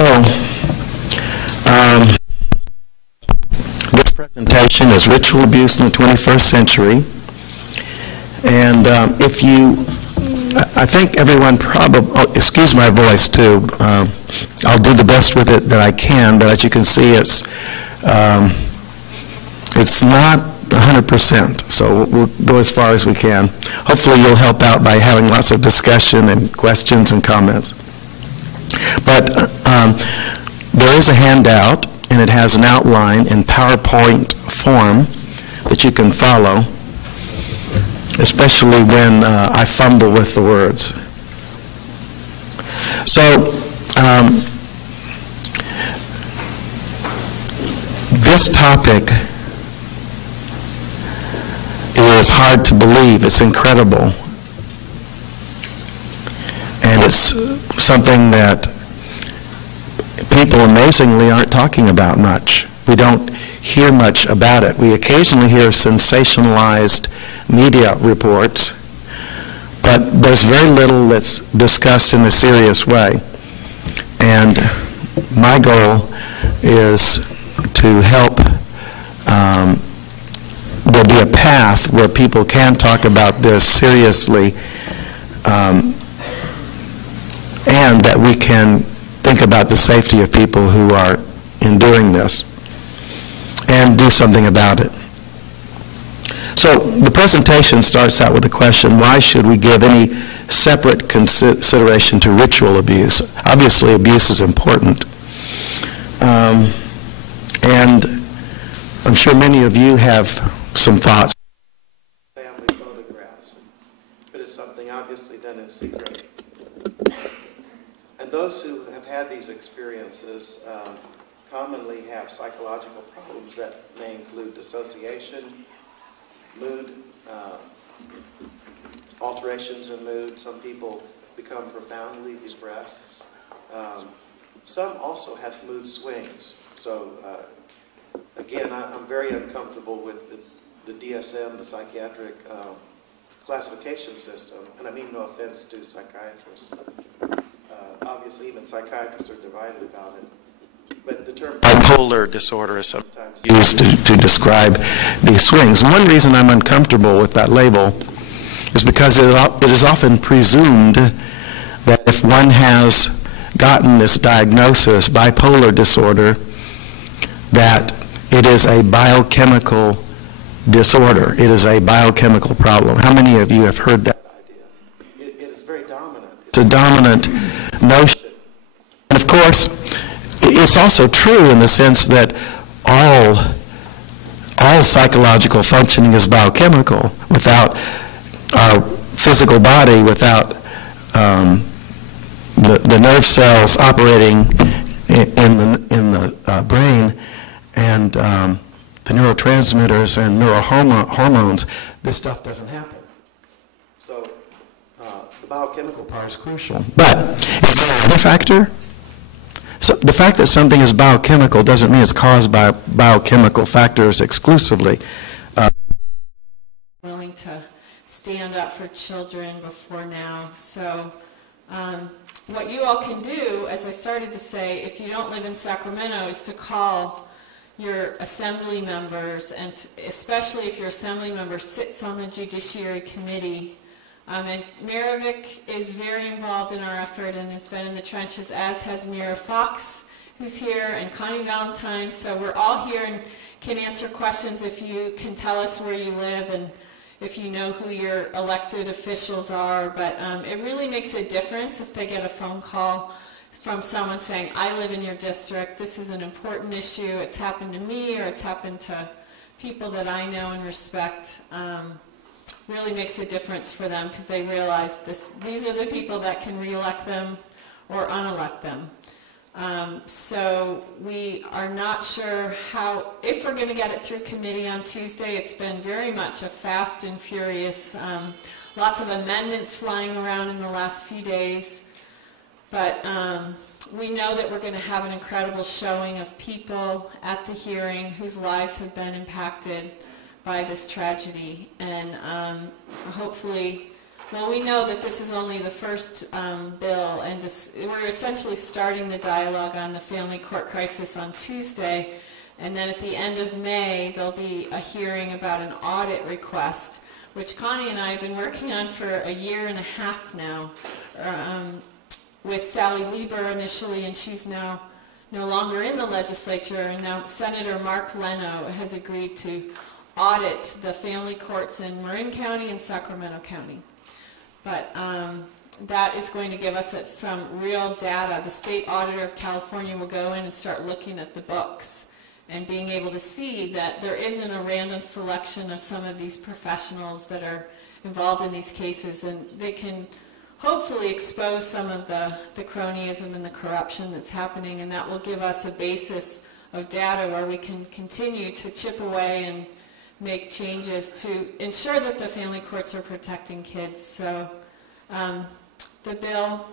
So, this presentation is Ritual Abuse in the 21st Century. And if you, I think everyone probably, oh, excuse my voice too, I'll do the best with it that I can, but as you can see, it's not 100%, so we'll go as far as we can. Hopefully you'll help out by having lots of discussion and questions and comments. But there is a handout, and it has an outline in PowerPoint form that you can follow, especially when I fumble with the words. So this topic is hard to believe. It's incredible. And it's something that people amazingly aren't talking about much. We don't hear much about it. We occasionally hear sensationalized media reports, but there's very little that's discussed in a serious way. And my goal is to help there'll be a path where people can talk about this seriously, and that we can think about the safety of people who are enduring this and do something about it. So the presentation starts out with the question, why should we give any separate consideration to ritual abuse? Obviously, abuse is important. And I'm sure many of you have some thoughts. Family photographs, but it's something obviously done in secret. And those who have had these experiences commonly have psychological problems that may include dissociation, mood, alterations in mood. Some people become profoundly depressed. Some also have mood swings. So again, I'm very uncomfortable with the DSM, the psychiatric classification system, and I mean no offense to psychiatrists. Obviously, even psychiatrists are divided about it. But the term bipolar disorder is sometimes used to describe these swings. One reason I'm uncomfortable with that label is because it is often presumed that if one has gotten this diagnosis, bipolar disorder, that it is a biochemical disorder. It is a biochemical problem. How many of you have heard that idea? It is very dominant. It's a dominant notion. And of course, it's also true in the sense that all psychological functioning is biochemical. Without our physical body, without the nerve cells operating in the brain, and the neurotransmitters and neurohormones, this stuff doesn't happen. So the biochemical part is crucial. But is there another factor? So the fact that something is biochemical doesn't mean it's caused by biochemical factors exclusively. Willing to stand up for children before now. So what you all can do, as I started to say, if you don't live in Sacramento, is to call your assembly members, and especially if your assembly member sits on the Judiciary Committee. And Maravik is very involved in our effort and has been in the trenches, as has Mira Fox, who's here, and Connie Valentine. So we're all here and can answer questions if you can tell us where you live and if you know who your elected officials are. But it really makes a difference if they get a phone call from someone saying, I live in your district, this is an important issue, it's happened to me or it's happened to people that I know and respect. Really makes a difference for them because they realize these are the people that can re-elect them or unelect them. So we are not sure if we're going to get it through committee on Tuesday. It's been very much a fast and furious, lots of amendments flying around in the last few days. But we know that we're going to have an incredible showing of people at the hearing whose lives have been impacted by this tragedy. And hopefully Well, we know that this is only the first bill, and we're essentially starting the dialogue on the family court crisis on Tuesday, and then at the end of May, there'll be a hearing about an audit request, which Connie and I have been working on for a year and a half now, with Sally Lieber initially, and she's now no longer in the legislature, and now Senator Mark Leno has agreed to audit the family courts in Marin County and Sacramento County. But that is going to give us some real data. The state auditor of California will go in and start looking at the books and being able to see that there isn't a random selection of some of these professionals that are involved in these cases, and they can hopefully expose some of the cronyism and the corruption that's happening, and that will give us a basis of data where we can continue to chip away and make changes to ensure that the family courts are protecting kids. So the bill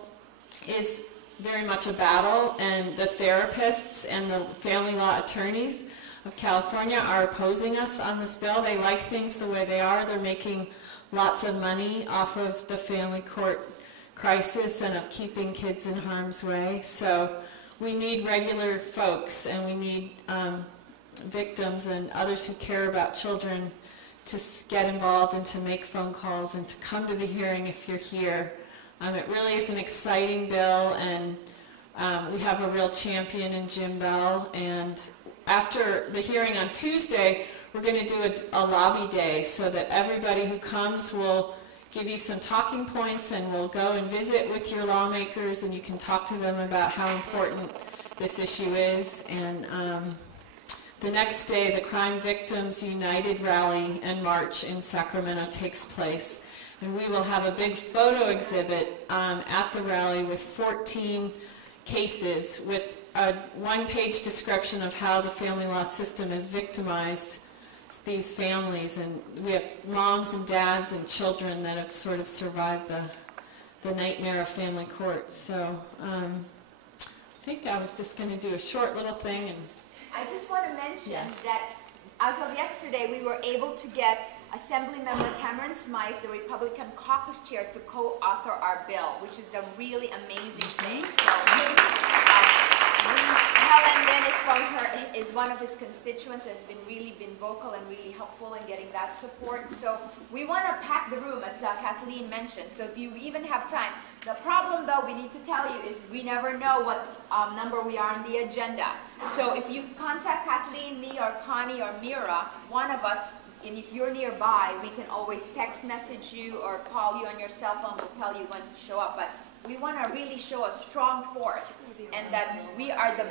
is very much a battle, and the therapists and the family law attorneys of California are opposing us on this bill. They like things the way they are. They're making lots of money off of the family court crisis and of keeping kids in harm's way. So we need regular folks, and we need victims and others who care about children to get involved and to make phone calls and to come to the hearing if you're here. It really is an exciting bill, and we have a real champion in Jim Bell. And after the hearing on Tuesday, we're going to do a lobby day so that everybody who comes will give you some talking points, and we'll go and visit with your lawmakers, and you can talk to them about how important this issue is. And the next day, the Crime Victims United Rally and March in Sacramento takes place. And we will have a big photo exhibit at the rally with 14 cases with a one-page description of how the family law system has victimized these families. And we have moms and dads and children that have sort of survived the nightmare of family court. So I think I was just going to do a short little thing. And I just want to mention that as of yesterday, we were able to get Assemblymember Cameron Smythe, the Republican caucus chair, to co-author our bill, which is a really amazing thing. So, Helen Lynn is one of his constituents, has really been vocal and really helpful in getting that support. So we want to pack the room, as Kathleen mentioned. So if you even have time. The problem, though, we need to tell you is we never know what number we are on the agenda. So if you contact Kathleen, me, or Connie, or Mira, one of us, and if you're nearby, we can always text message you or call you on your cell phone. We'll tell you when to show up. But we want to really show a strong force, and that we are the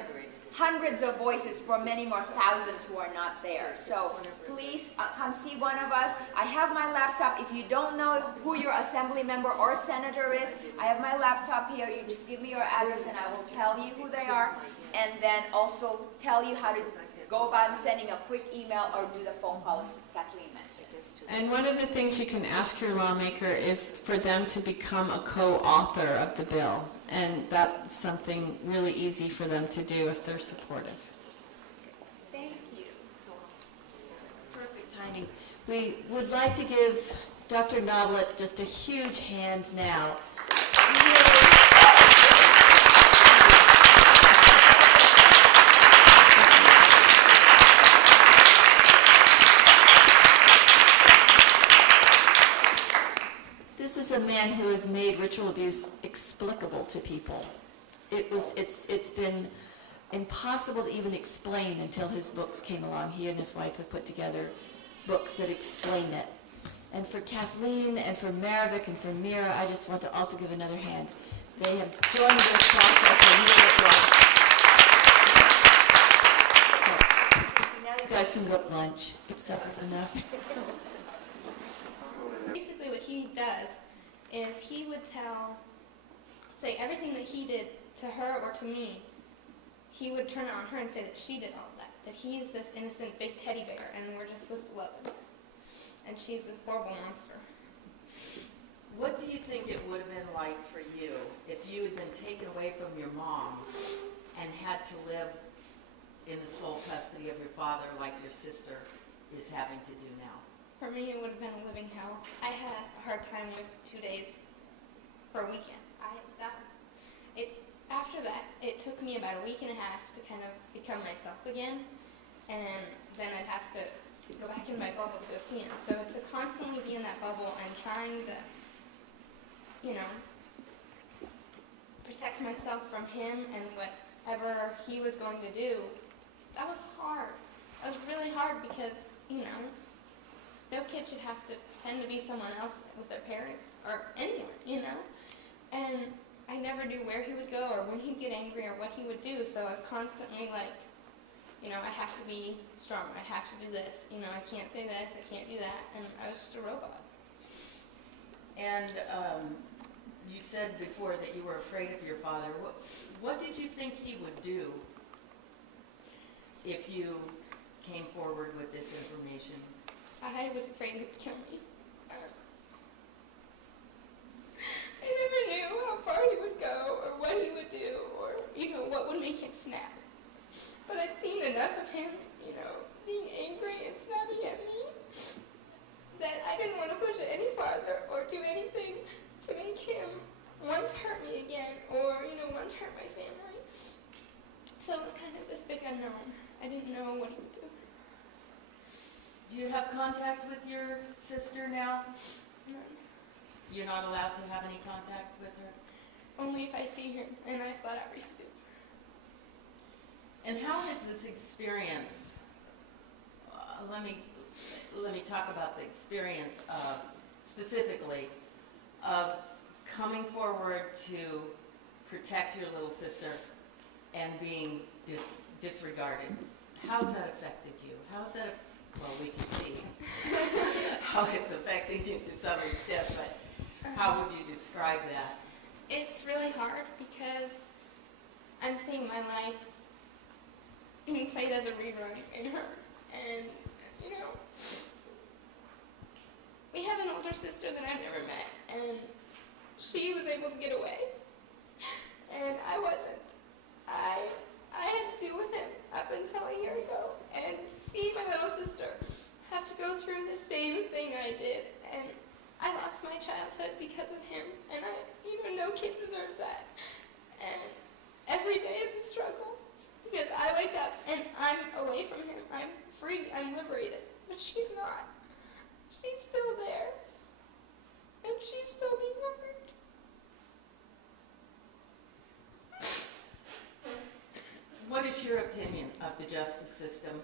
hundreds of voices for many more thousands who are not there. So please come see one of us. I have my laptop. If you don't know who your assembly member or senator is, I have my laptop here. You just give me your address and I will tell you who they are, and then also tell you how to go about sending a quick email or do the phone calls Kathleen mentioned. And one of the things you can ask your lawmaker is for them to become a co-author of the bill. And that's something really easy for them to do if they're supportive. Thank you. Perfect timing. We would like to give Dr. Noblitt just a huge hand now. This is a man who has made ritual abuse explicable to people. It's been impossible to even explain until his books came along. He and his wife have put together books that explain it. And for Kathleen and for Maravik and for Mira, I just want to also give another hand. They have joined this process and made it work. So, now you guys can go at lunch. You've suffered enough. Basically what he does is he would say everything that he did to her or to me, he would turn it on her and say that she did all that he's this innocent big teddy bear and we're just supposed to love him. And she's this horrible monster. What do you think it would have been like for you if you had been taken away from your mom and had to live in the sole custody of your father like your sister is having to do now? For me, it would have been a living hell. I had a hard time fine with 2 days per weekend. After that, it took me about a week and a half to kind of become myself again, and then I'd have to go back in my bubble to go see him. So to constantly be in that bubble and trying to, protect myself from him and whatever he was going to do, that was hard. That was really hard because, no kid should have to pretend to be someone else with their parents or anyone, And I never knew where he would go or when he'd get angry or what he would do, so I was constantly like, I have to be strong, I have to do this, I can't say this, I can't do that, and I was just a robot. And you said before that you were afraid of your father. What did you think he would do if you came forward with this information? I was afraid he would kill me. I never knew how far he would go or what he would do or, what would make him snap. But I'd seen enough of him, being angry and snapping at me that I didn't want to push it any farther or do anything to make him want to hurt me again or, want to hurt my family. So it was kind of this big unknown. I didn't know what he would do. Do you have contact with your sister now? No. You're not allowed to have any contact with her? Only if I see him, and I flat out refuse. And how has this experience, let me talk about the experience specifically of coming forward to protect your little sister and being disregarded. How's that affected you? How's that, well, we can see how it's affecting you to some extent, but how would you describe that? It's really hard because I'm seeing my life being played as a rerun in her. And, we have an older sister that I've never met, and she was able to get away. And I wasn't. I had to deal with him up until a year ago. And to see my little sister have to go through the same thing I did, and I lost my childhood because of him, and no kid deserves that. And every day is a struggle, because I wake up and I'm away from him. I'm free, I'm liberated, but she's not. She's still there, and she's still being hurt. What is your opinion of the justice system?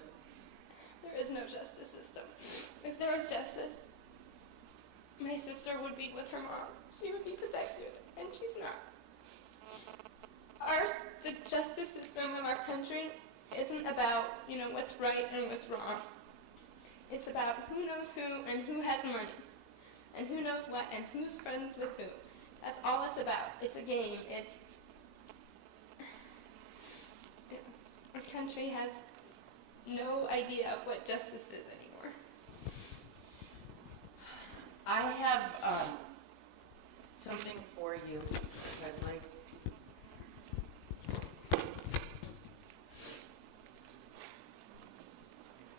There is no justice system. If there was justice, my sister would be with her mom. She would be protected, and she's not. The justice system of our country isn't about, what's right and what's wrong. It's about who knows who and who has money, and who knows what and who's friends with who. That's all it's about. It's a game. Our country has no idea of what justice is anymore. I have something for you, Presley.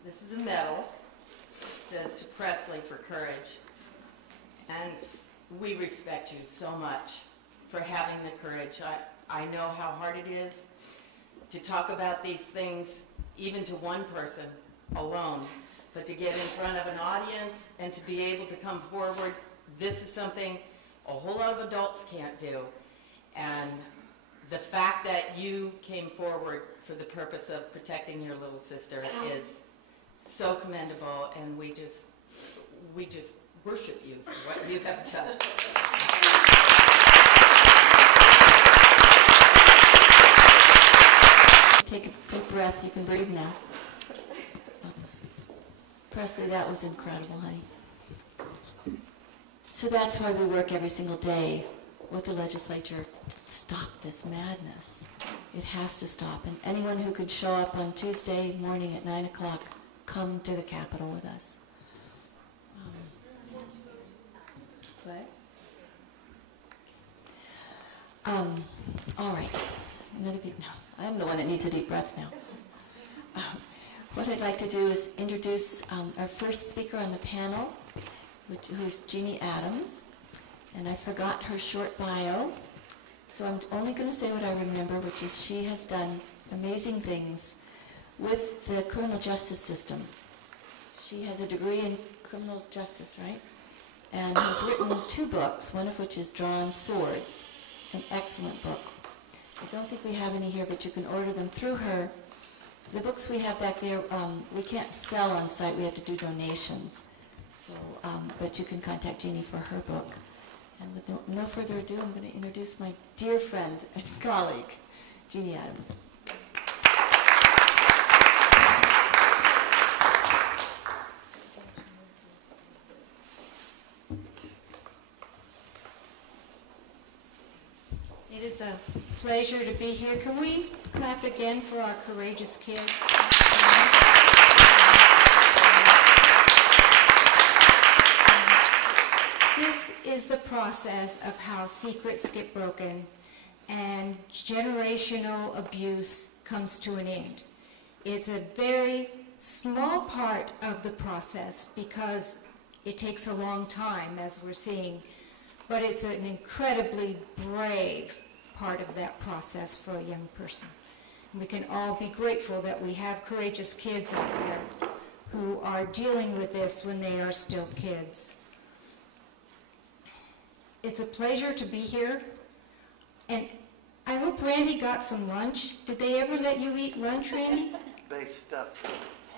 This is a medal. It says to Presley for courage. And we respect you so much for having the courage. I know how hard it is to talk about these things, even to one person alone, but to get in front of an audience and to be able to come forward, this is something a whole lot of adults can't do. And the fact that you came forward for the purpose of protecting your little sister is so commendable, and we just worship you for what you have done. Take a deep breath. You can breathe now. Presley, that was incredible, honey. So that's why we work every single day with the legislature to stop this madness. It has to stop. And anyone who could show up on Tuesday morning at 9 o'clock, come to the Capitol with us. What? All right. Another deep. No, I'm the one that needs a deep breath now. What I'd like to do is introduce our first speaker on the panel, who is Jeannie Adams. And I forgot her short bio, so I'm only going to say what I remember, which is she has done amazing things with the criminal justice system. She has a degree in criminal justice, right? And has written 2 books, one of which is Drawn Swords, an excellent book. I don't think we have any here, but you can order them through her. The books we have back there, we can't sell on site. We have to do donations. So, but you can contact Jeannie for her book. And with no further ado, I'm going to introduce my dear friend and colleague, Jeannie Adams. It is a pleasure to be here. Can we clap again for our courageous kids? This is the process of how secrets get broken and generational abuse comes to an end. It's a very small part of the process because it takes a long time, as we're seeing, but it's an incredibly brave part of that process for a young person. And we can all be grateful that we have courageous kids out there who are dealing with this when they are still kids. It's a pleasure to be here, and I hope Randy got some lunch. Did they ever let you eat lunch, Randy? They stuffed it.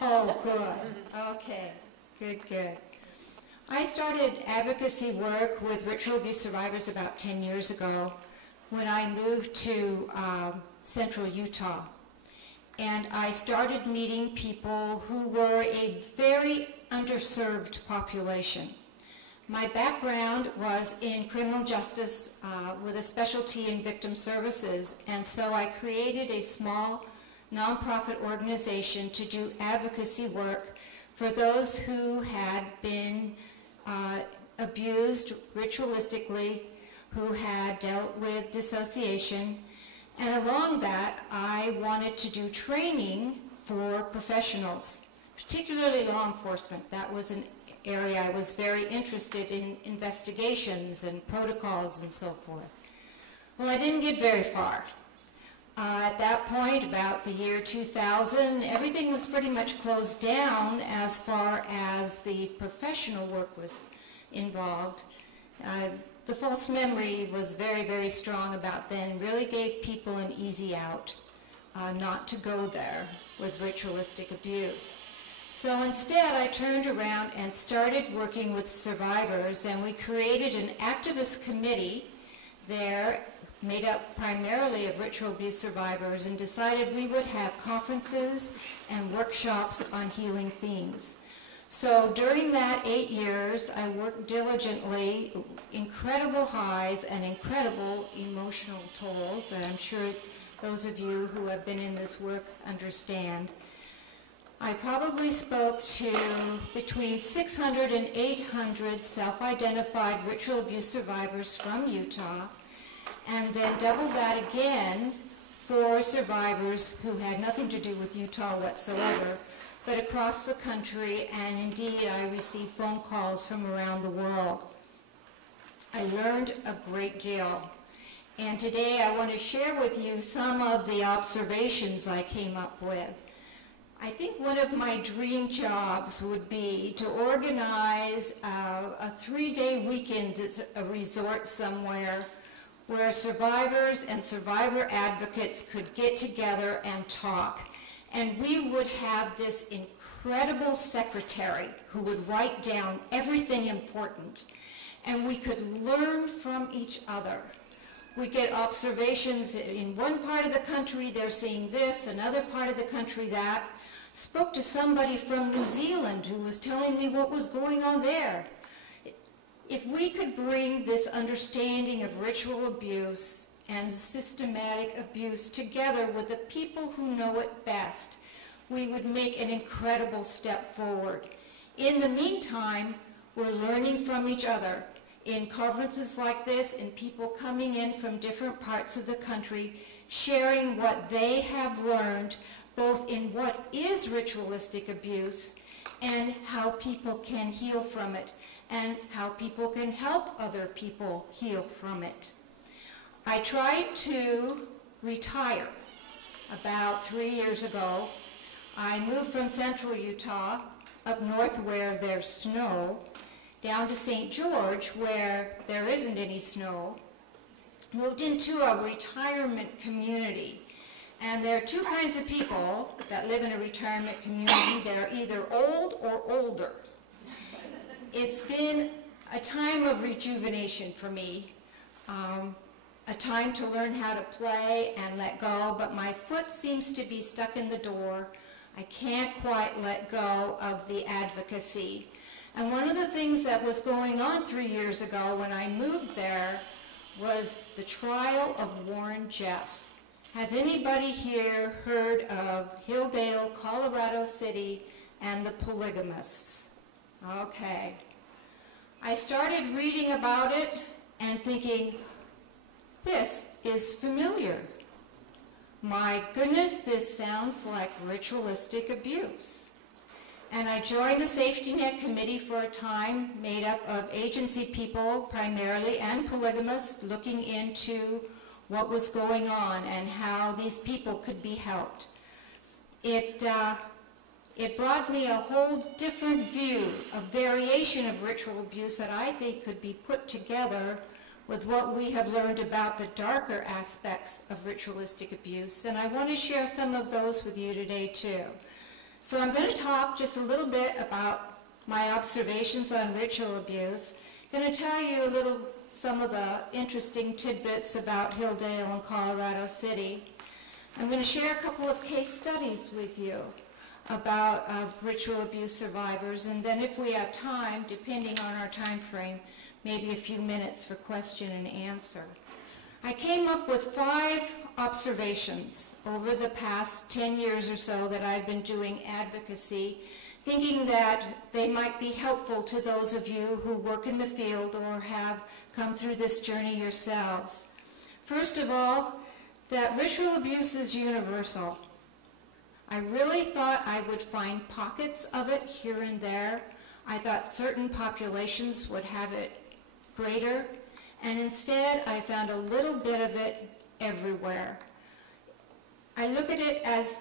Oh, good. Okay, good. I started advocacy work with ritual abuse survivors about 10 years ago when I moved to central Utah. And I started meeting people who were a very underserved population. My background was in criminal justice with a specialty in victim services, and so I created a small nonprofit organization to do advocacy work for those who had been abused ritualistically, who had dealt with dissociation, and along that I wanted to do training for professionals, particularly law enforcement. That was an area I was very interested in, investigations and protocols and so forth. Well, I didn't get very far. At that point, about the year 2000, everything was pretty much closed down as far as the professional work was involved. The false memory was very, very strong about then, really gave people an easy out not to go there with ritualistic abuse. So instead, I turned around and started working with survivors, and we created an activist committee there made up primarily of ritual abuse survivors, and decided we would have conferences and workshops on healing themes. So during that 8 years, I worked diligently, incredible highs and incredible emotional tolls, and I'm sure those of you who have been in this work understand. I probably spoke to between 600 and 800 self-identified ritual abuse survivors from Utah, and then double that again for survivors who had nothing to do with Utah whatsoever, but across the country, and indeed I received phone calls from around the world. I learned a great deal, and today I want to share with you some of the observations I came up with. I think one of my dream jobs would be to organize a 3-day weekend at a resort somewhere where survivors and survivor advocates could get together and talk. And we would have this incredible secretary who would write down everything important, and we could learn from each other. We get observations in one part of the country, they're seeing this, another part of the country that. Spoke to somebody from New Zealand who was telling me what was going on there. If we could bring this understanding of ritual abuse and systematic abuse together with the people who know it best, we would make an incredible step forward. In the meantime, we're learning from each other. In conferences like this, and people coming in from different parts of the country, sharing what they have learned, both in what is ritualistic abuse and how people can heal from it. and how people can help other people heal from it. I tried to retire about 3 years ago. I moved from central Utah, up north where there's snow, down to St. George where there isn't any snow. Moved into a retirement community. And there are two kinds of people that live in a retirement community. They're either old or older. It's been a time of rejuvenation for me, a time to learn how to play and let go, but my foot seems to be stuck in the door. I can't quite let go of the advocacy. And one of the things that was going on 3 years ago when I moved there was the trial of Warren Jeffs. Has anybody here heard of Hilldale, Colorado City, and the polygamists? Okay. I started reading about it and thinking, this is familiar. My goodness, this sounds like ritualistic abuse. And I joined the Safety Net Committee for a time, made up of agency people primarily and polygamists, looking into what was going on and how these people could be helped. It brought me a whole different view, a variation of ritual abuse that I think could be put together with what we have learned about the darker aspects of ritualistic abuse. And I want to share some of those with you today too. So I'm going to talk just a little bit about my observations on ritual abuse. I'm going to tell you some of the interesting tidbits about Hilldale and Colorado City. I'm going to share a couple of case studies with you about ritual abuse survivors, and then if we have time, depending on our time frame, maybe a few minutes for question and answer. I came up with 5 observations over the past 10 years or so that I've been doing advocacy, thinking that they might be helpful to those of you who work in the field or have come through this journey yourselves. First of all, that ritual abuse is universal. I really thought I would find pockets of it here and there. I thought certain populations would have it greater, and instead I found a little bit of it everywhere. I look at it as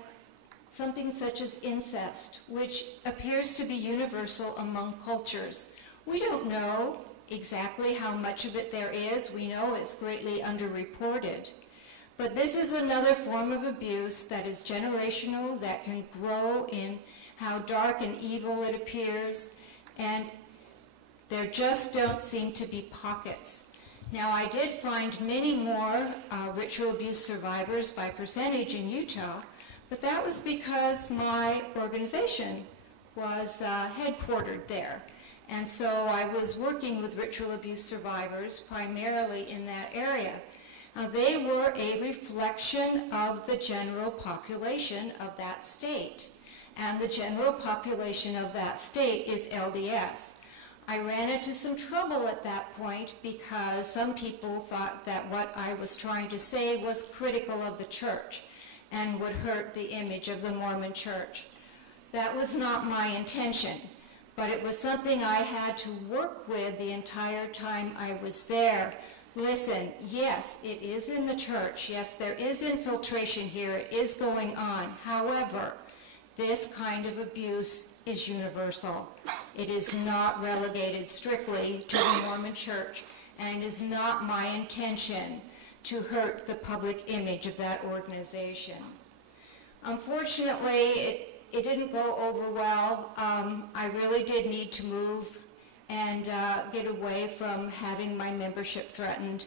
something such as incest, which appears to be universal among cultures. We don't know exactly how much of it there is. We know it's greatly underreported. But this is another form of abuse that is generational, that can grow in how dark and evil it appears, and there just don't seem to be pockets. Now, I did find many more ritual abuse survivors by percentage in Utah, but that was because my organization was headquartered there. And so I was working with ritual abuse survivors primarily in that area. Now, they were a reflection of the general population of that state. And the general population of that state is LDS. I ran into some trouble at that point because some people thought that what I was trying to say was critical of the church and would hurt the image of the Mormon church. That was not my intention, but it was something I had to work with the entire time I was there. Listen, yes, it is in the church. Yes, there is infiltration here. It is going on. However, this kind of abuse is universal. It is not relegated strictly to the Mormon church, and it is not my intention to hurt the public image of that organization. Unfortunately, it didn't go over well. I really did need to move and get away from having my membership threatened.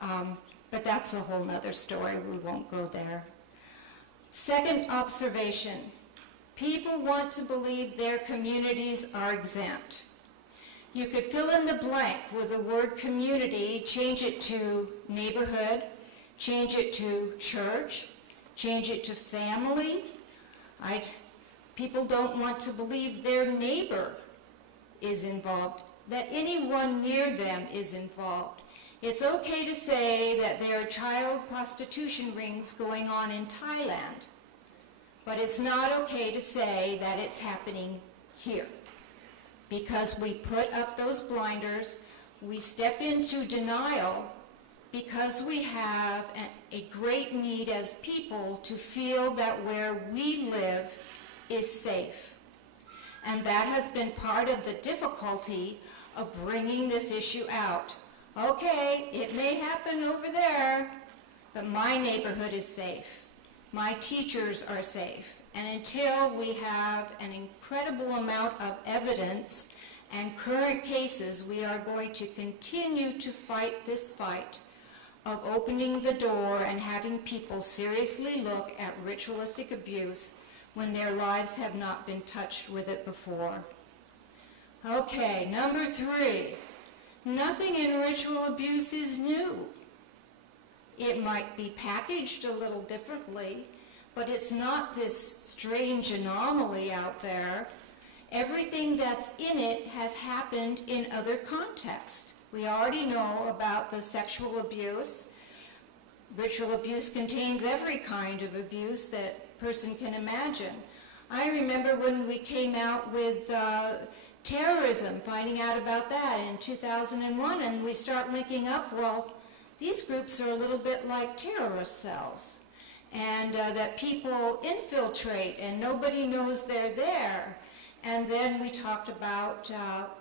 But that's a whole nother story. We won't go there. Second observation, people want to believe their communities are exempt. You could fill in the blank with the word community, change it to neighborhood, change it to church, change it to family. People don't want to believe their neighbor is involved, that anyone near them is involved. It's okay to say that there are child prostitution rings going on in Thailand, but it's not okay to say that it's happening here, because we put up those blinders, we step into denial because we have a great need as people to feel that where we live is safe. And that has been part of the difficulty of bringing this issue out. Okay, it may happen over there, but my neighborhood is safe. My teachers are safe. And until we have an incredible amount of evidence and current cases, we are going to continue to fight this fight of opening the door and having people seriously look at ritualistic abuse when their lives have not been touched with it before. Okay, number 3. Nothing in ritual abuse is new. It might be packaged a little differently, but it's not this strange anomaly out there. Everything that's in it has happened in other contexts. We already know about the sexual abuse. Ritual abuse contains every kind of abuse that a person can imagine. I remember when we came out with terrorism, finding out about that in 2001, and we start linking up, well, these groups are a little bit like terrorist cells, and that people infiltrate and nobody knows they're there. And then we talked about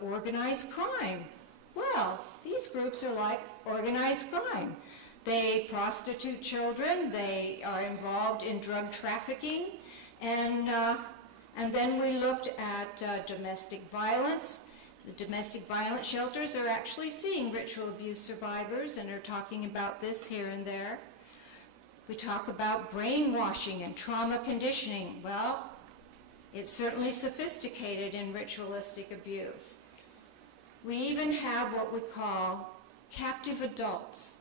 organized crime. Well, these groups are like organized crime. They prostitute children, they are involved in drug trafficking, and then we looked at domestic violence. The domestic violence shelters are actually seeing ritual abuse survivors and are talking about this here and there. We talk about brainwashing and trauma conditioning. Well, it's certainly sophisticated in ritualistic abuse. We even have what we call captive adults,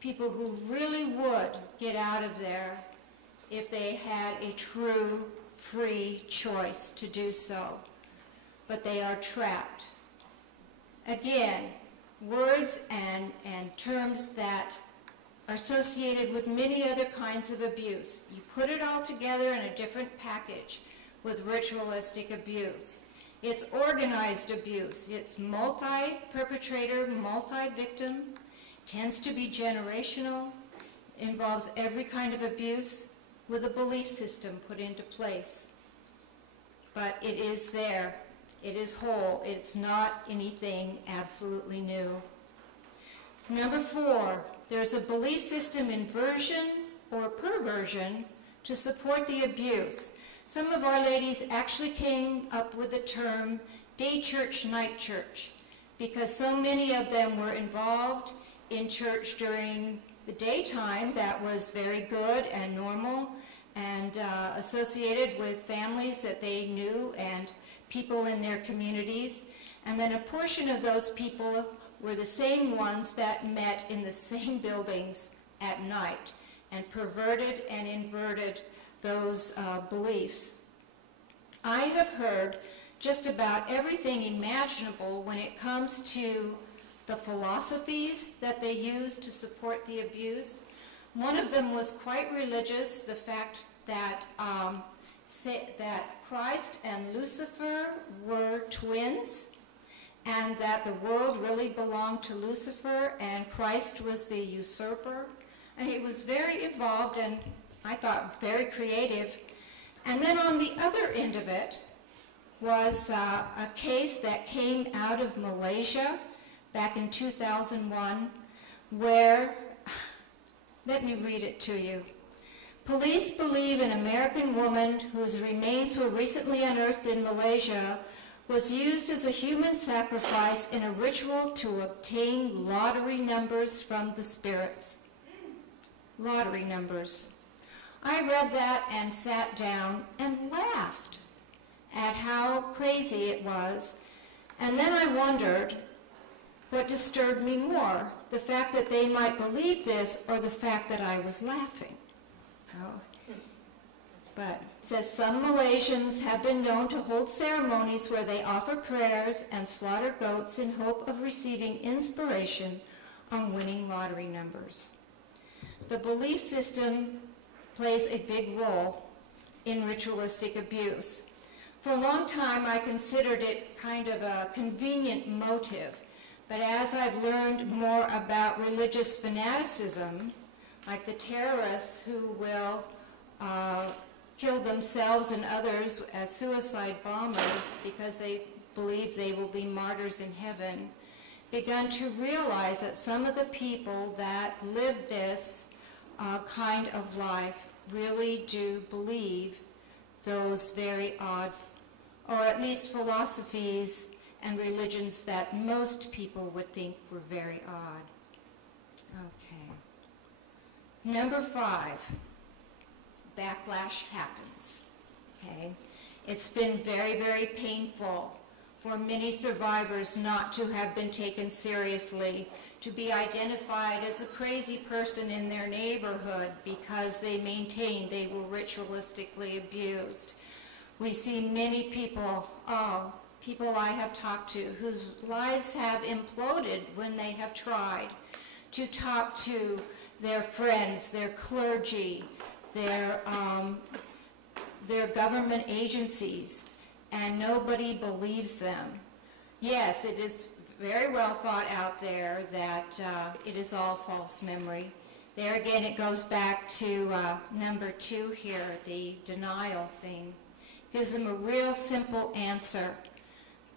people who really would get out of there if they had a true free choice to do so, but they are trapped. Again, words and terms that are associated with many other kinds of abuse. You put it all together in a different package with ritualistic abuse. It's organized abuse. It's multi-perpetrator, multi-victim, tends to be generational, involves every kind of abuse with a belief system put into place. But it is there. It is whole. It's not anything absolutely new. Number 4, there's a belief system inversion or perversion to support the abuse. Some of our ladies actually came up with the term day church, night church, because so many of them were involved in church during the daytime. That was very good and normal and associated with families that they knew and people in their communities. And then a portion of those people were the same ones that met in the same buildings at night and perverted and inverted those beliefs. I have heard just about everything imaginable when it comes to the philosophies that they use to support the abuse. One of them was quite religious, the fact that that Christ and Lucifer were twins, and that the world really belonged to Lucifer and Christ was the usurper. And it was very involved and I thought very creative. And then on the other end of it was a case that came out of Malaysia back in 2001 where, let me read it to you. Police believe an American woman whose remains were recently unearthed in Malaysia was used as a human sacrifice in a ritual to obtain lottery numbers from the spirits. Lottery numbers. I read that and sat down and laughed at how crazy it was. And then I wondered what disturbed me more, the fact that they might believe this or the fact that I was laughing. Oh. But it says some Malaysians have been known to hold ceremonies where they offer prayers and slaughter goats in hope of receiving inspiration on winning lottery numbers. The belief system plays a big role in ritualistic abuse. For a long time, I considered it kind of a convenient motive. But as I've learned more about religious fanaticism, like the terrorists who will kill themselves and others as suicide bombers because they believe they will be martyrs in heaven, begun to realize that some of the people that live this kind of life really do believe those very odd, or at least philosophies and religions that most people would think were very odd. Okay. Number 5, backlash happens. Okay. It's been very, very painful for many survivors not to have been taken seriously, to be identified as a crazy person in their neighborhood because they maintained they were ritualistically abused. We see many people, people I have talked to, whose lives have imploded when they have tried to talk to their friends, their clergy, their government agencies, and nobody believes them. Yes, it is very well thought out there that it is all false memory. There again, it goes back to number 2 here, the denial thing. Gives them a real simple answer.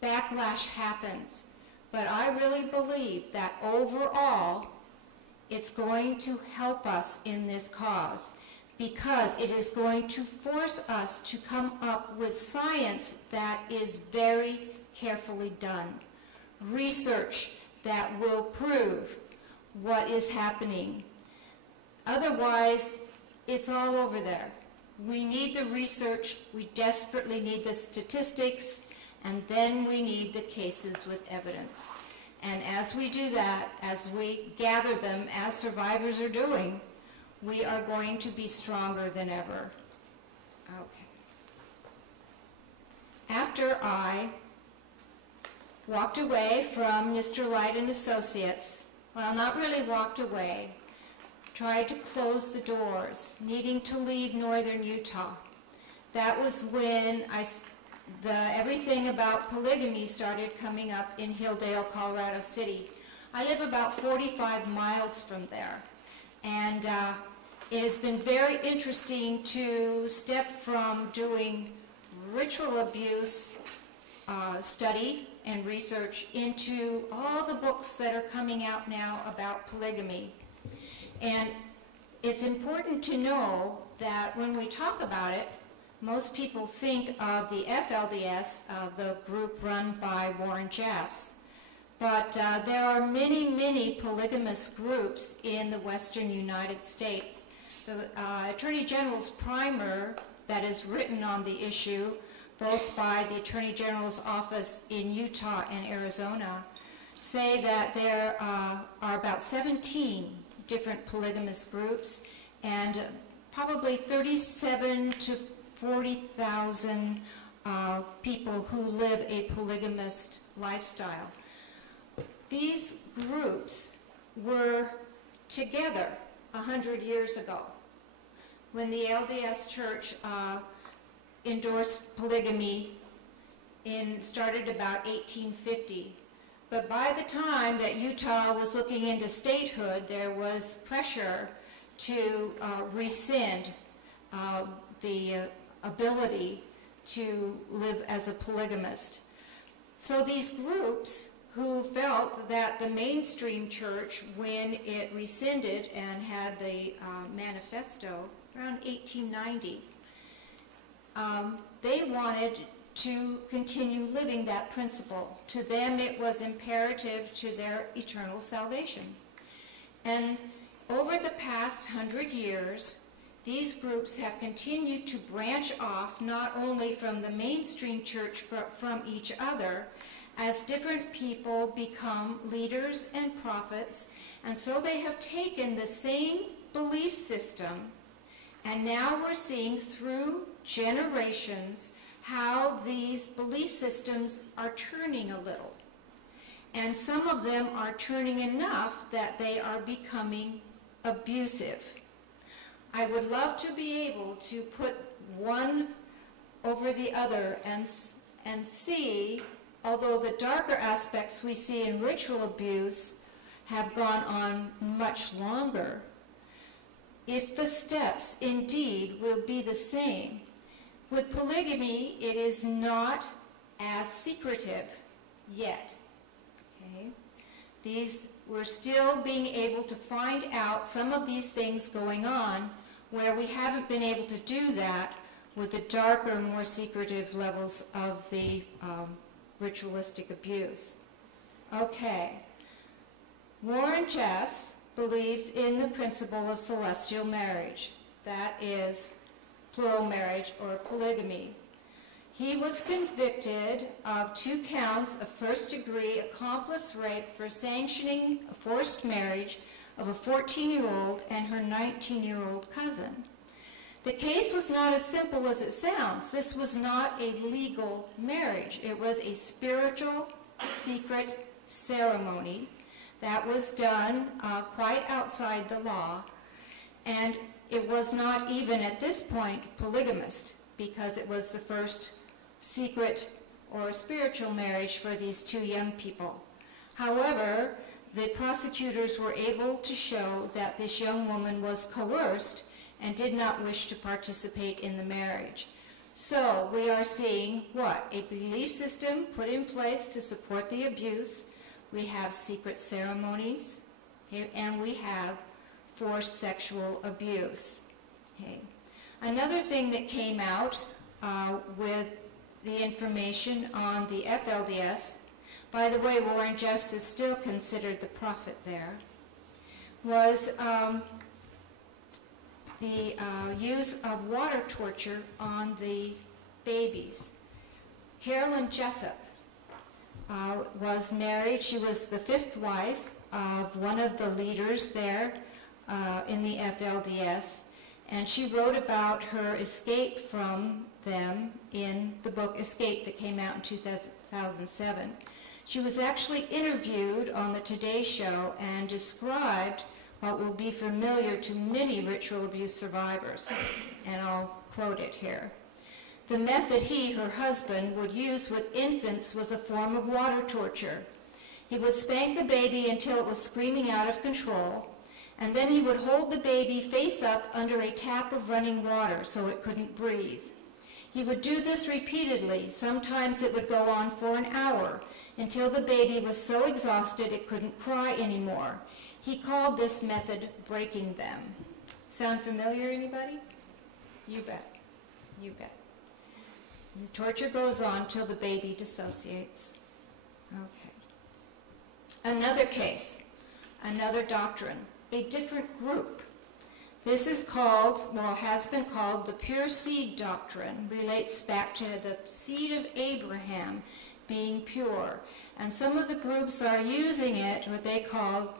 Backlash happens. But I really believe that overall, it's going to help us in this cause, because it is going to force us to come up with science that is very carefully done. Research that will prove what is happening. Otherwise, it's all over there. We need the research, we desperately need the statistics, and then we need the cases with evidence. And as we do that, as we gather them, as survivors are doing, we are going to be stronger than ever. Okay. After I walked away from Mr. Light and Associates, well, not really walked away, tried to close the doors, needing to leave northern Utah. That was when everything about polygamy started coming up in Hilldale, Colorado City. I live about 45 miles from there, and it has been very interesting to step from doing ritual abuse study and research into all the books that are coming out now about polygamy. And it's important to know that when we talk about it, most people think of the FLDS, the group run by Warren Jeffs. But there are many, many polygamous groups in the western United States. The Attorney General's primer that is written on the issue, both by the Attorney General's office in Utah and Arizona, say that there are about 17 different polygamous groups and probably 37 to 40,000 people who live a polygamist lifestyle. These groups were together 100 years ago when the LDS Church endorsed polygamy started about 1850. But by the time that Utah was looking into statehood, there was pressure to rescind the ability to live as a polygamist. So these groups who felt that the mainstream church, when it rescinded and had the manifesto around 1890, they wanted to continue living that principle. To them, it was imperative to their eternal salvation. And over the past 100 years, these groups have continued to branch off not only from the mainstream church but from each other as different people become leaders and prophets. And so they have taken the same belief system, and now we're seeing through generations how these belief systems are turning a little. And some of them are turning enough that they are becoming abusive. I would love to be able to put one over the other and see, although the darker aspects we see in ritual abuse have gone on much longer, if the steps indeed will be the same. With polygamy, it is not as secretive yet. Okay? We're still being able to find out some of these things going on where we haven't been able to do that with the darker, more secretive levels of the ritualistic abuse. Okay. Warren Jeffs believes in the principle of celestial marriage. That is plural marriage or polygamy. He was convicted of 2 counts of first-degree accomplice rape for sanctioning a forced marriage of a 14-year-old and her 19-year-old cousin. The case was not as simple as it sounds. This was not a legal marriage. It was a spiritual, secret ceremony that was done quite outside the law, and it was not even at this point polygamist, because it was the first secret or spiritual marriage for these 2 young people. However, the prosecutors were able to show that this young woman was coerced and did not wish to participate in the marriage. So we are seeing what? A belief system put in place to support the abuse. We have secret ceremonies, okay, and we have forced sexual abuse. Okay. Another thing that came out with the information on the FLDS, by the way, Warren Jeffs is still considered the prophet there, was the use of water torture on the babies. Carolyn Jessup was married. She was the 5th wife of one of the leaders there in the FLDS, and she wrote about her escape from them in the book Escape that came out in 2007. She was actually interviewed on the Today Show and described what will be familiar to many ritual abuse survivors, and I'll quote it here. The method he, her husband, would use with infants was a form of water torture. He would spank the baby until it was screaming out of control, and then he would hold the baby face up under a tap of running water so it couldn't breathe. He would do this repeatedly. Sometimes it would go on for an hour until the baby was so exhausted it couldn't cry anymore. He called this method breaking them. Sound familiar, anybody? You bet. You bet. The torture goes on till the baby dissociates. Okay. Another case, another doctrine, a different group. This is called, well, has been called the pure seed doctrine, relates back to the seed of Abraham being pure. And some of the groups are using it, what they call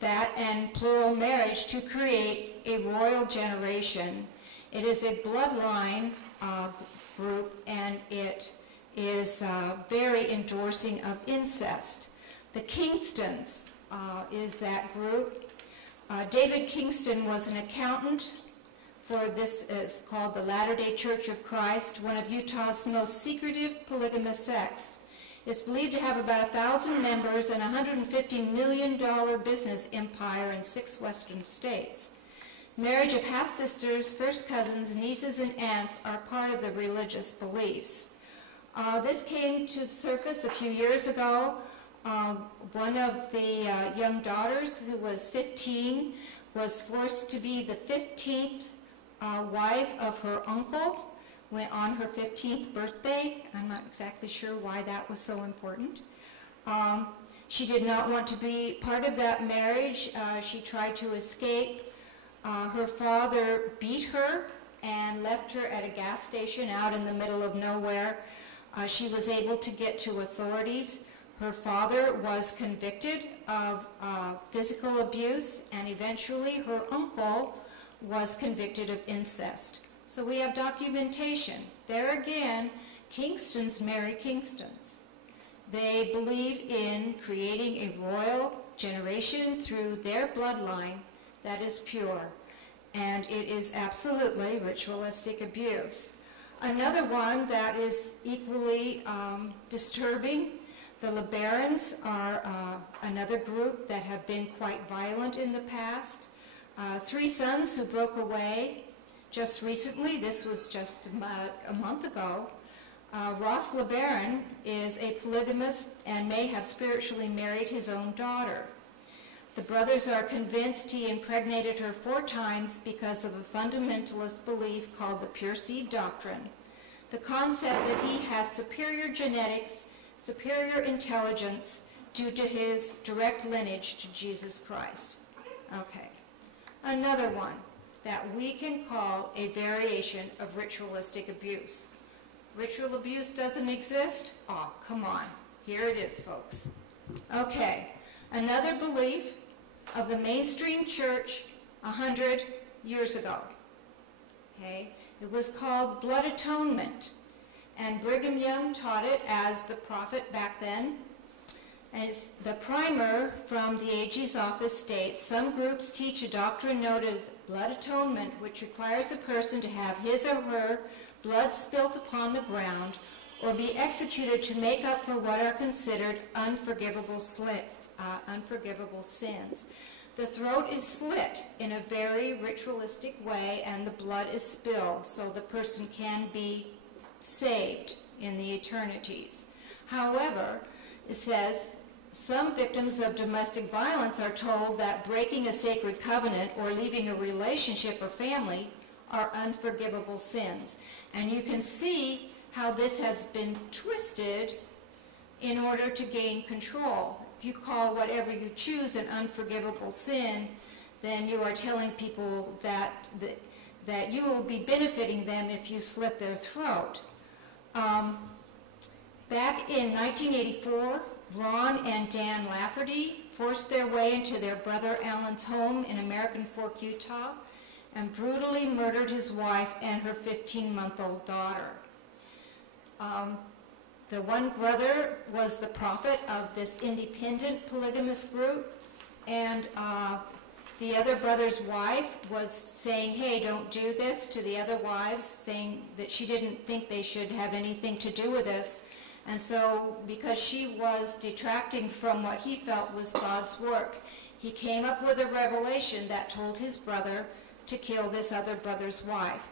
that and plural marriage, to create a royal generation. It is a bloodline group, and it is very endorsing of incest. The Kingstons is that group. David Kingston was an accountant for this is called the Latter-day Church of Christ, one of Utah's most secretive polygamous sects. It's believed to have about 1,000 members and a $150 million business empire in 6 western states. Marriage of half-sisters, first cousins, nieces, and aunts are part of the religious beliefs. This came to surface a few years ago. One of the young daughters, who was 15, was forced to be the 15th wife of her uncle on her 15th birthday. I'm not exactly sure why that was so important. She did not want to be part of that marriage. She tried to escape. Her father beat her and left her at a gas station out in the middle of nowhere. She was able to get to authorities. Her father was convicted of physical abuse, and eventually her uncle was convicted of incest. So we have documentation. There again, Kingstons marry Kingstons. They believe in creating a royal generation through their bloodline that is pure, and it is absolutely ritualistic abuse. Another one that is equally disturbing, the LeBarons are another group that have been quite violent in the past. 3 sons who broke away just recently. This was just about a month ago. Ross LeBaron is a polygamist and may have spiritually married his own daughter. The brothers are convinced he impregnated her 4 times because of a fundamentalist belief called the pure seed doctrine. The concept that he has superior genetics, superior intelligence due to his direct lineage to Jesus Christ. Okay. Another one that we can call a variation of ritualistic abuse. Ritual abuse doesn't exist? Oh, come on. Here it is, folks. Okay. Another belief of the mainstream church 100 years ago. Okay? It was called blood atonement. And Brigham Young taught it as the prophet back then. As the primer from the AG's office states, some groups teach a doctrine known as blood atonement, which requires a person to have his or her blood spilt upon the ground or be executed to make up for what are considered unforgivable sins. The throat is slit in a very ritualistic way and the blood is spilled so the person can be saved in the eternities. However, it says, some victims of domestic violence are told that breaking a sacred covenant or leaving a relationship or family are unforgivable sins. And you can see how this has been twisted in order to gain control. If you call whatever you choose an unforgivable sin, then you are telling people that you will be benefiting them if you slit their throat. Back in 1984, Ron and Dan Lafferty forced their way into their brother Alan's home in American Fork, Utah, and brutally murdered his wife and her 15-month-old daughter. The one brother was the prophet of this independent polygamous group, and the other brother's wife was saying, hey, don't do this to the other wives, saying that she didn't think they should have anything to do with this. And so, because she was detracting from what he felt was God's work, he came up with a revelation that told his brother to kill this other brother's wife.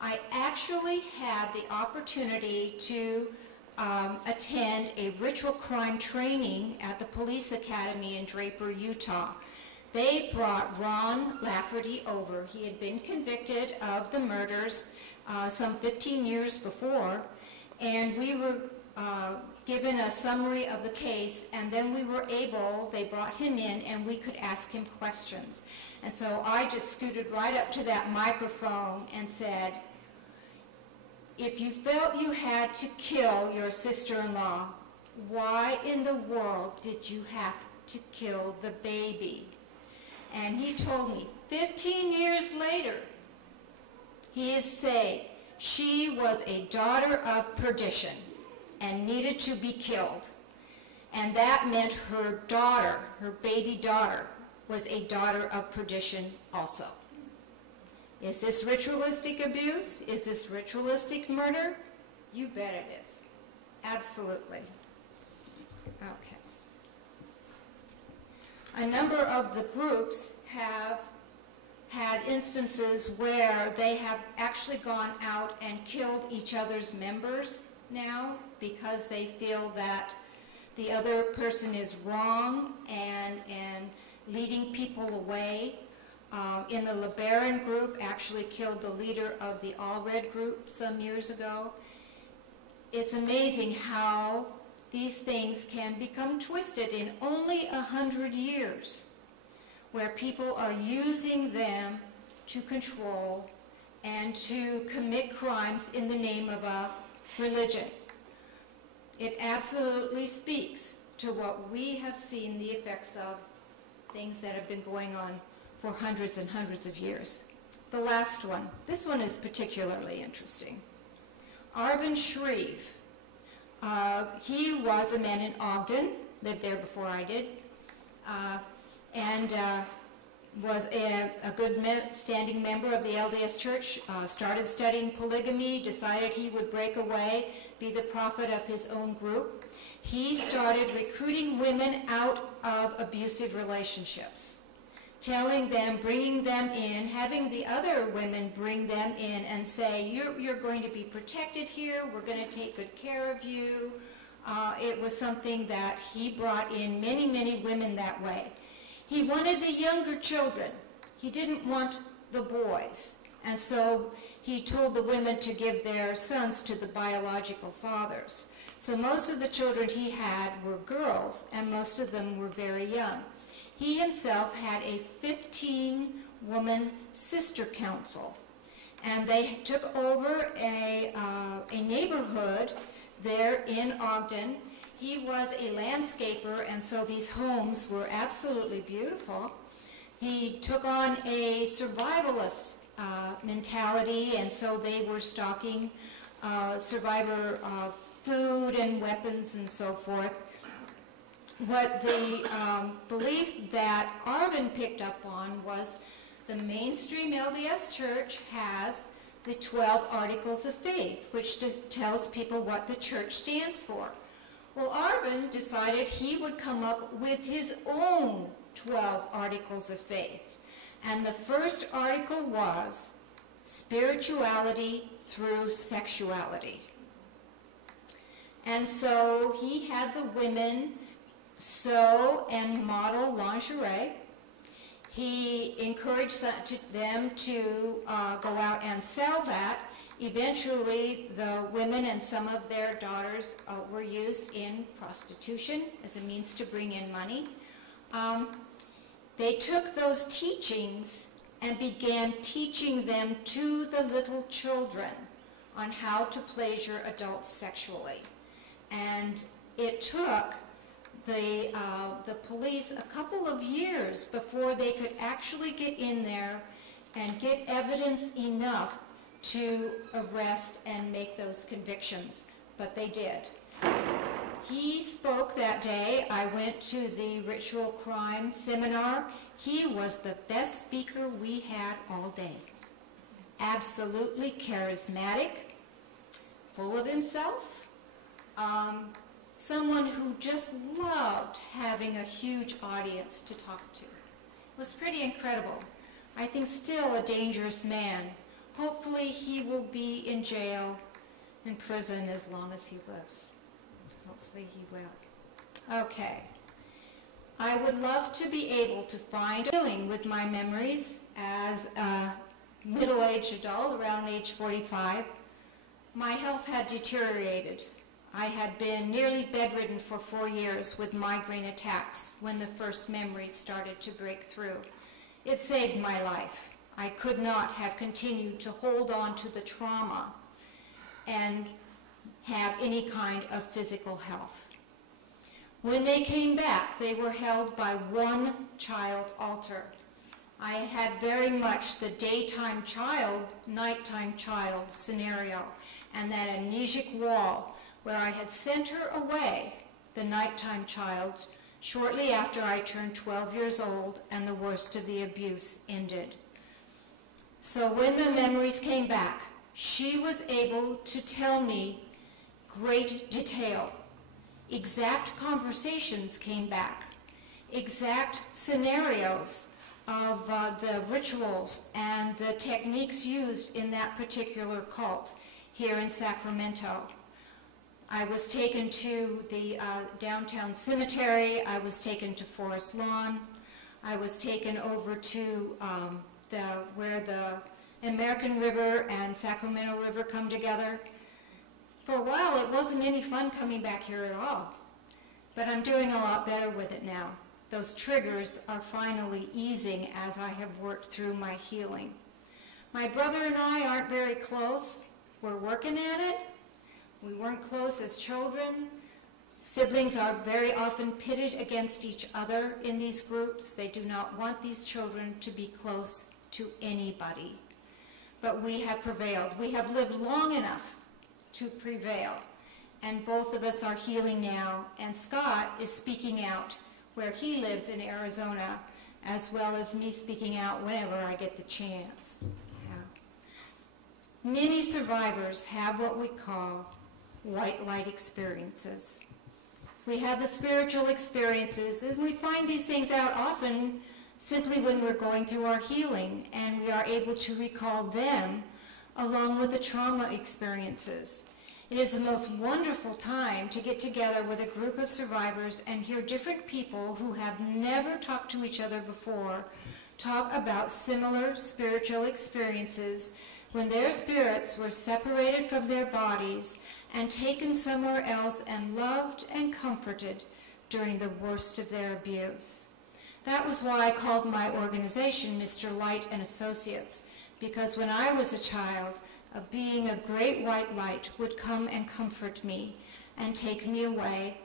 I actually had the opportunity to attend a ritual crime training at the police academy in Draper, Utah. They brought Ron Lafferty over. He had been convicted of the murders some 15 years before, and we were given a summary of the case, and then they brought him in and we could ask him questions. And so I just scooted right up to that microphone and said, if you felt you had to kill your sister-in-law, why in the world did you have to kill the baby? And he told me 15 years later, he is saying she was a daughter of perdition and needed to be killed. And that meant her daughter, her baby daughter, was a daughter of perdition also. Is this ritualistic abuse? Is this ritualistic murder? You bet it is. Absolutely. Okay. A number of the groups have had instances where they have actually gone out and killed each other's members now because they feel that the other person is wrong and leading people away. In the LeBaron group, actually killed the leader of the All Red group some years ago. It's amazing how these things can become twisted in only 100 years, where people are using them to control and to commit crimes in the name of a religion. It absolutely speaks to what we have seen the effects of, things that have been going on for hundreds and hundreds of years. The last one. This one is particularly interesting. Arvin Shreve. He was a man in Ogden, lived there before I did, and was a good standing member of the LDS Church, started studying polygamy, decided he would break away, be the prophet of his own group. He started recruiting women out of abusive relationships, telling them, bringing them in, having the other women bring them in and say, you're going to be protected here, we're going to take good care of you. It was something that he brought in many, many women that way. He wanted the younger children. He didn't want the boys. And so he told the women to give their sons to the biological fathers. So most of the children he had were girls, and most of them were very young. He himself had a 15-woman sister council, and they took over a neighborhood there in Ogden. He was a landscaper, and so these homes were absolutely beautiful. He took on a survivalist mentality, and so they were stocking survivor food and weapons and so forth. What the belief that Arvin picked up on was the mainstream LDS Church has the 12 Articles of Faith, which tells people what the church stands for. Well, Arvin decided he would come up with his own 12 Articles of Faith. And the first article was spirituality through sexuality. And so he had the women sew and model lingerie. He encouraged them to go out and sell that. Eventually, the women and some of their daughters were used in prostitution as a means to bring in money. They took those teachings and began teaching them to the little children on how to pleasure adults sexually. And it took the police a couple of years before they could actually get in there and get evidence enough to arrest and make those convictions. But they did. He spoke that day. I went to the ritual crime seminar. He was the best speaker we had all day. Absolutely charismatic, full of himself. Someone who just loved having a huge audience to talk to. It was pretty incredible. I think still a dangerous man. Hopefully he will be in jail, in prison as long as he lives. Hopefully he will. Okay. I would love to be able to find healing with my memories as a middle-aged adult, around age 45. My health had deteriorated. I had been nearly bedridden for 4 years with migraine attacks when the first memories started to break through. It saved my life. I could not have continued to hold on to the trauma and have any kind of physical health. When they came back, they were held by one child altar. I had very much the daytime child, nighttime child scenario, and that amnesic wall where I had sent her away, the nighttime child, shortly after I turned 12 years old and the worst of the abuse ended. So when the memories came back, she was able to tell me great detail. Exact conversations came back, exact scenarios of the rituals and the techniques used in that particular cult here in Sacramento. I was taken to the downtown cemetery. I was taken to Forest Lawn. I was taken over to where the American River and Sacramento River come together. For a while, it wasn't any fun coming back here at all. But I'm doing a lot better with it now. Those triggers are finally easing as I have worked through my healing. My brother and I aren't very close. We're working at it. We weren't close as children. Siblings are very often pitted against each other in these groups. They do not want these children to be close to anybody. But we have prevailed. We have lived long enough to prevail. And both of us are healing now. And Scott is speaking out where he lives in Arizona as well as me speaking out whenever I get the chance. Yeah. Many survivors have what we call white light experiences. We have the spiritual experiences, and we find these things out often simply when we're going through our healing, and we are able to recall them along with the trauma experiences. It is the most wonderful time to get together with a group of survivors and hear different people who have never talked to each other before talk about similar spiritual experiences when their spirits were separated from their bodies and taken somewhere else and loved and comforted during the worst of their abuse. That was why I called my organization Mr. Light and Associates, because when I was a child, a being of great white light would come and comfort me and take me away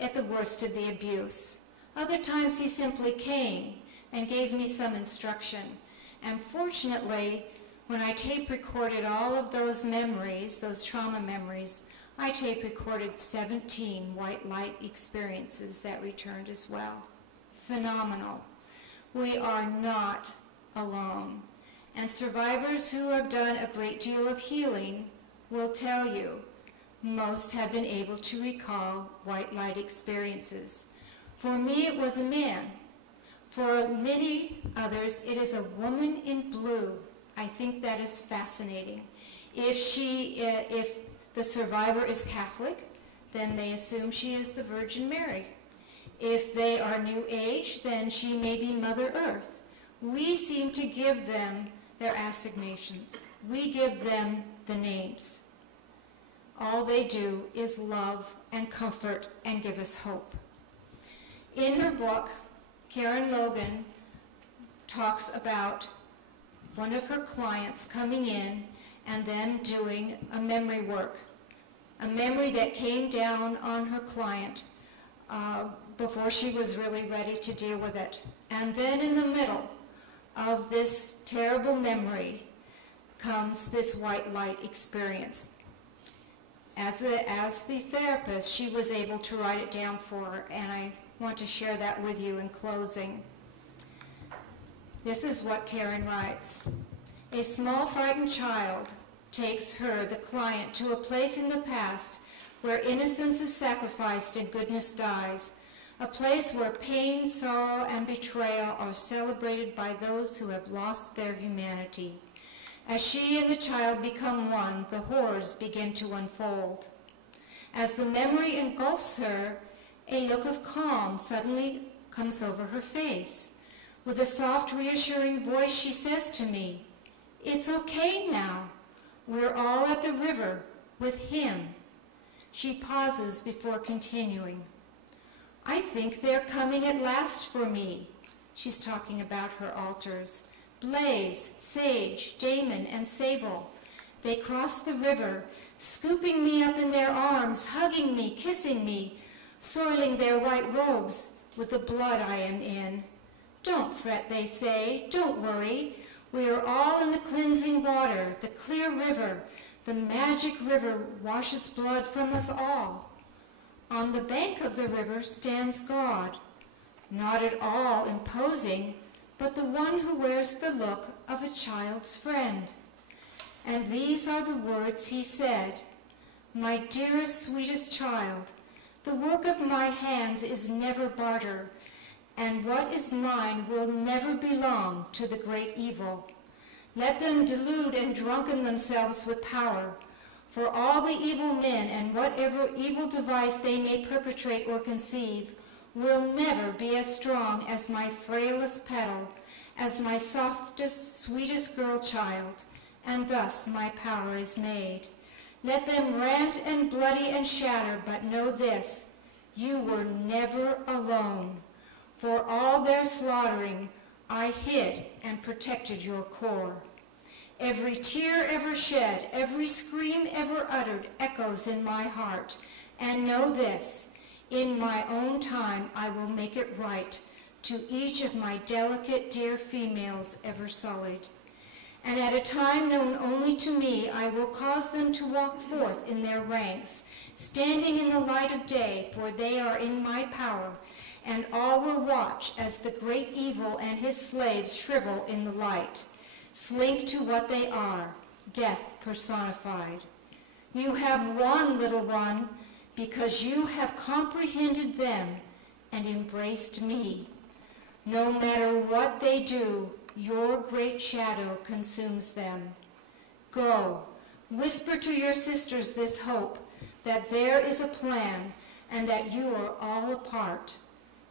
at the worst of the abuse. Other times he simply came and gave me some instruction. And fortunately, when I tape recorded all of those memories, those trauma memories, I tape recorded 17 white light experiences that returned as well. Phenomenal. We are not alone. And survivors who have done a great deal of healing will tell you most have been able to recall white light experiences. For me, it was a man. For many others, it is a woman in blue. I think that is fascinating. If the survivor is Catholic, then they assume she is the Virgin Mary. If they are New Age, then she may be Mother Earth. We seem to give them their assignations. We give them the names. All they do is love and comfort and give us hope. In her book, Karen Logan talks about one of her clients coming in and then doing a memory work, a memory that came down on her client before she was really ready to deal with it. And then in the middle of this terrible memory comes this white light experience. As the therapist, she was able to write it down for her, and I want to share that with you in closing. This is what Karen writes. A small frightened child takes her, the client, to a place in the past where innocence is sacrificed and goodness dies, a place where pain, sorrow, and betrayal are celebrated by those who have lost their humanity. As she and the child become one, the horrors begin to unfold. As the memory engulfs her, a look of calm suddenly comes over her face. With a soft, reassuring voice, she says to me, "It's okay now. We're all at the river with him." She pauses before continuing. "I think they're coming at last for me." She's talking about her altars. Blaze, Sage, Damon, and Sable. They cross the river, scooping me up in their arms, hugging me, kissing me, soiling their white robes with the blood I am in. "Don't fret," they say, "don't worry. We are all in the cleansing water, the clear river. The magic river washes blood from us all." On the bank of the river stands God, not at all imposing, but the one who wears the look of a child's friend. And these are the words he said, "My dearest, sweetest child, the work of my hands is never barter, and what is mine will never belong to the great evil. Let them delude and drunken themselves with power, for all the evil men and whatever evil device they may perpetrate or conceive will never be as strong as my frailest petal, as my softest, sweetest girl child, and thus my power is made. Let them rant and bloody and shatter, but know this, you were never alone. For all their slaughtering, I hid and protected your core. Every tear ever shed, every scream ever uttered echoes in my heart. And know this, in my own time I will make it right to each of my delicate, dear females ever sullied. And at a time known only to me, I will cause them to walk forth in their ranks, standing in the light of day, for they are in my power, and all will watch as the great evil and his slaves shrivel in the light, slink to what they are, death personified. You have won, little one, because you have comprehended them and embraced me. No matter what they do, your great shadow consumes them. Go, whisper to your sisters this hope, that there is a plan and that you are all a part.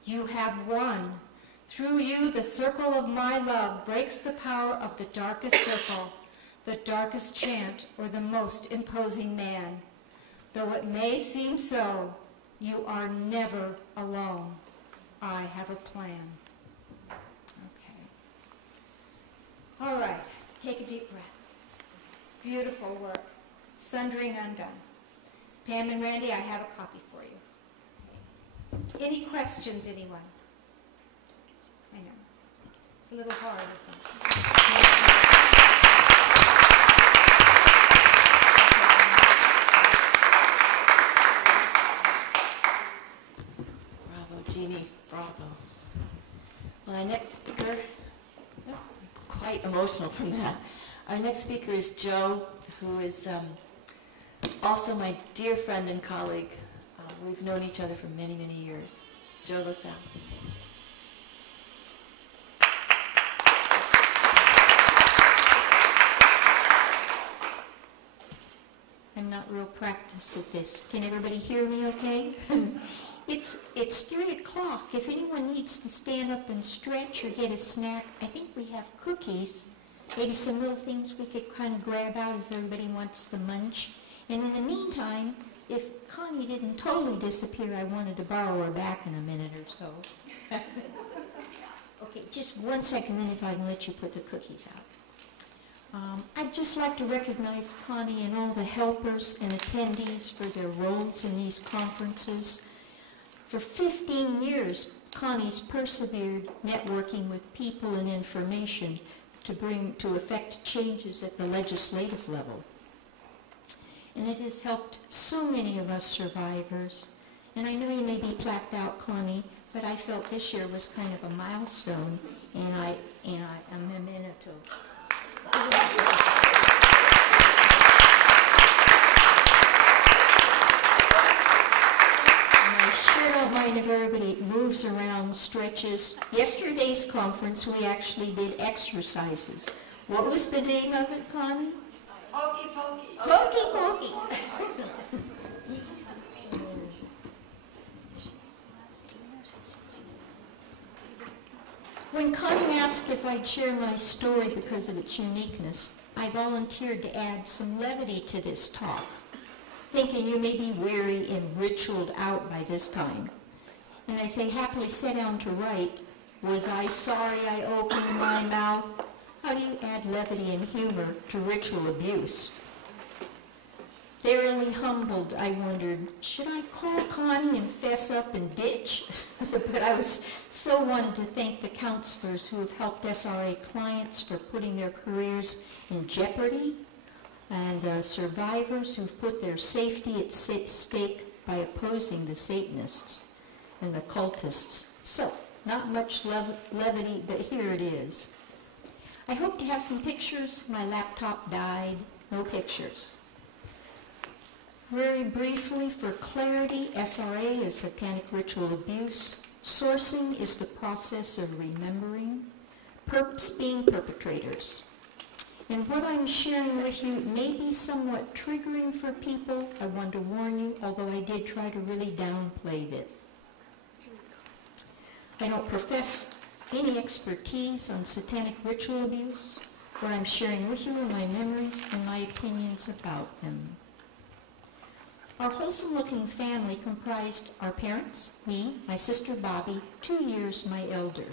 You have won. Through you, the circle of my love breaks the power of the darkest circle, the darkest chant, or the most imposing man. Though it may seem so, you are never alone. I have a plan. Okay. All right, take a deep breath. Beautiful work. Sundering Undone. Pam and Randy, I have a copy for you. Any questions, anyone? I know. It's a little hard, isn't it? Jeannie, bravo. Well, our next speaker, I'm quite emotional from that. Our next speaker is Joe, who is also my dear friend and colleague. We've known each other for many, many years. Joe LaSalle. I'm not real practiced at this. Can everybody hear me okay? It's 3 o'clock. If anyone needs to stand up and stretch or get a snack, I think we have cookies. Maybe some little things we could kind of grab out if everybody wants to munch. And in the meantime, if Connie didn't totally disappear, I wanted to borrow her back in a minute or so. Okay, just 1 second, then if I can let you put the cookies out. I'd just like to recognize Connie and all the helpers and attendees for their roles in these conferences. For 15 years, Connie's persevered networking with people and information to affect changes at the legislative level. And it has helped so many of us survivors. And I know you may be plaqued out, Connie, but I felt this year was kind of a milestone, and a memento. I don't mind if everybody moves around, stretches. Yesterday's conference, we actually did exercises. What was the name of it, Connie? Hokey pokey. Hokey pokey. When Connie asked if I'd share my story because of its uniqueness, I volunteered to add some levity to this talk, thinking you may be weary and ritualed out by this time. And I say, happily sat down to write, was I sorry I opened my mouth? How do you add levity and humor to ritual abuse? Barely humbled, I wondered, should I call Connie and fess up and ditch? But I was so wanted to thank the counselors who have helped SRA clients for putting their careers in jeopardy, and survivors who've put their safety at stake by opposing the Satanists and the cultists. So, not much levity, but here it is. I hope to have some pictures. My laptop died. No pictures. Very briefly, for clarity, SRA is satanic ritual abuse. Sourcing is the process of remembering. Perps being perpetrators. And what I'm sharing with you may be somewhat triggering for people. I want to warn you, although I did try to really downplay this. I don't profess any expertise on satanic ritual abuse. What I'm sharing with you are my memories and my opinions about them. Our wholesome-looking family comprised our parents, me, my sister Bobby, 2 years my elder.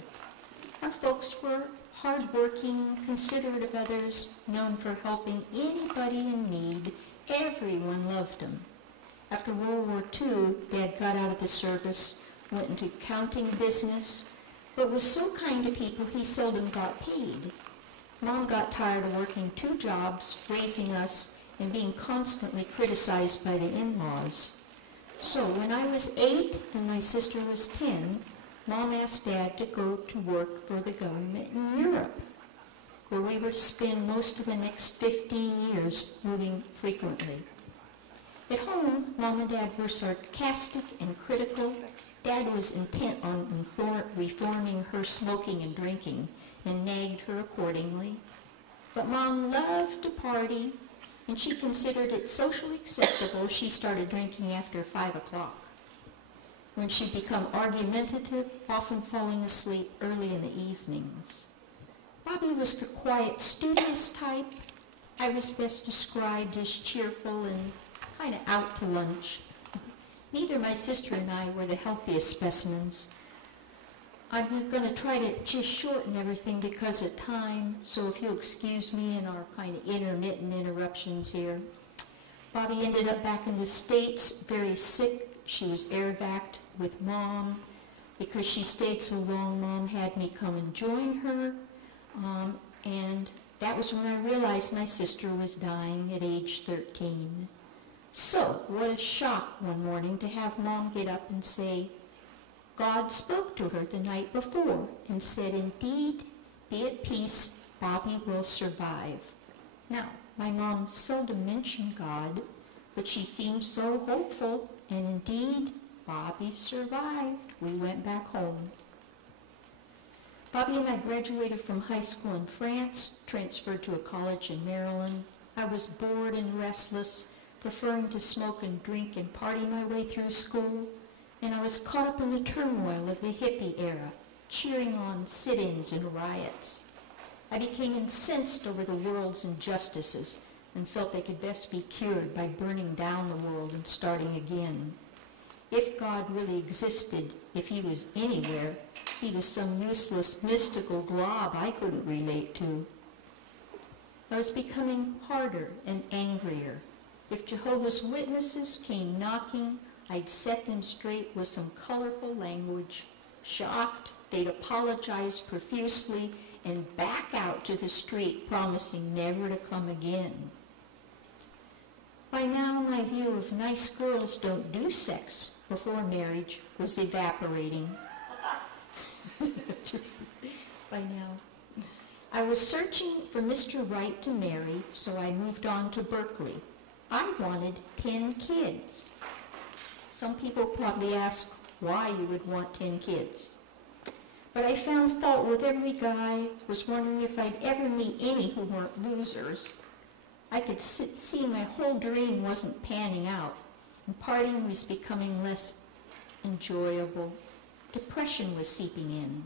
Our folks were hardworking, considerate of others, known for helping anybody in need. Everyone loved them. After World War II, Dad got out of the service, went into accounting business, but was so kind to people he seldom got paid. Mom got tired of working 2 jobs, raising us, and being constantly criticized by the in-laws. So when I was 8 and my sister was 10, Mom asked Dad to go to work for the government in Europe, where we were to spend most of the next 15 years moving frequently. At home, Mom and Dad were sarcastic and critical. Dad was intent on reforming her smoking and drinking and nagged her accordingly. But Mom loved to party, and she considered it socially acceptable she started drinking after 5 o'clock, when she'd become argumentative, often falling asleep early in the evenings. Bobby was the quiet, studious type. I was best described as cheerful and kind of out to lunch. Neither my sister and I were the healthiest specimens. I'm going to try to just shorten everything because of time, so if you'll excuse me and our kind of intermittent interruptions here. Bobby ended up back in the States, very sick. She was air-vac'd with Mom. Because she stayed so long, Mom had me come and join her. And that was when I realized my sister was dying at age 13. So, what a shock one morning to have Mom get up and say, God spoke to her the night before and said, indeed, be at peace, Bobby will survive. Now, my mom seldom mentioned God, but she seemed so hopeful, and indeed, Bobby survived. We went back home. Bobby and I graduated from high school in France, transferred to a college in Maryland. I was bored and restless, preferring to smoke and drink and party my way through school, and I was caught up in the turmoil of the hippie era, cheering on sit-ins and riots. I became incensed over the world's injustices and felt they could best be cured by burning down the world and starting again. If God really existed, if he was anywhere, he was some useless mystical glob I couldn't relate to. I was becoming harder and angrier. If Jehovah's Witnesses came knocking, I'd set them straight with some colorful language. Shocked, they'd apologize profusely and back out to the street, promising never to come again. By now, my view of nice girls don't do sex before marriage was evaporating. By now. I was searching for Mr. Right to marry, so I moved on to Berkeley. I wanted 10 kids. Some people probably ask why you would want 10 kids. But I found fault with every guy, was wondering if I'd ever meet any who weren't losers. I could see my whole dream wasn't panning out, and partying was becoming less enjoyable. Depression was seeping in.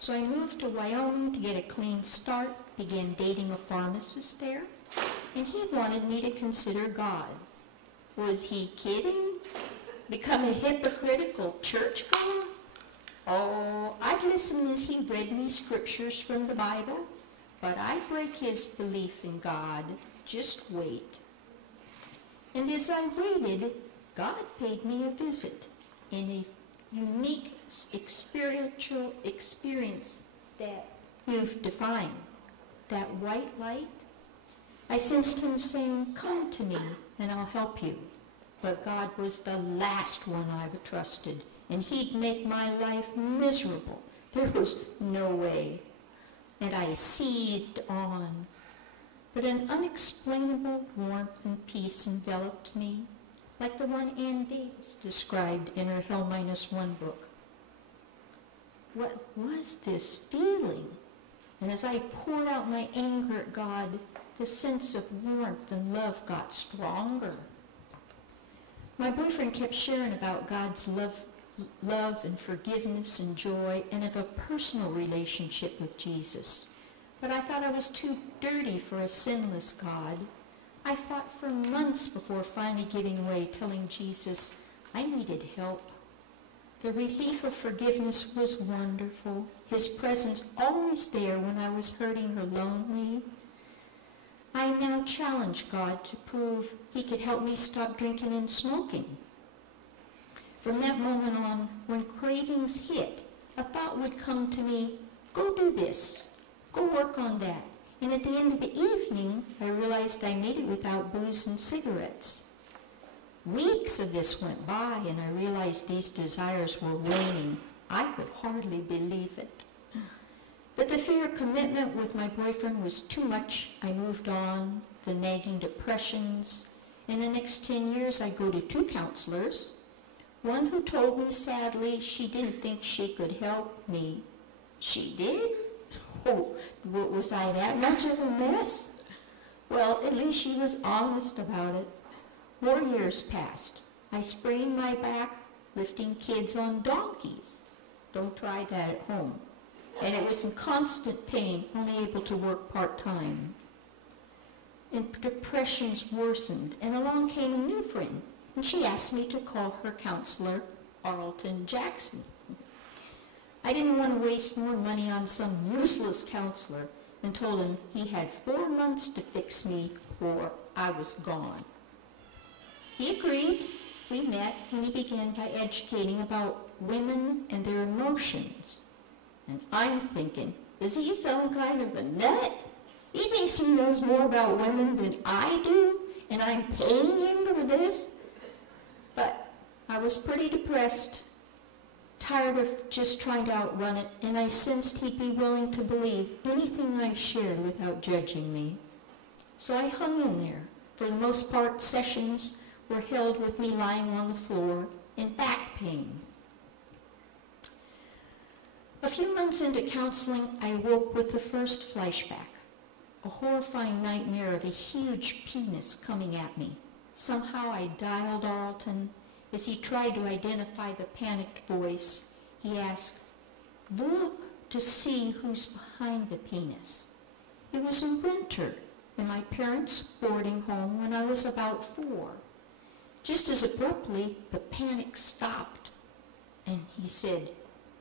So I moved to Wyoming to get a clean start, began dating a pharmacist there, and he wanted me to consider God. Was he kidding? Become a hypocritical churchgoer? Oh, I'd listen as he read me scriptures from the Bible, but I'd break his belief in God. Just wait. And as I waited, God paid me a visit in a unique spiritual experience that you've defined, that white light. I sensed him saying, come to me and I'll help you. But God was the last one I trusted, and he'd make my life miserable. There was no way. And I seethed on. But an unexplainable warmth and peace enveloped me, like the one Ann Davis described in her Hell-1 book. What was this feeling? And as I poured out my anger at God, the sense of warmth and love got stronger. My boyfriend kept sharing about God's love and forgiveness and joy, and of a personal relationship with Jesus. But I thought I was too dirty for a sinless God. I fought for months before finally giving way, telling Jesus I needed help. The relief of forgiveness was wonderful, his presence always there when I was hurting or lonely. I now challenged God to prove he could help me stop drinking and smoking. From that moment on, when cravings hit, a thought would come to me, go do this, go work on that. And at the end of the evening, I realized I made it without booze and cigarettes. Weeks of this went by, and I realized these desires were waning, I could hardly believe it. But the fear of commitment with my boyfriend was too much. I moved on, the nagging depressions. In the next 10 years, I go to 2 counselors. One who told me sadly she didn't think she could help me. She did? Oh, was I that much of a mess? Well, at least she was honest about it. More years passed. I sprained my back lifting kids on donkeys. Don't try that at home. And it was in constant pain, only able to work part-time. And depressions worsened, and along came a new friend, and she asked me to call her counselor, Arlton Jackson. I didn't want to waste more money on some useless counselor, and told him he had 4 months to fix me, or I was gone. He agreed. We met, and he began by educating about women and their emotions. And I'm thinking, is he some kind of a nut? He thinks he knows more about women than I do, and I'm paying him for this? But I was pretty depressed, tired of just trying to outrun it, and I sensed he'd be willing to believe anything I shared without judging me. So I hung in there. For the most part, sessions were held with me lying on the floor in back pain. A few months into counseling, I woke with the first flashback, a horrifying nightmare of a huge penis coming at me. Somehow I dialed Arlton. As he tried to identify the panicked voice, he asked, "Look to see who's behind the penis." It was a winter in my parents' boarding home when I was about 4. Just as abruptly, the panic stopped, and he said,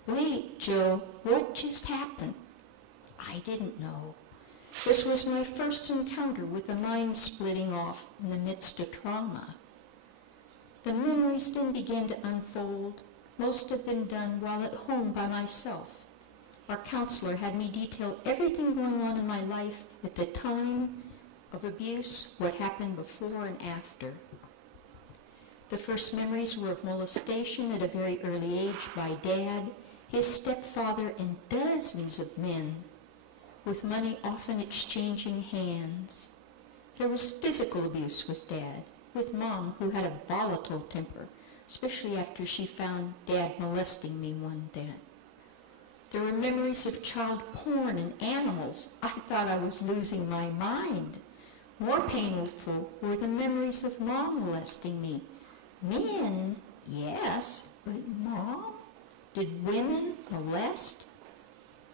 "Wait, Joe, what just happened?" I didn't know. This was my first encounter with the mind splitting off in the midst of trauma. The memories then began to unfold, most of them done while at home by myself. Our counselor had me detail everything going on in my life at the time of abuse, what happened before and after. The first memories were of molestation at a very early age by Dad, his stepfather, and dozens of men, with money often exchanging hands. There was physical abuse with Dad, with Mom, who had a volatile temper, especially after she found Dad molesting me one day. There were memories of child porn and animals. I thought I was losing my mind. More painful were the memories of Mom molesting me. Men, yes, but Mom? Did women molest?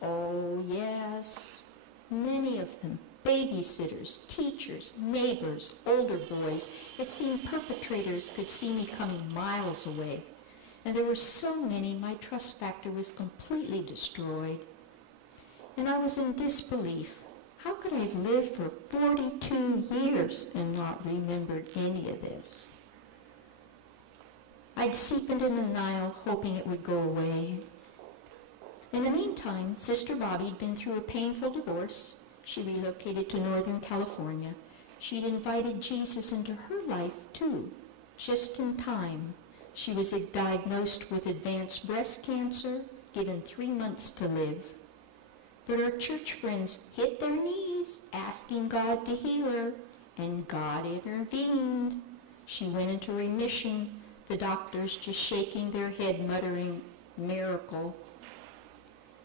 Oh, yes. Many of them. Babysitters, teachers, neighbors, older boys. It seemed perpetrators could see me coming miles away. And there were so many, my trust factor was completely destroyed. And I was in disbelief. How could I have lived for 42 years and not remembered any of this? I'd seep into denial, hoping it would go away. In the meantime, Sister Bobby had been through a painful divorce. She relocated to Northern California. She'd invited Jesus into her life, too, just in time. She was diagnosed with advanced breast cancer, given 3 months to live. But her church friends hit their knees, asking God to heal her, and God intervened. She went into remission, the doctors just shaking their head, muttering, "Miracle."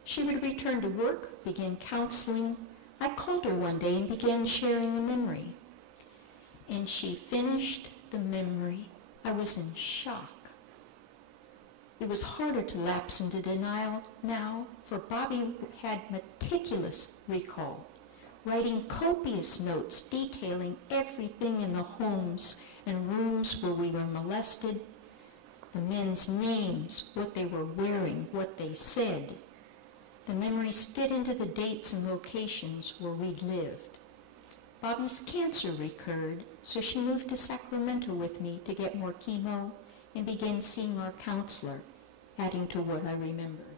She would return to work, begin counseling. I called her one day and began sharing a memory. And she finished the memory. I was in shock. It was harder to lapse into denial now, for Bobby had meticulous recall, writing copious notes detailing everything in the homes and rooms where we were molested, the men's names, what they were wearing, what they said. The memories fit into the dates and locations where we'd lived. Bobby's cancer recurred, so she moved to Sacramento with me to get more chemo and began seeing our counselor, adding to what I remembered.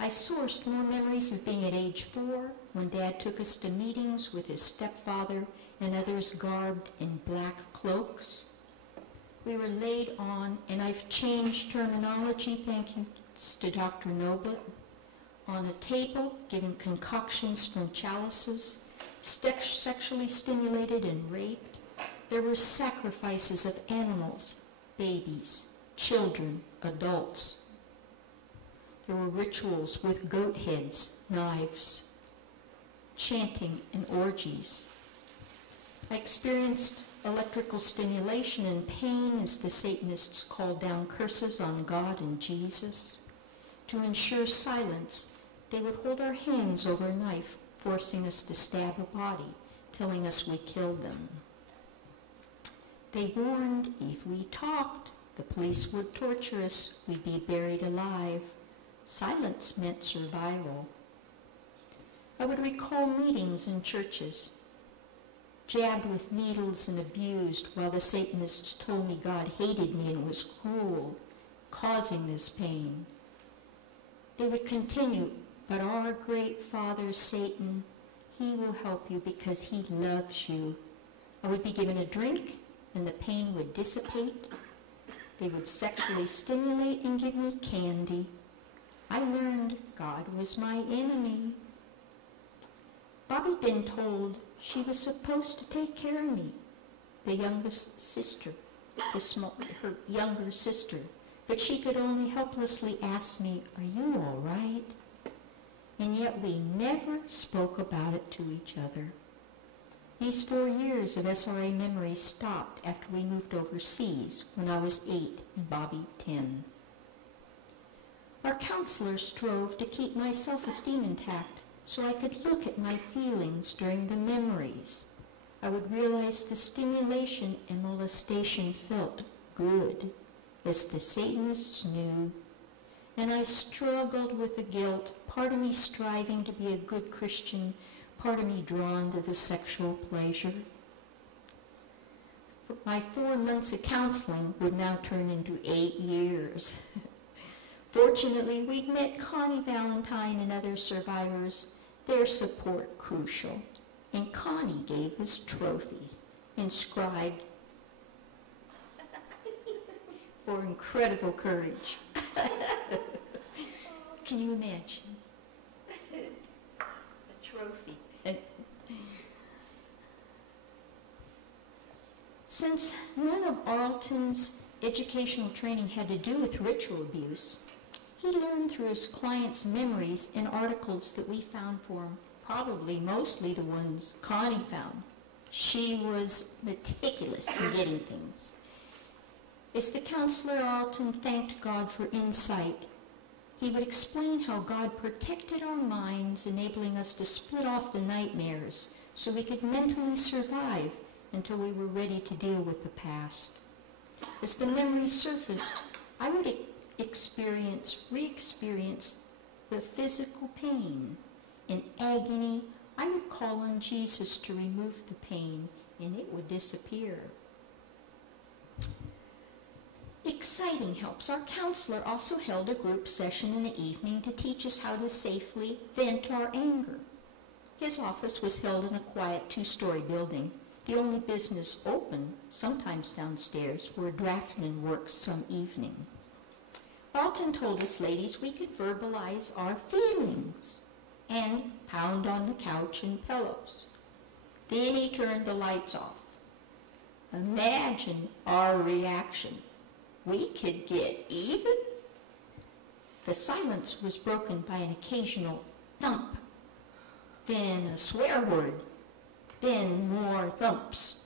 I sourced more memories of being at age 4 when Dad took us to meetings with his stepfather and others garbed in black cloaks. we were laid on, and I've changed terminology, thank you to Dr. Noblitt, on a table, given concoctions from chalices, sexually stimulated and raped. There were sacrifices of animals, babies, children, adults. There were rituals with goat heads, knives, chanting, and orgies. I experienced electrical stimulation and pain as the Satanists called down curses on God and Jesus. To ensure silence, they would hold our hands over a knife, forcing us to stab a body, telling us we killed them. They warned if we talked, the police would torture us, we'd be buried alive. Silence meant survival. I would recall meetings in churches, jabbed with needles and abused, while the Satanists told me God hated me and was cruel, causing this pain. They would continue, but our great father, Satan, he will help you because he loves you. I would be given a drink, and the pain would dissipate. They would sexually stimulate and give me candy. I learned God was my enemy. Bobby'd been told she was supposed to take care of me, the youngest sister, her younger sister, but she could only helplessly ask me, "Are you all right?" And yet we never spoke about it to each other. These 4 years of SRA memory stopped after we moved overseas when I was 8 and Bobby 10. Our counselor strove to keep my self-esteem intact so I could look at my feelings during the memories. I would realize the stimulation and molestation felt good, as the Satanists knew, and I struggled with the guilt, part of me striving to be a good Christian, part of me drawn to the sexual pleasure. My 4 months of counseling would now turn into 8 years. Fortunately, we'd met Connie Valentine and other survivors, their support crucial, and Connie gave us trophies inscribed for incredible courage. Can you imagine? A trophy. Since none of Arlton's educational training had to do with ritual abuse, he learned through his clients' memories and articles that we found for him, probably mostly the ones Connie found. She was meticulous in getting things. As the counselor, Arlton thanked God for insight. He would explain how God protected our minds, enabling us to split off the nightmares so we could mentally survive until we were ready to deal with the past. As the memories surfaced, I would re-experience the physical pain. In agony, I would call on Jesus to remove the pain, and it would disappear. Exciting helps. Our counselor also held a group session in the evening to teach us how to safely vent our anger. His office was held in a quiet 2-story building, the only business open, sometimes downstairs, where a draftsman works some evenings. Arlton told us ladies we could verbalize our feelings and pound on the couch and pillows. Then he turned the lights off. Imagine our reaction. We could get even. The silence was broken by an occasional thump, then a swear word, then more thumps,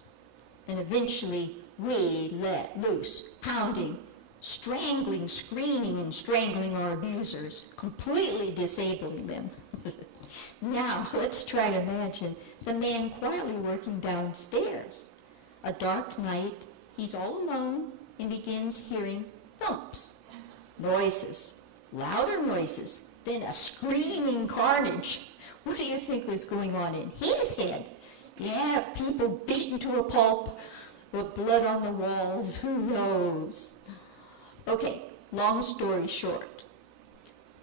and eventually we let loose, pounding, strangling, screaming, and strangling our abusers, completely disabling them. Now, let's try to imagine the man quietly working downstairs. A dark night, he's all alone and begins hearing thumps, noises, louder noises, then a screaming carnage. What do you think was going on in his head? Yeah, people beaten to a pulp with blood on the walls, who knows? Okay, long story short,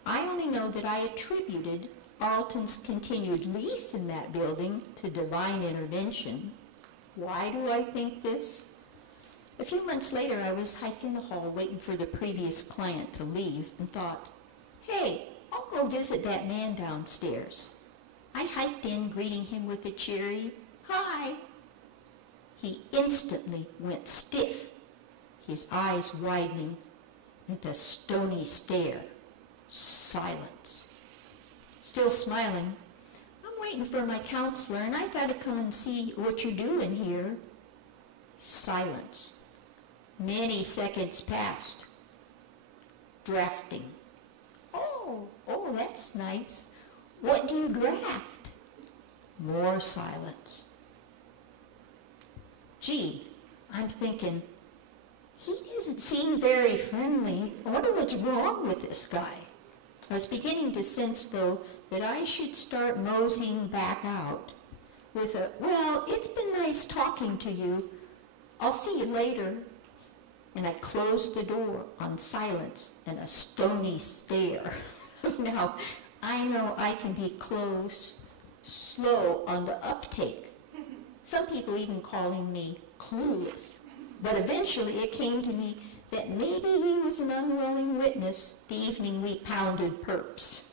I only know that I attributed Arlton's continued lease in that building to divine intervention. Why do I think this? A few months later, I was hiking the hall waiting for the previous client to leave and thought, hey, I'll go visit that man downstairs. I hiked in, greeting him with a cheery, hi. He instantly went stiff, his eyes widening with a stony stare. Silence. Still smiling, I'm waiting for my counselor, and I got to come and see what you're doing here. Silence. Many seconds passed. Drafting. Oh, that's nice. What do you draft? More silence. Gee, I'm thinking, he doesn't seem very friendly. I wonder what's wrong with this guy. I was beginning to sense, though, that I should start moseying back out with a, well, it's been nice talking to you. I'll see you later. And I closed the door on silence and a stony stare. Now, I know I can be close, slow on the uptake. Some people even calling me clueless. But eventually it came to me that maybe he was an unwilling witness the evening we pounded perps.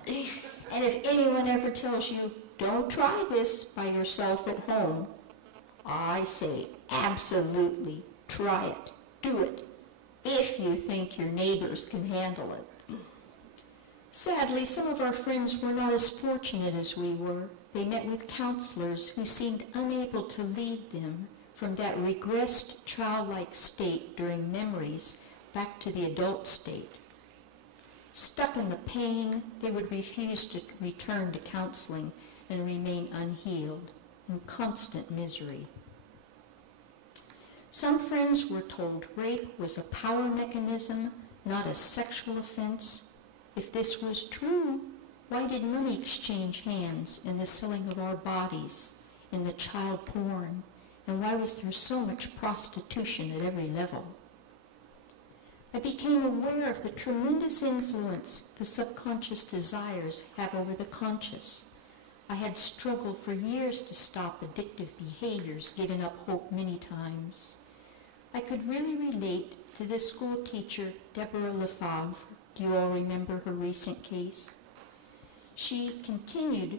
And if anyone ever tells you, don't try this by yourself at home, I say absolutely try it. Do it. If you think your neighbors can handle it. Sadly, some of our friends were not as fortunate as we were. They met with counselors who seemed unable to lead them from that regressed childlike state during memories back to the adult state. Stuck in the pain, they would refuse to return to counseling and remain unhealed in constant misery. Some friends were told rape was a power mechanism, not a sexual offense. If this was true, why did money exchange hands in the selling of our bodies, in the child porn, and why was there so much prostitution at every level? I became aware of the tremendous influence the subconscious desires have over the conscious. I had struggled for years to stop addictive behaviors, giving up hope many times. I could really relate to the school teacher, Deborah Lefebvre. Do you all remember her recent case? She continued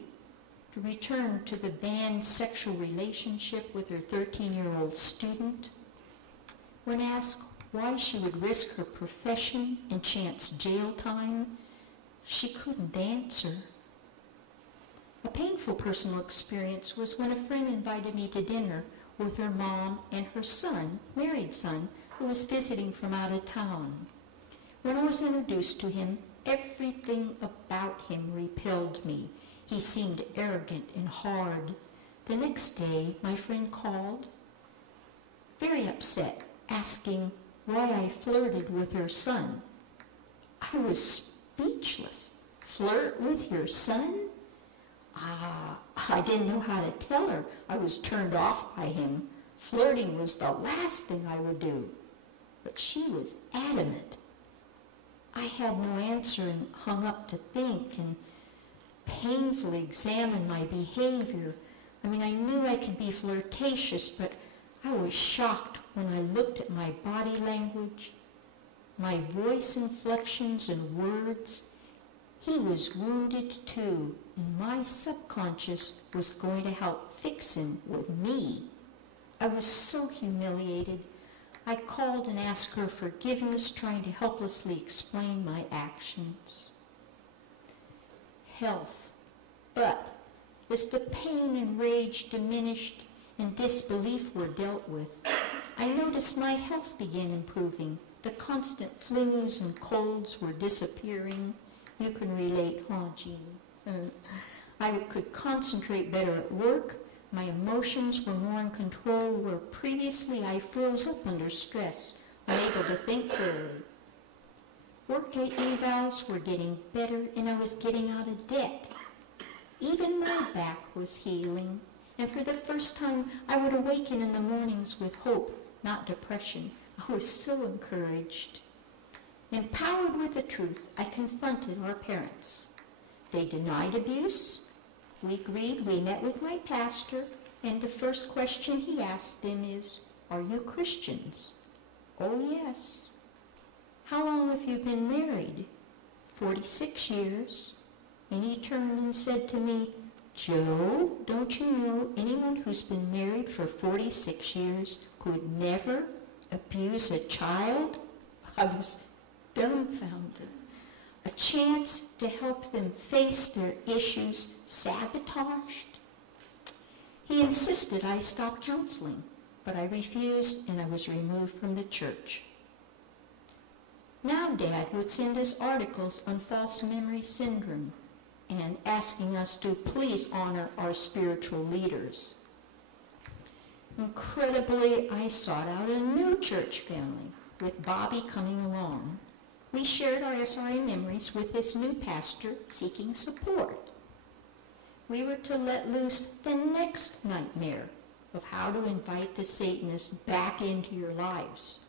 to return to the banned sexual relationship with her 13-year-old student. When asked why she would risk her profession and chance jail time, she couldn't answer. A painful personal experience was when a friend invited me to dinner with her mom and her son, married son, who was visiting from out of town. When I was introduced to him, everything about him repelled me. He seemed arrogant and hard. The next day, my friend called, very upset, asking why I flirted with her son. I was speechless. Flirt with your son? I didn't know how to tell her I was turned off by him. Flirting was the last thing I would do. But she was adamant. I had no answer and hung up to think and painfully examine my behavior. I knew I could be flirtatious, but I was shocked when I looked at my body language, my voice inflections and words. He was wounded too, and my subconscious was going to help fix him with me. I was so humiliated. I called and asked her forgiveness, trying to helplessly explain my actions. Health. But as the pain and rage diminished and disbelief were dealt with, I noticed my health began improving. The constant flus and colds were disappearing. You can relate, huh, Jean? I could concentrate better at work. My emotions were more in control, where previously I froze up under stress, unable to think clearly. Work evals were getting better, and I was getting out of debt. Even my back was healing, and for the first time I would awaken in the mornings with hope, not depression. I was so encouraged. Empowered with the truth, I confronted our parents. They denied abuse. We agreed. We met with my pastor, and the first question he asked them is, Are you Christians? Oh, yes. How long have you been married? 46 years. And he turned and said to me, Joe, don't you know anyone who's been married for 46 years could never abuse a child? I was dumbfounded. A chance to help them face their issues sabotaged. He insisted I stop counseling, but I refused and I was removed from the church. Now Dad would send us articles on false memory syndrome and asking us to please honor our spiritual leaders. Incredibly, I sought out a new church family with Bobby coming along. We shared our SRA memories with this new pastor seeking support. We were to let loose the next nightmare of how to invite the Satanists back into your lives.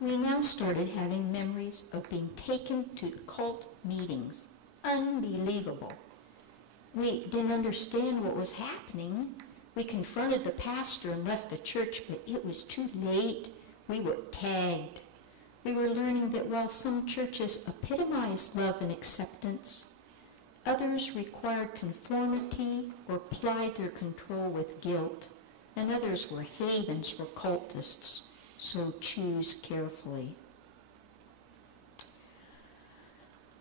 We now started having memories of being taken to cult meetings. Unbelievable. We didn't understand what was happening. We confronted the pastor and left the church, but it was too late. We were tagged. We were learning that while some churches epitomized love and acceptance, others required conformity or plied their control with guilt, and others were havens for cultists. So choose carefully.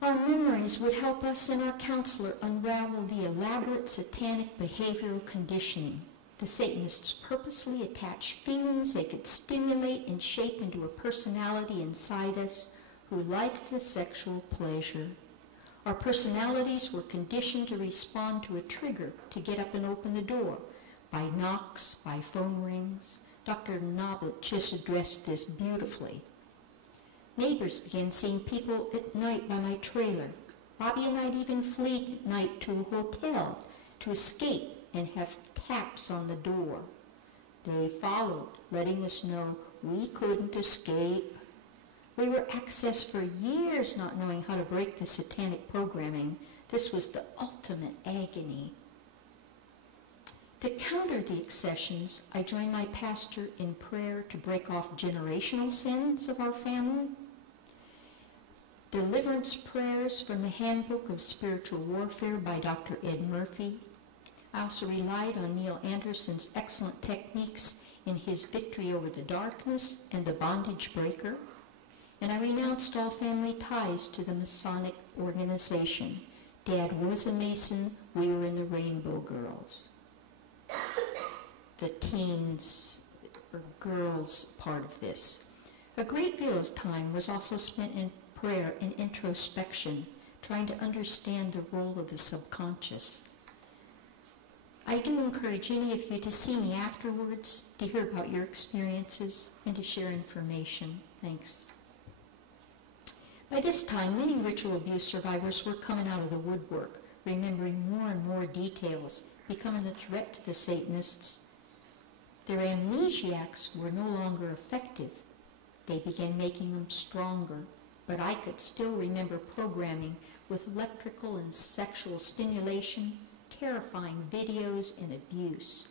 Our memories would help us and our counselor unravel the elaborate satanic behavioral conditioning. The Satanists purposely attach feelings they could stimulate and shape into a personality inside us who liked the sexual pleasure. Our personalities were conditioned to respond to a trigger to get up and open the door, by knocks, by phone rings. Dr. Noblitt just addressed this beautifully. Neighbors began seeing people at night by my trailer. Bobby and I'd even flee at night to a hotel to escape and have taps on the door. They followed, letting us know we couldn't escape. We were accessed for years not knowing how to break the satanic programming. This was the ultimate agony. To counter the accessions, I joined my pastor in prayer to break off generational sins of our family. Deliverance prayers from the Handbook of Spiritual Warfare by Dr. Ed Murphy. I also relied on Neil Anderson's excellent techniques in his Victory Over the Darkness and the Bondage Breaker. And I renounced all family ties to the Masonic organization. Dad was a Mason. We were in the Rainbow Girls. The teens or girls part of this. A great deal of time was also spent in prayer and introspection, trying to understand the role of the subconscious. I do encourage any of you to see me afterwards, to hear about your experiences, and to share information. Thanks. By this time, many ritual abuse survivors were coming out of the woodwork, remembering more and more details, becoming a threat to the Satanists. Their amnesiacs were no longer effective. They began making them stronger, but I could still remember programming with electrical and sexual stimulation, terrifying videos, and abuse.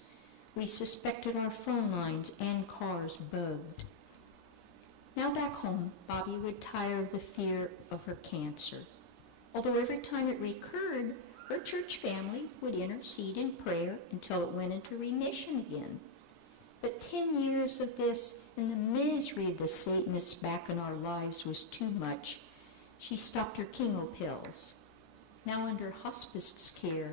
We suspected our phone lines and cars bugged. Now back home, Bobby would tire of the fear of her cancer. Although every time it recurred, her church family would intercede in prayer until it went into remission again. But 10 years of this and the misery of the Satanists back in our lives was too much. She stopped her chemo pills. Now under hospice care,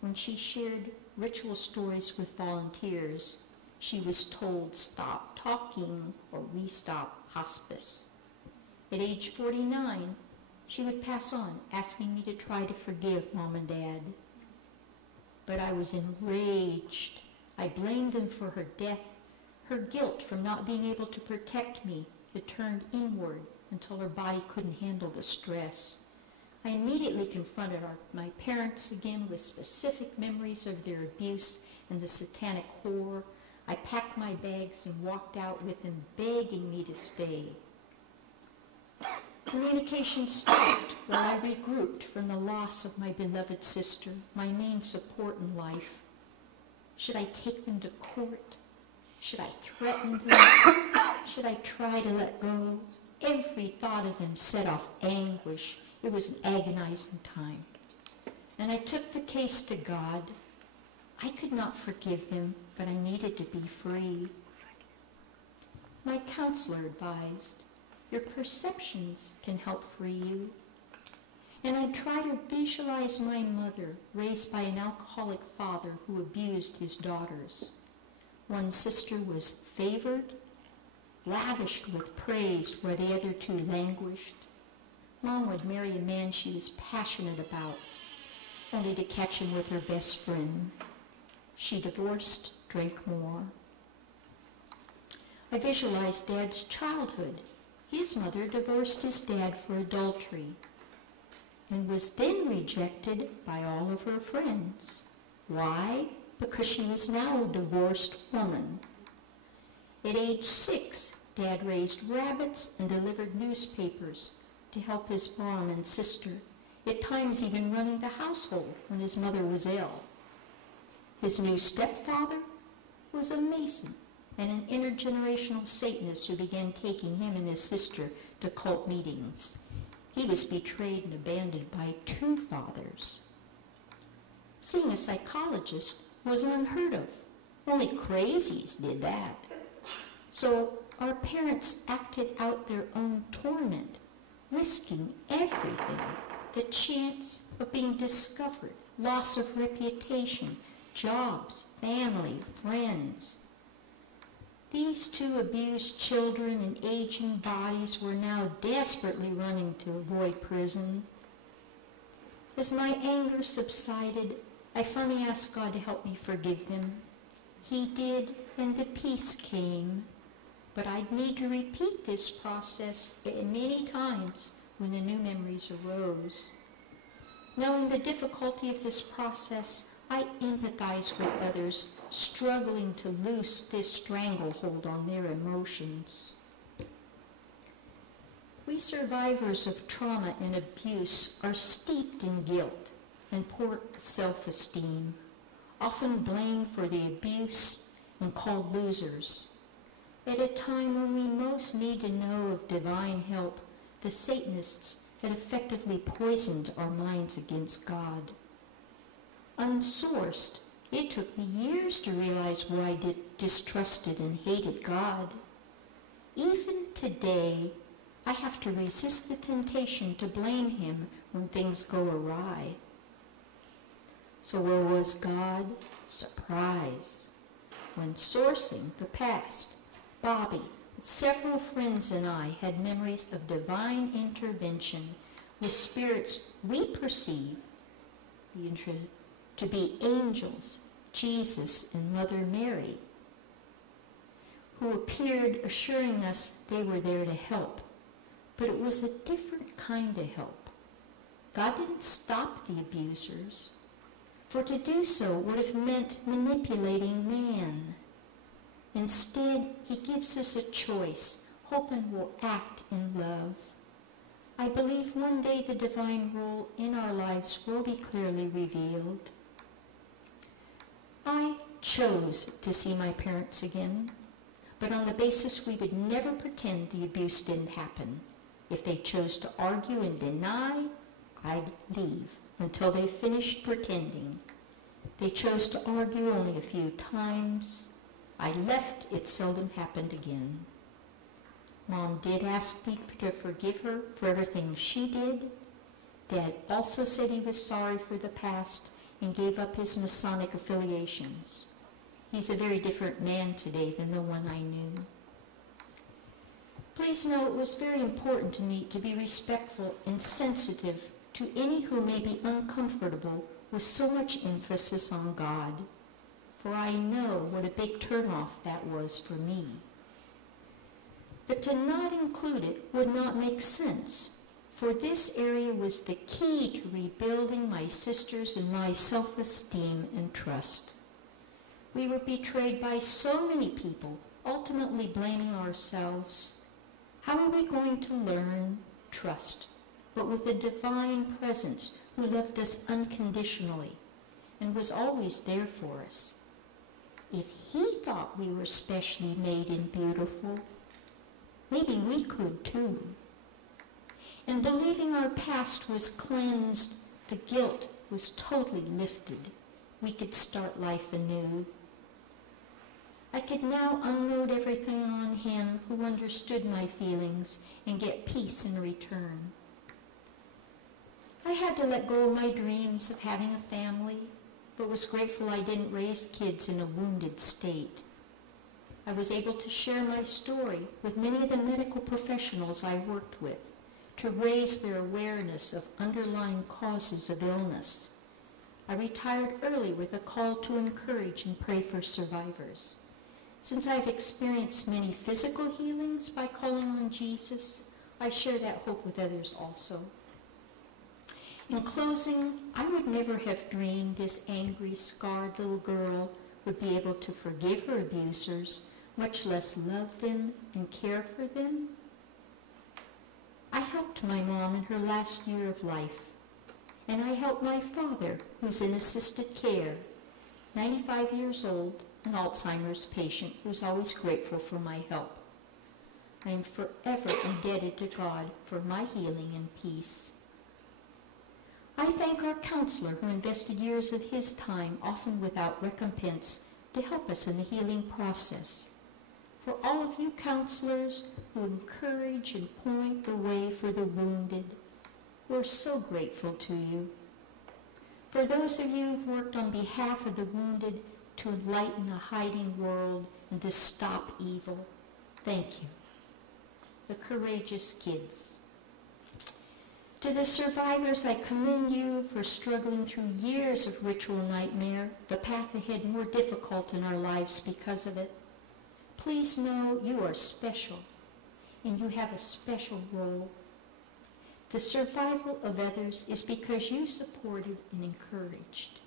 when she shared ritual stories with volunteers, she was told stop talking or we stop hospice. At age 49, she would pass on, asking me to try to forgive Mom and Dad. But I was enraged. I blamed them for her death. Her guilt from not being able to protect me had turned inward until her body couldn't handle the stress. I immediately confronted my parents again with specific memories of their abuse and the satanic horror. I packed my bags and walked out with them begging me to stay. Communication stopped while I regrouped from the loss of my beloved sister, my main support in life. Should I take them to court? Should I threaten them? Should I try to let go? Every thought of them set off anguish. It was an agonizing time. And I took the case to God. I could not forgive them, but I needed to be free. My counselor advised, your perceptions can help free you. And I tried to visualize my mother, raised by an alcoholic father who abused his daughters. One sister was favored, lavished with praise where the other two languished. Mom would marry a man she was passionate about, only to catch him with her best friend. She divorced, drank more. I visualized Dad's childhood. His mother divorced his dad for adultery and was then rejected by all of her friends. Why? Because she was now a divorced woman. At age 6, Dad raised rabbits and delivered newspapers to help his mom and sister, at times even running the household when his mother was ill. His new stepfather was a Mason and an intergenerational Satanist who began taking him and his sister to cult meetings. He was betrayed and abandoned by 2 fathers. Seeing a psychologist was unheard of. Only crazies did that. So our parents acted out their own torment, risking everything, the chance of being discovered, loss of reputation, jobs, family, friends. These 2 abused children and aging bodies were now desperately running to avoid prison. As my anger subsided, I finally asked God to help me forgive them. He did, and the peace came. But I'd need to repeat this process many times when the new memories arose. Knowing the difficulty of this process, I empathize with others struggling to loose this stranglehold on their emotions. We survivors of trauma and abuse are steeped in guilt and poor self-esteem, often blamed for the abuse and called losers. At a time when we most need to know of divine help, the Satanists had effectively poisoned our minds against God. Unsourced, it took me years to realize why I distrusted and hated God. Even today, I have to resist the temptation to blame him when things go awry. So where was God? Surprise. When sourcing the past, Bobby, several friends and I had memories of divine intervention with spirits we perceive to be angels, Jesus and Mother Mary, who appeared assuring us they were there to help. But it was a different kind of help. God didn't stop the abusers, for to do so would have meant manipulating man. Instead, he gives us a choice, hoping we'll act in love. I believe one day the divine rule in our lives will be clearly revealed. I chose to see my parents again, but on the basis we would never pretend the abuse didn't happen. If they chose to argue and deny, I'd leave until they finished pretending. They chose to argue only a few times. I left, it seldom happened again. Mom did ask me to forgive her for everything she did. Dad also said he was sorry for the past and gave up his Masonic affiliations. He's a very different man today than the one I knew. Please know it was very important to me to be respectful and sensitive to any who may be uncomfortable with so much emphasis on God, for I know what a big turnoff that was for me. But to not include it would not make sense, for this area was the key to rebuilding my sisters and my self-esteem and trust. We were betrayed by so many people, ultimately blaming ourselves. How are we going to learn trust, but with a divine presence who loved us unconditionally and was always there for us? if he thought we were specially made and beautiful, maybe we could too. And believing our past was cleansed, the guilt was totally lifted. We could start life anew. I could now unload everything on him who understood my feelings and get peace in return. I had to let go of my dreams of having a family, but was grateful I didn't raise kids in a wounded state. I was able to share my story with many of the medical professionals I worked with to raise their awareness of underlying causes of illness. I retired early with a call to encourage and pray for survivors. Since I've experienced many physical healings by calling on Jesus, I share that hope with others also. In closing, I would never have dreamed this angry, scarred little girl would be able to forgive her abusers, much less love them and care for them. I helped my mom in her last year of life, and I helped my father, who's in assisted care, 95 years old, an Alzheimer's patient who's always grateful for my help. I am forever indebted to God for my healing and peace. I thank our counselor who invested years of his time, often without recompense, to help us in the healing process. For all of you counselors who encourage and point the way for the wounded, we're so grateful to you. For those of you who've worked on behalf of the wounded to enlighten a hiding world and to stop evil, thank you. The courageous kids. To the survivors, I commend you for struggling through years of ritual nightmare, the path ahead more difficult in our lives because of it. Please know you are special, and you have a special role. The survival of others is because you supported and encouraged.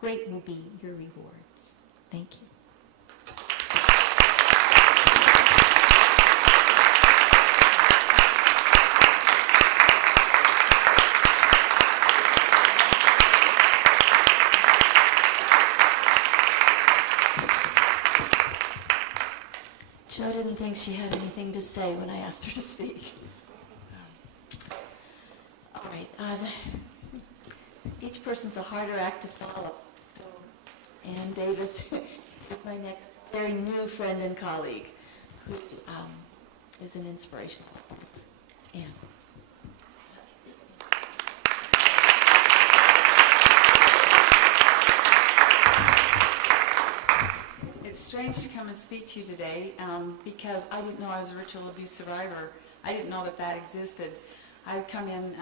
Great will be your rewards. Thank you. Jo didn't think she had anything to say when I asked her to speak. All right. Each person's a harder act to follow. So Ann Davis is my next very new friend and colleague who is an inspiration. Ann. It's strange to come and speak to you today because I didn't know I was a ritual abuse survivor. I didn't know that that existed. I'd come in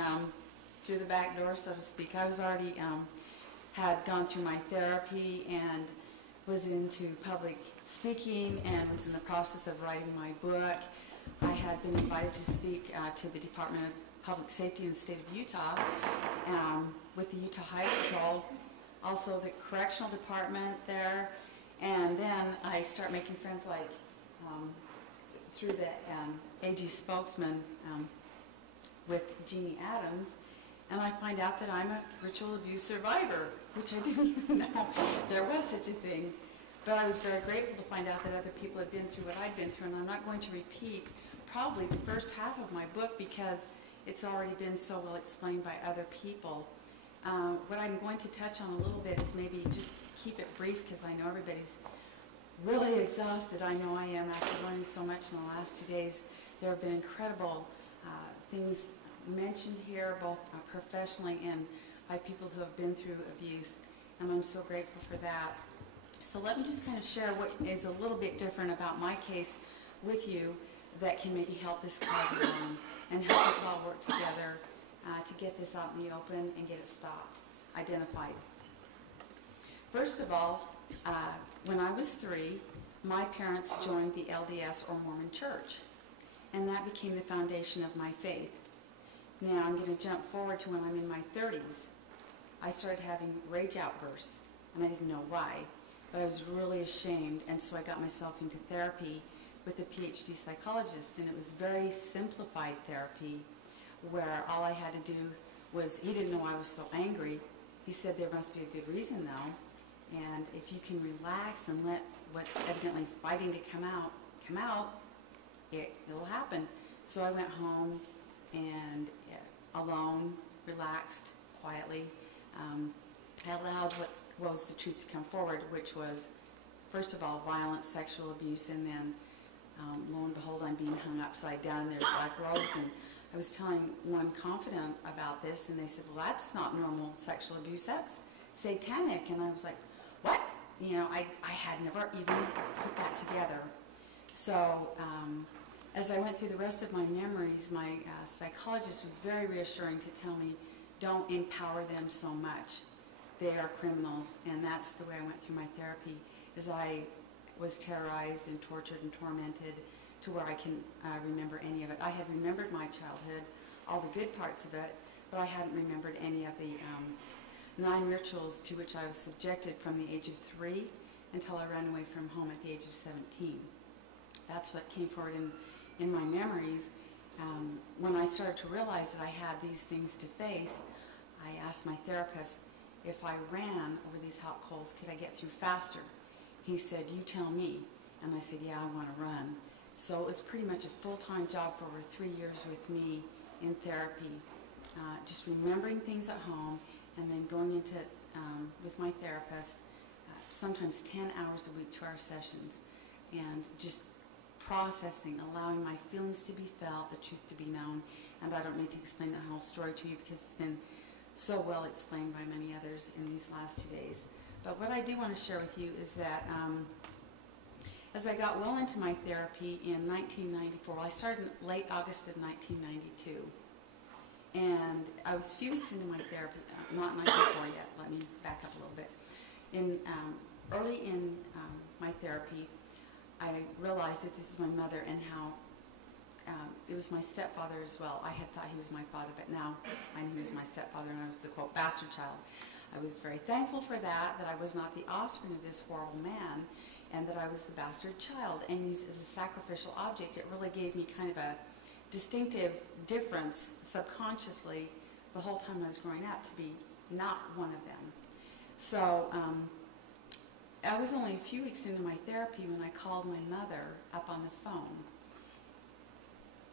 through the back door, so to speak. I was already had gone through my therapy and was into public speaking and was in the process of writing my book. I had been invited to speak to the Department of Public Safety in the state of Utah with the Utah Highway Patrol, also the Correctional Department there. And then I start making friends like through the AG spokesman with Jeannie Adams, and I find out that I'm a ritual abuse survivor, which I didn't even know there was such a thing. But I was very grateful to find out that other people had been through what I'd been through, and I'm not going to repeat probably the first half of my book because it's already been so well explained by other people. What I'm going to touch on a little bit is maybe just keep it brief because I know everybody's really exhausted. I know I am after learning so much in the last 2 days. There have been incredible things mentioned here, both professionally and by people who have been through abuse, and I'm so grateful for that. So let me just kind of share what is a little bit different about my case with you that can maybe help this cause along and help us all work together to get this out in the open and get it stopped, identified. First of all, when I was 3, my parents joined the LDS or Mormon Church, and that became the foundation of my faith. Now I'm going to jump forward to when I'm in my 30s. I started having rage outbursts, and I didn't know why, but I was really ashamed, and so I got myself into therapy with a PhD psychologist, and it was very simplified therapy where all I had to do was, he didn't know I was so angry. He said there must be a good reason though, And if you can relax and let what's evidently fighting to come out, it'll happen. So I went home and alone, relaxed, quietly, I allowed what was the truth to come forward, which was, first of all, violent sexual abuse, and then lo and behold, I'm being hung upside down and there's black robes. And I was telling one confidant about this, and they said, well, that's not normal sexual abuse, that's satanic. And I was like, what? You know, I had never even put that together. So as I went through the rest of my memories, my psychologist was very reassuring to tell me, don't empower them so much. They are criminals, and that's the way I went through my therapy, is I was terrorized and tortured and tormented to where I can remember any of it. I had remembered my childhood, all the good parts of it, but I hadn't remembered any of the 9 rituals to which I was subjected from the age of 3 until I ran away from home at the age of 17. That's what came forward in my memories. When I started to realize that I had these things to face, I asked my therapist, if I ran over these hot coals, could I get through faster? He said, you tell me. And I said, yeah, I want to run. So it was pretty much a full-time job for over 3 years with me in therapy, just remembering things at home and then going into, with my therapist, sometimes 10 hours a week to our sessions, and just processing, allowing my feelings to be felt, the truth to be known. And I don't need to explain the whole story to you because it's been so well explained by many others in these last 2 days. But what I do want to share with you is that as I got well into my therapy in 1994, I started in late August of 1992. And I was a few weeks into my therapy, not 94 yet, let me back up a little bit. Early in my therapy, I realized that this was my mother and how it was my stepfather as well. I had thought he was my father, but now I knew he was my stepfather, and I was the, quote, bastard child. I was very thankful for that I was not the offspring of this horrible man, and that I was the bastard child, and used as a sacrificial object. It really gave me kind of a distinctive difference subconsciously the whole time I was growing up to be not one of them. So I was only a few weeks into my therapy when I called my mother up on the phone.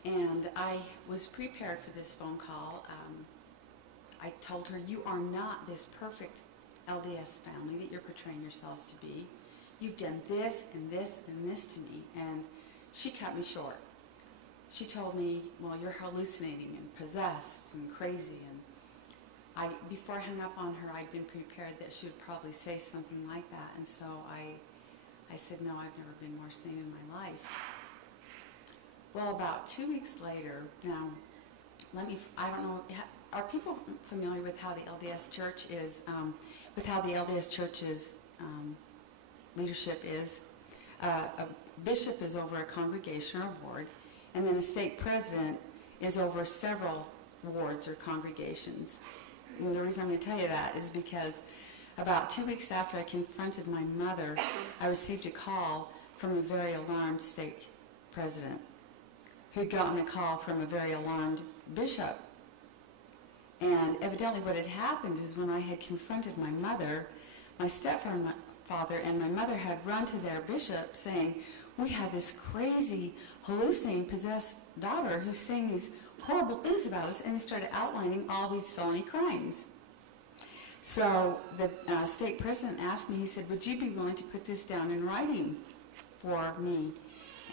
And I was prepared for this phone call. I told her, you are not this perfect LDS family that you're portraying yourselves to be. You've done this and this and this to me. And she cut me short. She told me, well, you're hallucinating and possessed and crazy. And before I hung up on her, I'd been prepared that she would probably say something like that. And so I said, no, I've never been more sane in my life. Well, about 2 weeks later, now, I don't know, are people familiar with how the LDS Church is, with how the LDS Church's leadership is? A bishop is over a congregation or a ward, and then a stake president is over several wards or congregations. And the reason I'm going to tell you that is because about 2 weeks after I confronted my mother, I received a call from a very alarmed stake president who'd gotten a call from a very alarmed bishop. And evidently what had happened is when I had confronted my mother, my stepfather and my mother had run to their bishop saying, we have this crazy, hallucinating, possessed daughter who's saying these horrible things about us, and they started outlining all these felony crimes. So the stake president asked me, he said, would you be willing to put this down in writing for me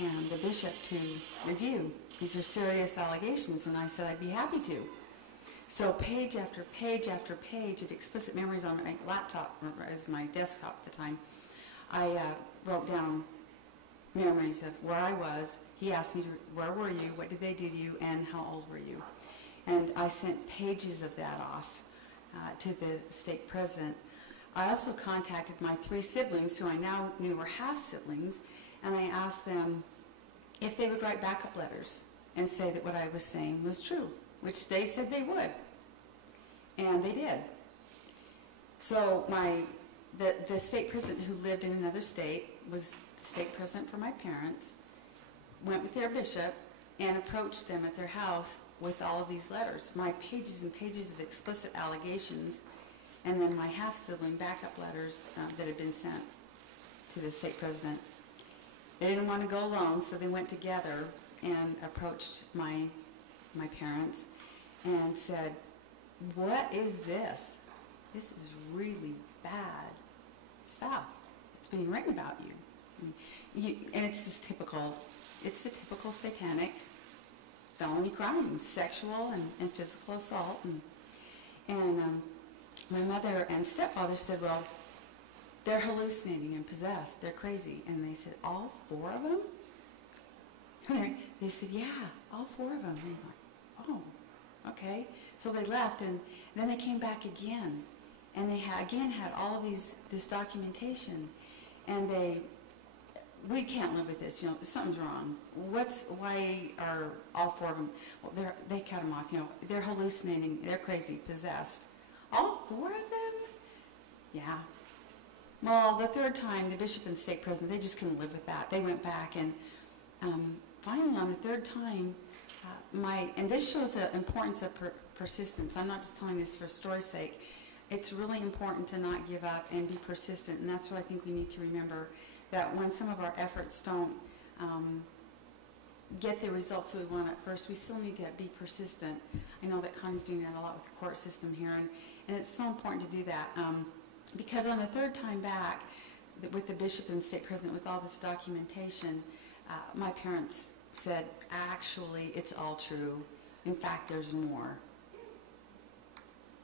and the bishop to review? These are serious allegations. And I said, I'd be happy to. So page after page after page of explicit memories on my laptop, or as my desktop at the time, I wrote down memories of where I was. He asked me, where were you, what did they do to you, and how old were you? And I sent pages of that off to the stake president. I also contacted my 3 siblings, who I now knew were half-siblings, and I asked them if they would write backup letters and say that what I was saying was true, which they said they would. And they did. So the stake president, who lived in another state, was the stake president for my parents, went with their bishop and approached them at their house with all of these letters, my pages and pages of explicit allegations, and then my half-sibling backup letters that had been sent to the stake president. They didn't want to go alone, so they went together and approached my parents and said, "What is this? This is really bad stuff. It's being written about you." And it's the typical satanic felony crimes, sexual and physical assault. And my mother and stepfather said, "Well, they're hallucinating and possessed. They're crazy." And they said, "All 4 of them?" They said, "Yeah, all 4 of them." And I'm like, "Oh, okay." So they left, and then they came back again, and they had all of this documentation, and we can't live with this. Something's wrong. Why are all 4 of them? Well, they cut them off. They're hallucinating. They're crazy, possessed. All 4 of them? Yeah. Well, the 3rd time, the bishop and stake president, they just couldn't live with that. They went back, and finally, on the 3rd time, and this shows the importance of persistence. I'm not just telling this for story's sake. It's really important to not give up and be persistent, and that's what I think we need to remember, that when some of our efforts don't get the results that we want at first, we still need to be persistent. I know that Connie's doing that a lot with the court system here, and it's so important to do that. Because on the 3rd time back, with the bishop and stake president, with all this documentation, my parents said, "Actually, it's all true. In fact, there's more."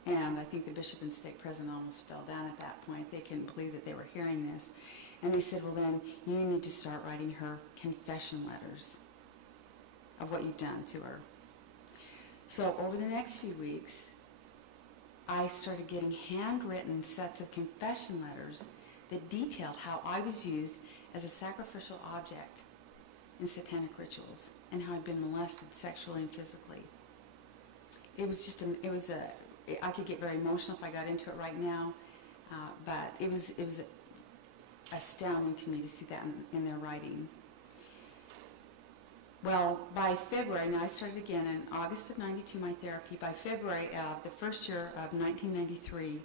And I think the bishop and stake president almost fell down at that point. They couldn't believe that they were hearing this. And they said, "Well, then you need to start writing her confession letters of what you've done to her." So over the next few weeks, I started getting handwritten sets of confession letters that detailed how I was used as a sacrificial object in satanic rituals and how I'd been molested sexually and physically. It was just, I could get very emotional if I got into it right now, but it was astounding to me to see that in their writing. Well, by February, now I started again in August of '92, my therapy. By February of the first year of 1993,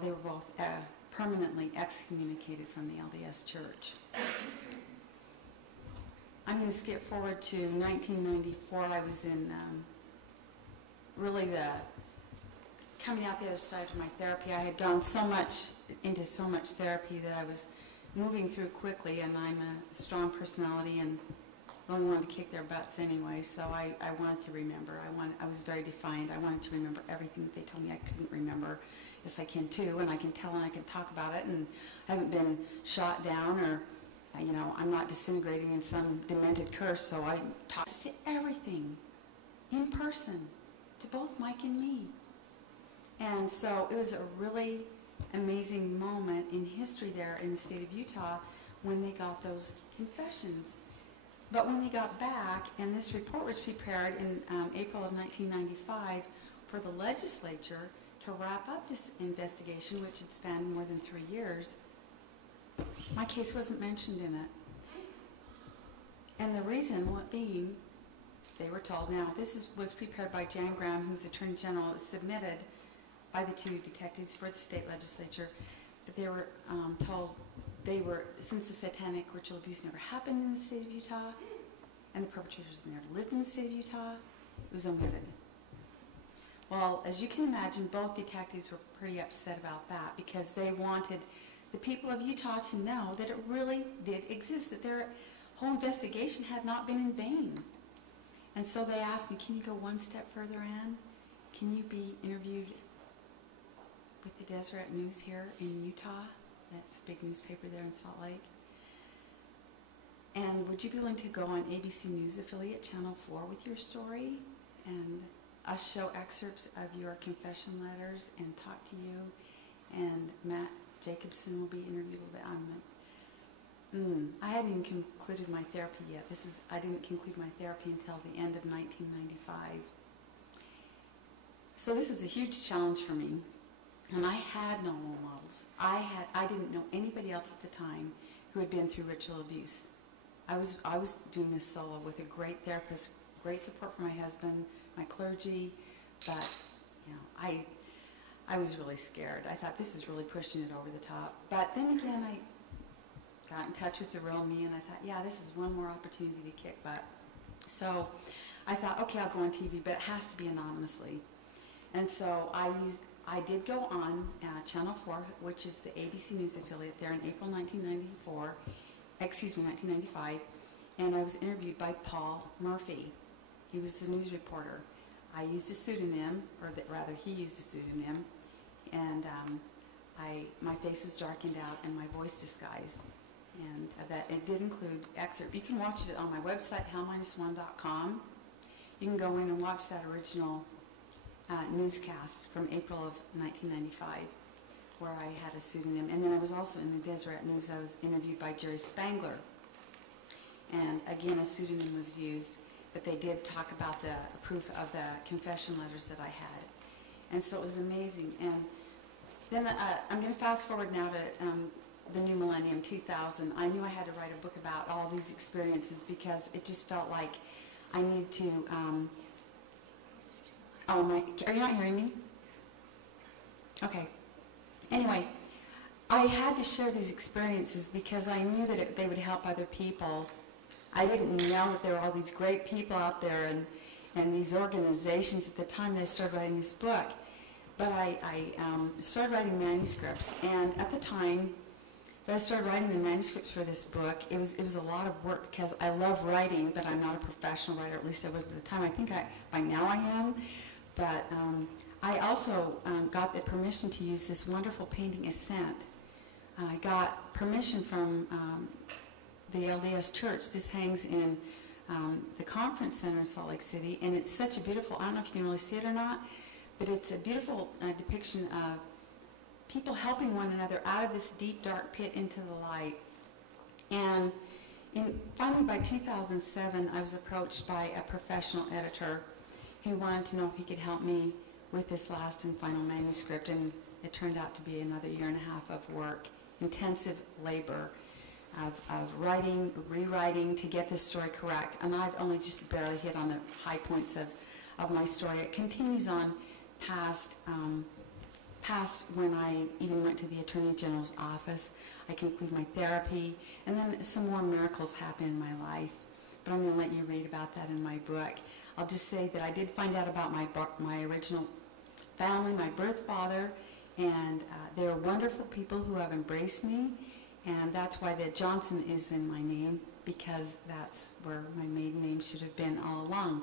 they were both permanently excommunicated from the LDS Church. I'm going to skip forward to 1994. I was in really coming out the other side of my therapy. I had gone into so much therapy that I was moving through quickly, and I'm a strong personality and really wanted to kick their butts anyway, so I wanted to remember. I was very defiant. I wanted to remember everything that they told me I couldn't remember. Yes, I can too, and I can tell and I can talk about it, and I haven't been shot down or, I'm not disintegrating in some demented curse, so I talked to everything in person, to both Mike and me. And so it was a really amazing moment in history there in the state of Utah when they got those confessions. But when they got back, and this report was prepared in April of 1995 for the legislature to wrap up this investigation, which had spanned more than 3 years, my case wasn't mentioned in it. And the reason being, they were told, now this was prepared by Jan Graham, who's Attorney General. It was submitted by the 2 detectives for the state legislature, but they were told since the satanic ritual abuse never happened in the state of Utah, and the perpetrators never lived in the state of Utah, it was omitted. Well, as you can imagine, both detectives were pretty upset about that because they wanted the people of Utah to know that it really did exist, that their whole investigation had not been in vain. And so they asked me, "Can you go one step further, Ann? Can you be interviewed with the Deseret News here in Utah?" That's a big newspaper there in Salt Lake. "And would you be willing to go on ABC News affiliate Channel 4 with your story and us show excerpts of your confession letters and talk to you, and Matt Jacobson will be interviewed?" I hadn't even concluded my therapy yet. I didn't conclude my therapy until the end of 1995. So this was a huge challenge for me. And I had no role models. I didn't know anybody else at the time who had been through ritual abuse. I was doing this solo with a great therapist, great support from my husband, my clergy, but I was really scared. I thought, this is really pushing it over the top. But then again, I got in touch with the real me, and I thought, yeah, this is one more opportunity to kick butt. So I thought, okay, I'll go on TV, but it has to be anonymously. And so I did go on Channel 4, which is the ABC News affiliate there in April 1995, and I was interviewed by Paul Murphy. He was the news reporter. I used a pseudonym, or rather he used a pseudonym, and my face was darkened out and my voice disguised. And that it did include excerpt. You can watch it on my website, hal-1.com. You can go in and watch that original newscast from April of 1995, where I had a pseudonym. And then I was also in the Deseret News. I was interviewed by Jerry Spangler. And again, a pseudonym was used, but they did talk about the proof of the confession letters that I had. And so it was amazing. And then I'm going to fast forward now to the new millennium, 2000. I knew I had to write a book about all these experiences because it just felt like I needed to, are you not hearing me? Okay. Anyway, I had to share these experiences because I knew that they would help other people. I didn't know that there were all these great people out there and these organizations at the time that I started writing this book. But I started writing manuscripts, and at the time that I started writing the manuscripts for this book, it was a lot of work because I love writing, but I'm not a professional writer. At least I was at the time. I think by now I am. But I also got the permission to use this wonderful painting, Ascent. I got permission from the LDS Church. This hangs in the conference center in Salt Lake City, and it's such a beautiful, I don't know if you can really see it or not, but it's a beautiful depiction of people helping one another out of this deep, dark pit into the light. And finally, by 2007, I was approached by a professional editor who wanted to know if he could help me with this last and final manuscript, and it turned out to be another 1.5 years of work, intensive labor of writing, rewriting to get this story correct. And I've only just barely hit on the high points of my story. It continues on past when I even went to the Attorney General's office. I conclude my therapy, and then some more miracles happen in my life. But I'm going to let you read about that in my book. I'll just say that I did find out about my original family, my birth father, and they're wonderful people who have embraced me, and that's why the Johnson is in my name, because that's where my maiden name should have been all along.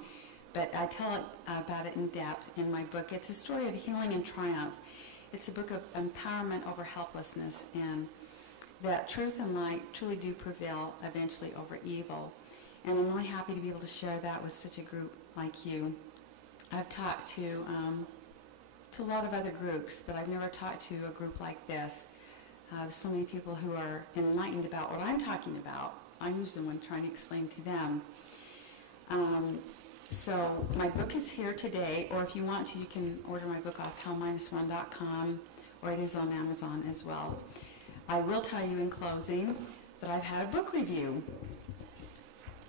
But I tell about it in depth in my book. It's a story of healing and triumph. It's a book of empowerment over helplessness, and that truth and light truly do prevail eventually over evil. And I'm really happy to be able to share that with such a group like you. I've talked to a lot of other groups, but I've never talked to a group like this. So many people who are enlightened about what I'm talking about. I'm usually the one trying to explain to them. So my book is here today, or if you want to, you can order my book off hal-1.com, or it is on Amazon as well. I will tell you in closing that I've had a book review.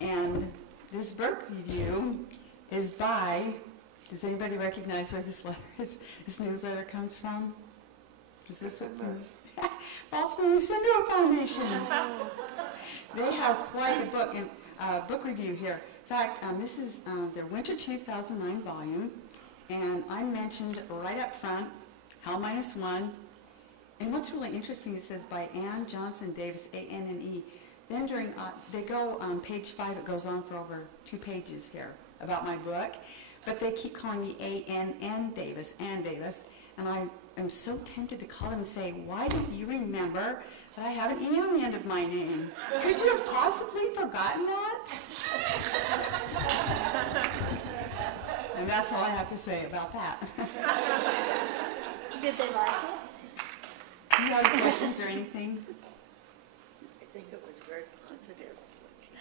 And this book review is by, does anybody recognize where this newsletter comes from? Is this it? Baltimore Syndrome Foundation. They have quite a book review here. In fact, this is their Winter 2009 volume, and I'm mentioned right up front, Hal-1. And what's really interesting, it says by Ann Johnson Davis, A-N-N-E. Then they go on page 5, it goes on for over 2 pages here about my book, but they keep calling me A-N-N Davis, Ann Davis, and I am so tempted to call them and say, why didn't you remember that I have an E on the end of my name? Could you have possibly forgotten that? And that's all I have to say about that. Did they like it? Do you have questions or anything? I think it was very positive, what she said.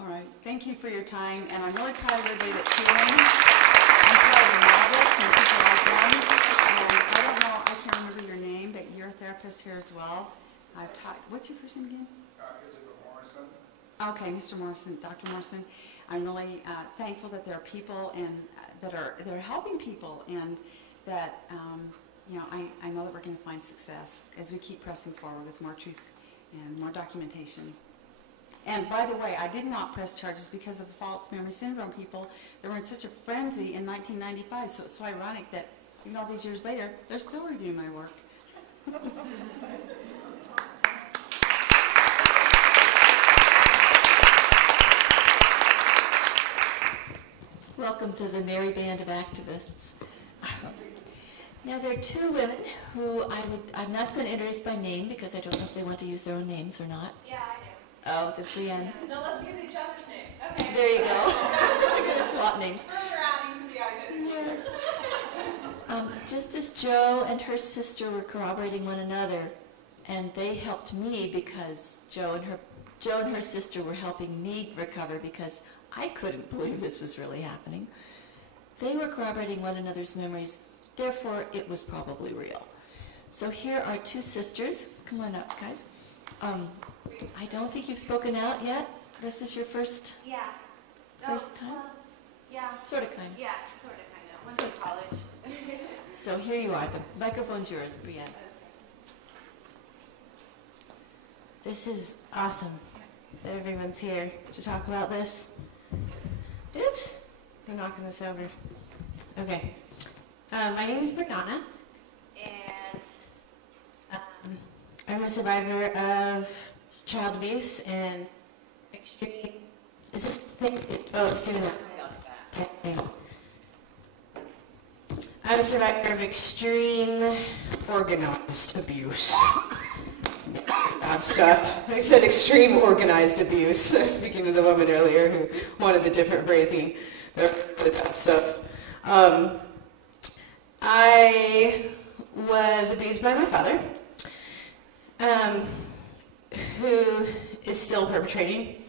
All right. Thank you for your time, and I'm really proud of everybody that's here. I'm proud of the Noblitts and people like them. I don't know, I can't remember your name, but you're a therapist here as well. I've taught, what's your first name again? Isabel Morrison. Okay, Mr. Morrison, Dr. Morrison. I'm really thankful that there are people and that are helping people, and that I know that we're going to find success as we keep pressing forward with more truth and more documentation. And by the way, I did not press charges because of the false memory syndrome people. They were in such a frenzy in 1995, so it's so ironic that even all these years later, they're still reviewing my work. Welcome to the merry band of activists. Now there are two women who I'm not going to introduce by name because I don't know if they want to use their own names or not. Yeah, I do. Oh, good for Ian. No, let's use each other's names. Okay. There you go. We're going to swap names. Further adding to the identity. Yes. Just as Jo and her sister were corroborating one another, and they helped me because Jo and her sister were helping me recover because I couldn't believe this was really happening. They were corroborating one another's memories, therefore it was probably real. So here are two sisters. Come on up, guys. I don't think you've spoken out yet. This is your first Yeah. First time? Yeah. sort of kind. Yeah, sort of, kind of. Went to college. So here you are. The microphone's yours, Brienne. This is awesome that everyone's here to talk about this. Oops, I'm knocking this over. Okay. My name is Brianna, and I'm a survivor of child abuse and extreme... Is this thing? Oh, it's doing that. I'm a survivor of extreme organized abuse. Bad stuff. I said extreme organized abuse. Speaking to the woman earlier who wanted the different phrasing. They're really bad stuff. I was abused by my father, who is still perpetrating.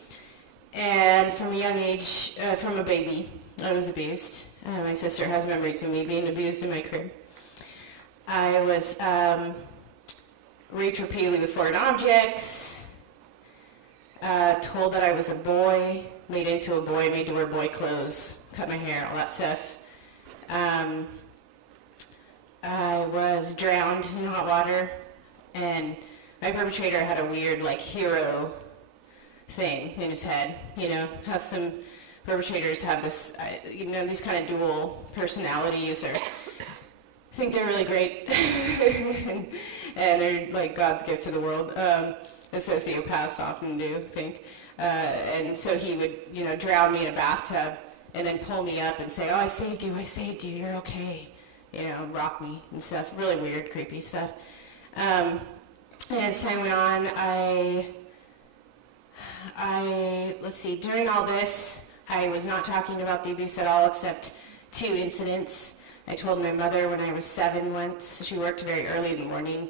And from a young age, from a baby, I was abused. My sister has memories of me being abused in my crib. I was raped repeatedly with foreign objects, told that I was a boy, made into a boy, made to wear boy clothes, cut my hair, all that stuff. I was drowned in hot water, and my perpetrator had a weird, like, hero thing in his head. You know, how some perpetrators have this, you know, these kind of dual personalities, or think they're really great, and they're like God's gift to the world. The sociopaths often do think. And so he would, you know, drown me in a bathtub and then pull me up and say, "Oh, I saved you, you're okay." You know, rock me and stuff. Really weird, creepy stuff. And as time went on, let's see, during all this, I was not talking about the abuse at all except 2 incidents. I told my mother when I was 7 once. She worked very early in the morning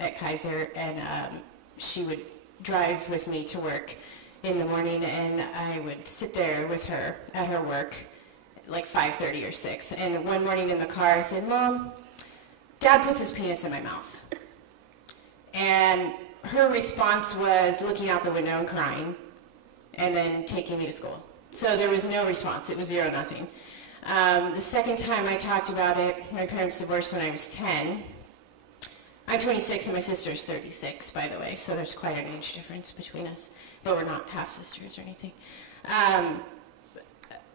at Kaiser, and she would drive with me to work in the morning, and I would sit there with her at her work like 5:30 or 6. And one morning in the car, I said, "Mom, Dad puts his penis in my mouth." And her response was looking out the window and crying, and then taking me to school. So there was no response. It was 0-0. The second time I talked about it, my parents divorced when I was 10. I'm 26 and my sister's 36, by the way, so there's quite an age difference between us, but we're not half-sisters or anything.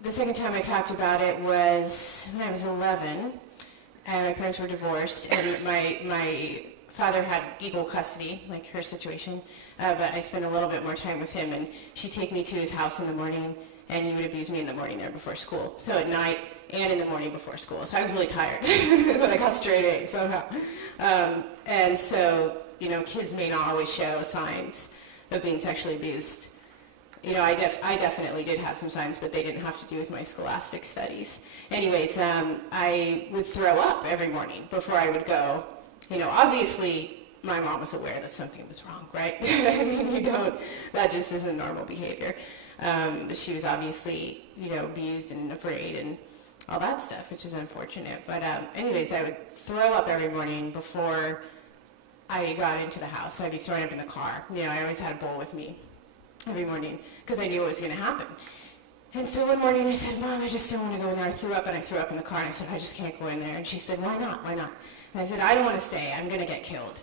The second time I talked about it was when I was 11, and my parents were divorced, and my father had equal custody, like her situation, but I spent a little bit more time with him, and she'd take me to his house in the morning, and he would abuse me in the morning there before school. So at night and in the morning before school. So I was really tired, but I got straight A's somehow. And so, you know, kids may not always show signs of being sexually abused. You know, I definitely did have some signs, but they didn't have to do with my scholastic studies. Anyways, I would throw up every morning before I would go. You know, obviously, my mom was aware that something was wrong, right? I mean, that just isn't normal behavior. But she was obviously, you know, abused and afraid and all that stuff, which is unfortunate. But anyways, I would throw up every morning before I got into the house. So I'd be throwing up in the car. You know, I always had a bowl with me every morning because I knew what was going to happen. And so one morning I said, "Mom, I just don't want to go in there." I threw up, and I threw up in the car, and I said, "I just can't go in there." And she said, "Why not? Why not?" And I said, I don't want to stay. I'm going to get killed,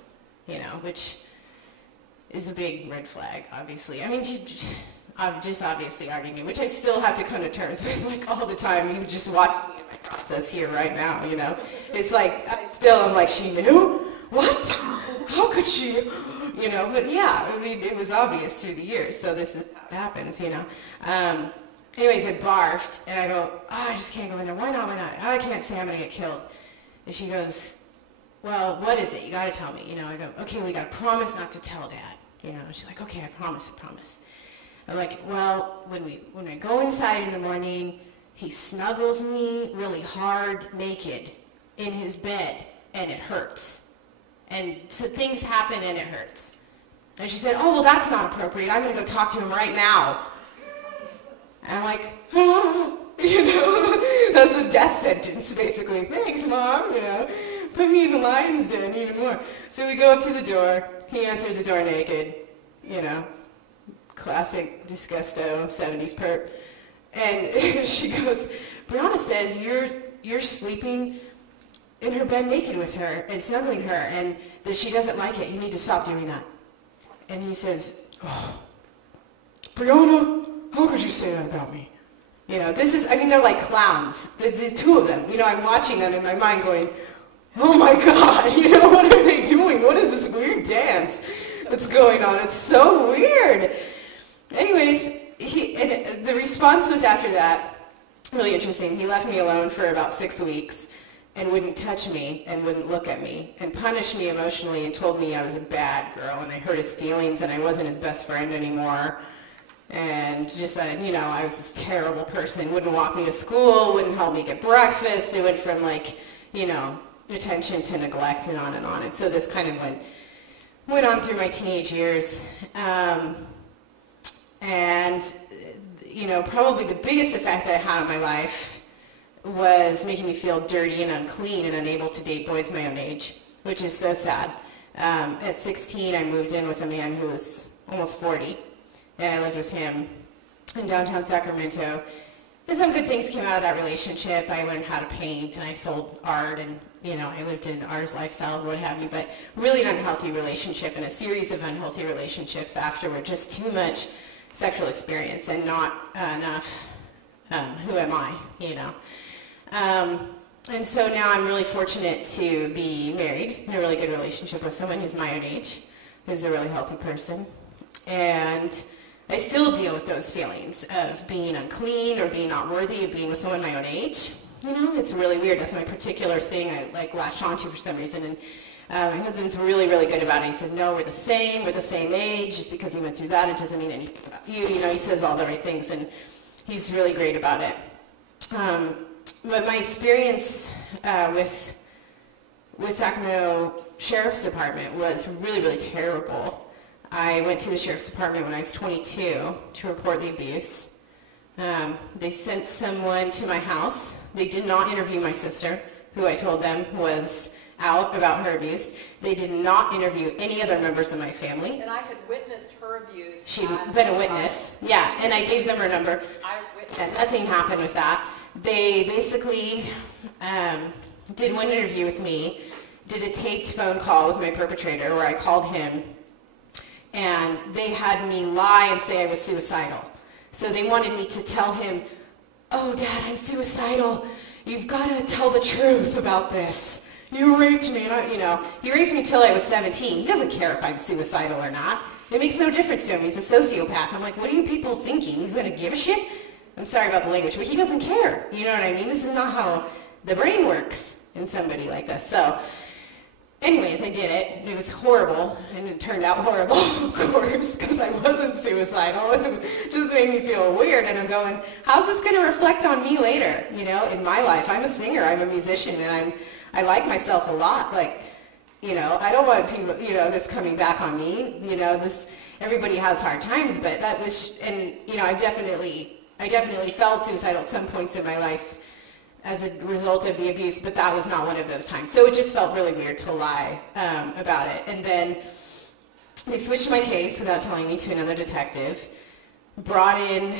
you know, which is a big red flag, obviously. I mean, I'm just obviously arguing me, which I still have to come to terms with, like, all the time. You just watch me in my process here right now, you know. It's like, I'm like, she knew? What? How could she? You know, but yeah, I mean, it was obvious through the years, so this is how it happens, you know. Anyways, I barfed, and I go, I just can't go in there. Why not? I can't say I'm going to get killed. And she goes, well, what is it? You got to tell me. You know, I go, okay, we got to promise not to tell Dad. You know, she's like, okay, I promise. I'm like, well, when I go inside in the morning, he snuggles me really hard, naked, in his bed, and it hurts. And so things happen and it hurts. And she said, oh, well, that's not appropriate. I'm going to go talk to him right now. And I'm like, oh, you know, that's a death sentence, basically. Thanks, Mom, you know. Put me in the lion's den even more. So we go up to the door. He answers the door naked, you know. Classic disgusto 70s perp. And she goes, Brianna says you're sleeping in her bed naked with her and snuggling her and that she doesn't like it. You need to stop doing that. And he says, oh, Brianna, how could you say that about me? You know, this is, I mean, they're like clowns. The two of them. You know, I'm watching them in my mind going, oh my God, you know, what are they doing? What is this weird dance that's going on? It's so weird. Anyways, and the response was after that, really interesting. He left me alone for about 6 weeks and wouldn't touch me and wouldn't look at me and punished me emotionally and told me I was a bad girl and I hurt his feelings and I wasn't his best friend anymore. And just, you know, I was this terrible person. Wouldn't walk me to school, wouldn't help me get breakfast. It went from, like, you know, attention to neglect and on and on. And so this kind of went on through my teenage years. And, you know, probably the biggest effect that it had on my life was making me feel dirty and unclean and unable to date boys my own age, which is so sad. At 16, I moved in with a man who was almost 40, and I lived with him in downtown Sacramento. And some good things came out of that relationship. I learned how to paint, and I sold art, and, you know, I lived in artist lifestyle, what have you, but really an unhealthy relationship and a series of unhealthy relationships afterward, just too much sexual experience and not enough who am I, you know. And so now I'm really fortunate to be married in a really good relationship with someone who's my own age, who's a really healthy person. And I still deal with those feelings of being unclean or being not worthy of being with someone my own age. You know, it's really weird. That's my particular thing I like latch onto for some reason. And my husband's really, really good about it. He said, no, we're the same age. Just because he went through that, it doesn't mean anything about you. You know, he says all the right things, and he's really great about it. But my experience with Sacramento Sheriff's Department was really, really terrible. I went to the Sheriff's Department when I was 22 to report the abuse. They sent someone to my house. They did not interview my sister, who I told them was out about her abuse. They did not interview any other members of my family. And I had witnessed her abuse. She'd been a witness. Yeah, and I gave them her number. And nothing happened with that. They basically did one interview with me, did a taped phone call with my perpetrator where I called him, and they had me lie and say I was suicidal. So they wanted me to tell him, oh, Dad, I'm suicidal. You've got to tell the truth about this. You raped me, and you know, he raped me till I was 17. He doesn't care if I'm suicidal or not. It makes no difference to him. He's a sociopath. I'm like, what are you people thinking? He's going to give a shit? I'm sorry about the language, but he doesn't care. You know what I mean? This is not how the brain works in somebody like this. So, anyways, I did it. It was horrible, and it turned out horrible, of course, because I wasn't suicidal, and it just made me feel weird, and I'm going, how's this going to reflect on me later, you know, in my life? I'm a singer, I'm a musician, and I like myself a lot. Like, you know, I don't want people, you know, this coming back on me, you know, this, everybody has hard times, but that was, and, you know, I definitely felt suicidal at some points in my life as a result of the abuse, but that was not one of those times. So it just felt really weird to lie about it. And then they switched my case without telling me to another detective, brought in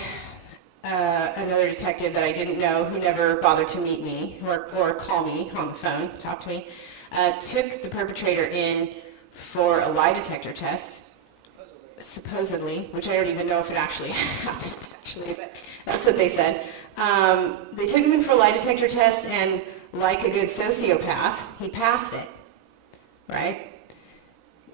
another detective that I didn't know who never bothered to meet me or call me on the phone, talk to me. took the perpetrator in for a lie detector test, supposedly, which I don't even know if it actually happened, actually, but that's what they said. They took him in for a lie detector test, and like a good sociopath, he passed it, right?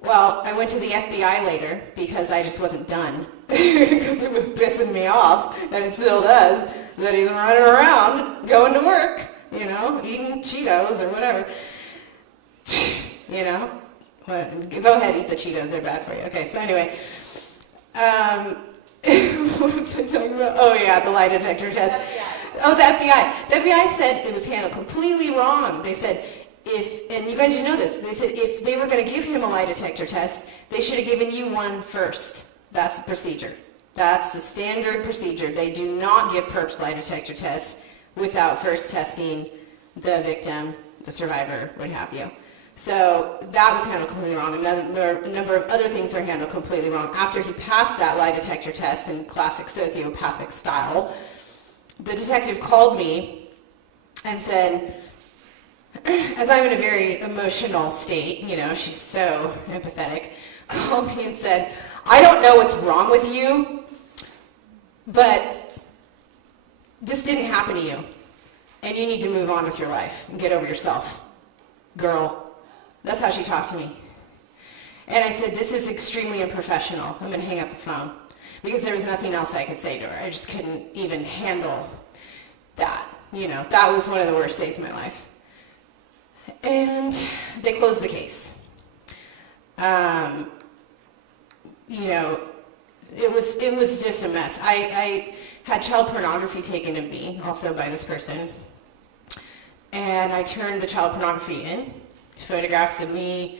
Well, I went to the FBI later because I just wasn't done, because it was pissing me off, and it still does, that he's running around, going to work, you know, eating Cheetos or whatever, you know. Go ahead, eat the Cheetos, they're bad for you. Okay, so anyway, what was I talking about? Oh yeah, the lie detector test. Oh, the FBI. The FBI said it was handled completely wrong. They said and you guys should know this, they said if they were going to give him a lie detector test, they should have given you one first. That's the procedure. That's the standard procedure. They do not give perps lie detector tests without first testing the victim, the survivor, what have you. So that was handled completely wrong. A number of other things are handled completely wrong. After he passed that lie detector test in classic sociopathic style, the detective called me and said, as I'm in a very emotional state, you know, she's so empathetic, called me and said, I don't know what's wrong with you, but this didn't happen to you, and you need to move on with your life and get over yourself, girl. That's how she talked to me. And I said, this is extremely unprofessional. I'm going to hang up the phone. Because there was nothing else I could say to her. I just couldn't even handle that. You know, that was one of the worst days of my life. And they closed the case. You know, it was just a mess. I had child pornography taken of me, also by this person. And I turned the child pornography in. Photographs of me,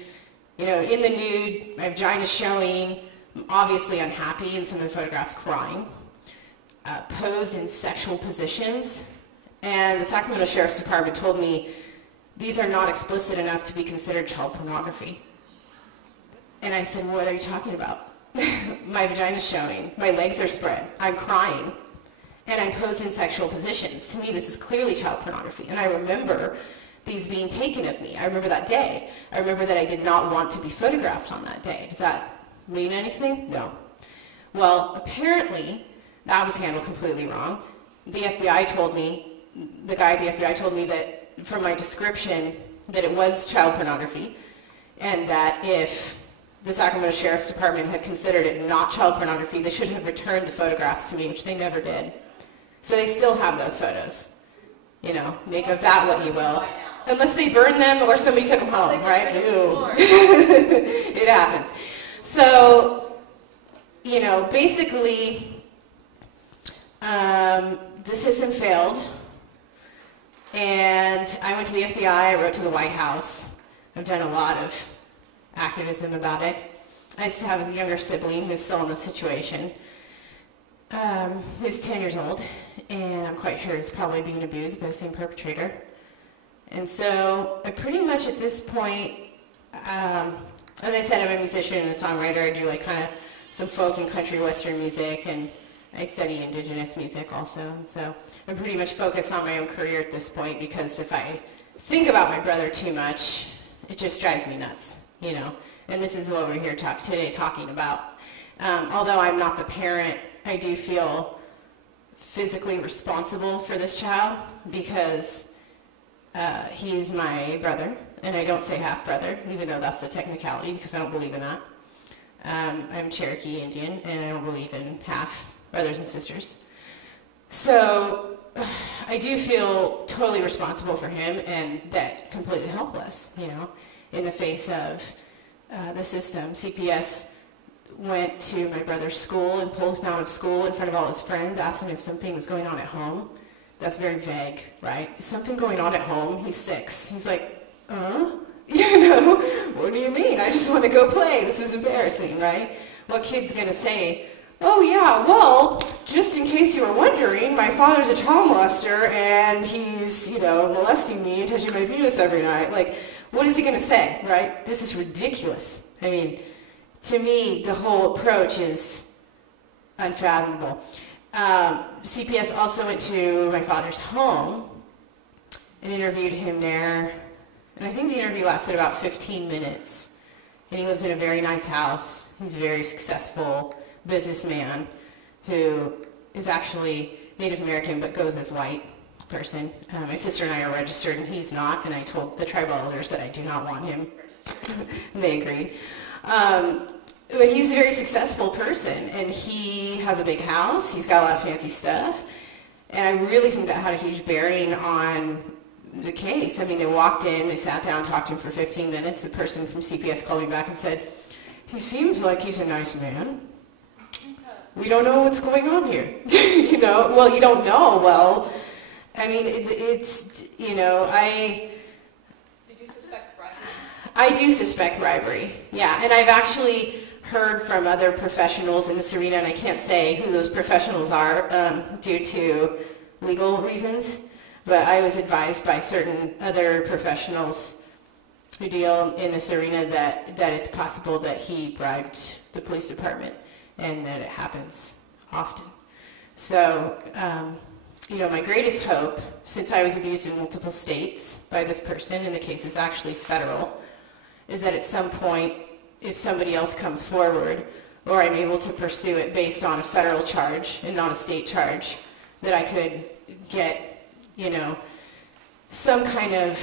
you know, in the nude, my vagina showing, obviously unhappy, in some of the photographs crying, posed in sexual positions, and the Sacramento Sheriff's Department told me these are not explicit enough to be considered child pornography. And I said, what are you talking about? My vagina's showing, my legs are spread, I'm crying, and I'm posed in sexual positions. To me, this is clearly child pornography. And I remember these being taken of me. I remember that day. I remember that I did not want to be photographed on that day. Does that mean anything? No. Well, apparently, that was handled completely wrong. The FBI told me, the guy at the FBI told me that from my description that it was child pornography, and that if the Sacramento Sheriff's Department had considered it not child pornography, they should have returned the photographs to me, which they never did. So they still have those photos. You know, make of that what you will. Unless they burned them or somebody took them home, right? Ew. It happens. So, you know, basically, the system failed. And I went to the FBI, I wrote to the White House. I've done a lot of activism about it. I used to have a younger sibling who's still in the situation, who's 10 years old, and I'm quite sure is probably being abused by the same perpetrator. And so I pretty much at this point, as I said, I'm a musician and a songwriter. I do like kind of some folk and country western music, and I study indigenous music also. And so I'm pretty much focused on my own career at this point, because if I think about my brother too much, it just drives me nuts, you know. And this is what we're here today talking about. Although I'm not the parent, I do feel physically responsible for this child, because he's my brother, and I don't say half-brother, even though that's the technicality, because I don't believe in that. I'm Cherokee Indian, and I don't believe in half brothers and sisters. So I do feel totally responsible for him, and that completely helpless, you know, in the face of the system. CPS went to my brother's school and pulled him out of school in front of all his friends, asked him if something was going on at home. That's very vague, right? Is something going on at home? He's 6. He's like, you know, what do you mean? I just want to go play. This is embarrassing, right? What kid's going to say, oh yeah, well, just in case you were wondering, my father's a child molester and he's, you know, molesting me and touching my penis every night. Like, what is he going to say, right? This is ridiculous. I mean, to me, the whole approach is unfathomable. CPS also went to my father's home and interviewed him there And I think the interview lasted about 15 minutes. And he lives in a very nice house. He's a very successful businessman who is actually Native American but goes as white person. My sister and I are registered and he's not, and I told the tribal elders that I do not want him registered. And they agreed. But he's a very successful person, and he has a big house. He's got a lot of fancy stuff. And I really think that had a huge bearing on the case. I mean, they walked in, they sat down, talked to him for 15 minutes. The person from CPS called me back and said, he seems like he's a nice man. We don't know what's going on here. You know, well, you don't know. Well, I mean, it's, you know, Did you suspect bribery? I do suspect bribery, yeah. And I've actually heard from other professionals in this arena, and I can't say who those professionals are due to legal reasons, but I was advised by certain other professionals who deal in this arena that it's possible that he bribed the police department and that it happens often. So, you know, my greatest hope, since I was abused in multiple states by this person, and the case is actually federal, is that at some point, if somebody else comes forward, or I'm able to pursue it based on a federal charge and not a state charge, that I could get, you know, some kind of,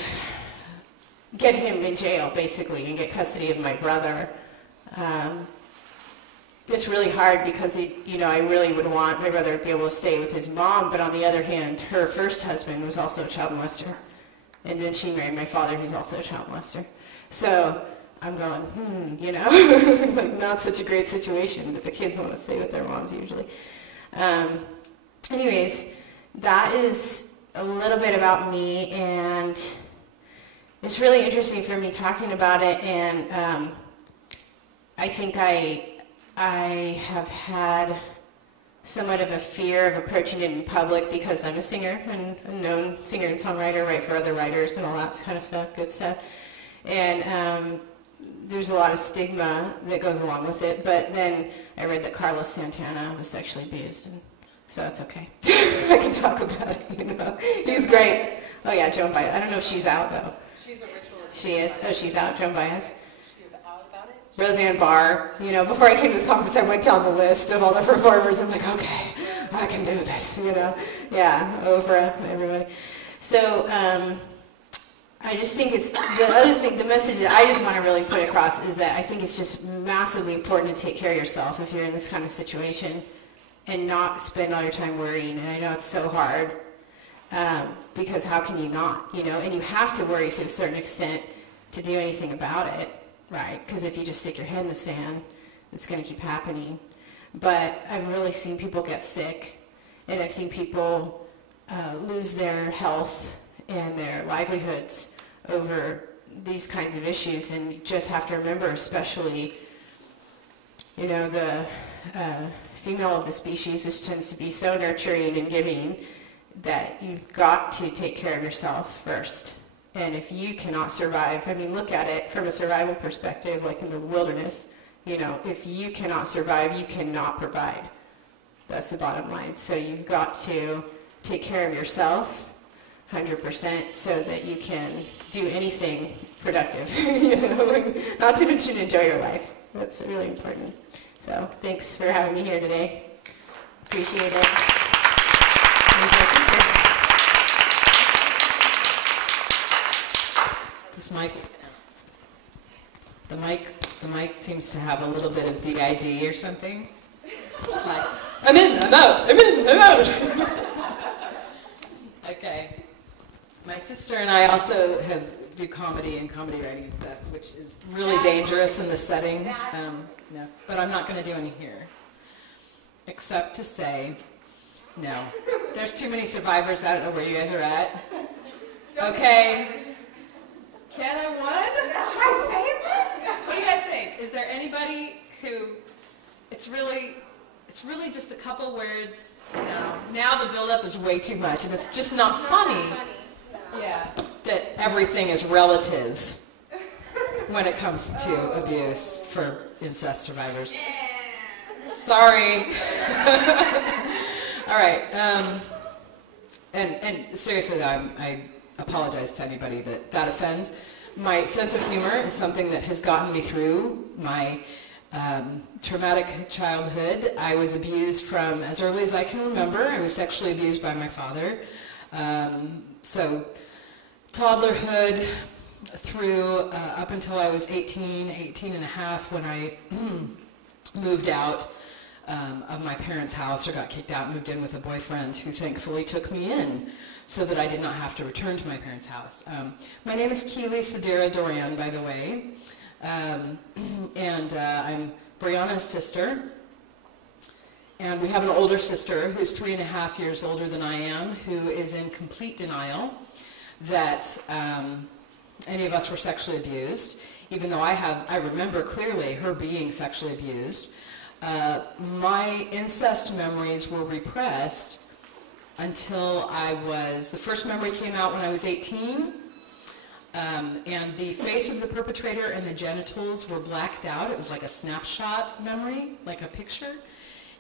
get him in jail, basically, and get custody of my brother. It's really hard because, you know, I really would want my brother to be able to stay with his mom, but on the other hand, her first husband was also a child molester. And then she married my father, who's also a child molester. So I'm going, you know, like not such a great situation, but the kids want to stay with their moms usually. Anyways, that is a little bit about me, and it's really interesting for me talking about it, and I think I have had somewhat of a fear of approaching it in public because I'm a singer and a known singer and songwriter, write for other writers and all that kind of stuff, good stuff. And there's a lot of stigma that goes along with it, but then I read that Carlos Santana was sexually abused, and so it's okay. I can talk about it, you know. He's great. Oh yeah, Joan Baez. I don't know if she's out though. She's a ritual. She is? Oh, she's out, Joan Baez? She's out about it? Roseanne Barr. You know, before I came to this conference, I went down the list of all the performers. I'm like, okay, I can do this, you know. Yeah, Oprah, everybody. So, I just think it's, the other thing, the message that I just want to really put across is that I think it's just massively important to take care of yourself if you're in this kind of situation and not spend all your time worrying. And I know it's so hard because how can you not, you know? And you have to worry to a certain extent to do anything about it, right? Because if you just stick your head in the sand, it's going to keep happening. But I've really seen people get sick, and I've seen people lose their health and their livelihoods over these kinds of issues, and you just have to remember, especially, you know, the female of the species, which tends to be so nurturing and giving, that you've got to take care of yourself first. And if you cannot survive, I mean, look at it from a survival perspective, like in the wilderness, you know, if you cannot survive, you cannot provide. That's the bottom line. So you've got to take care of yourself 100% so that you can do anything productive, you know, not to mention enjoy your life. That's really important. So thanks for having me here today. Appreciate it. This mic, the mic seems to have a little bit of DID or something. It's like, I'm in, I'm out, I'm in, I'm out. Okay. My sister and I also do comedy and comedy writing and stuff, which is really dangerous in this setting. No, but I'm not going to do any here, except to say, no. There's too many survivors. I don't know where you guys are at. Okay. Can I one? What do you guys think? Is there anybody who, it's really just a couple words. No. Now the build-up is way too much, and it's just not funny. Yeah. That everything is relative when it comes to abuse for incest survivors. Sorry. All right. And seriously, though, I apologize to anybody that offends. my sense of humor is something that has gotten me through my traumatic childhood. I was abused from as early as I can remember. I was sexually abused by my father. So toddlerhood through up until I was 18 and a half when I moved out of my parents' house, or got kicked out, moved in with a boyfriend who thankfully took me in so that I did not have to return to my parents' house. My name is Keely Sedera Dorian, by the way, and I'm Brianna's sister. And we have an older sister who's 3.5 years older than I am, who is in complete denial that any of us were sexually abused, even though I remember clearly her being sexually abused. My incest memories were repressed until the first memory came out when I was 18, and the face of the perpetrator and the genitals were blacked out. It was like a snapshot memory, like a picture,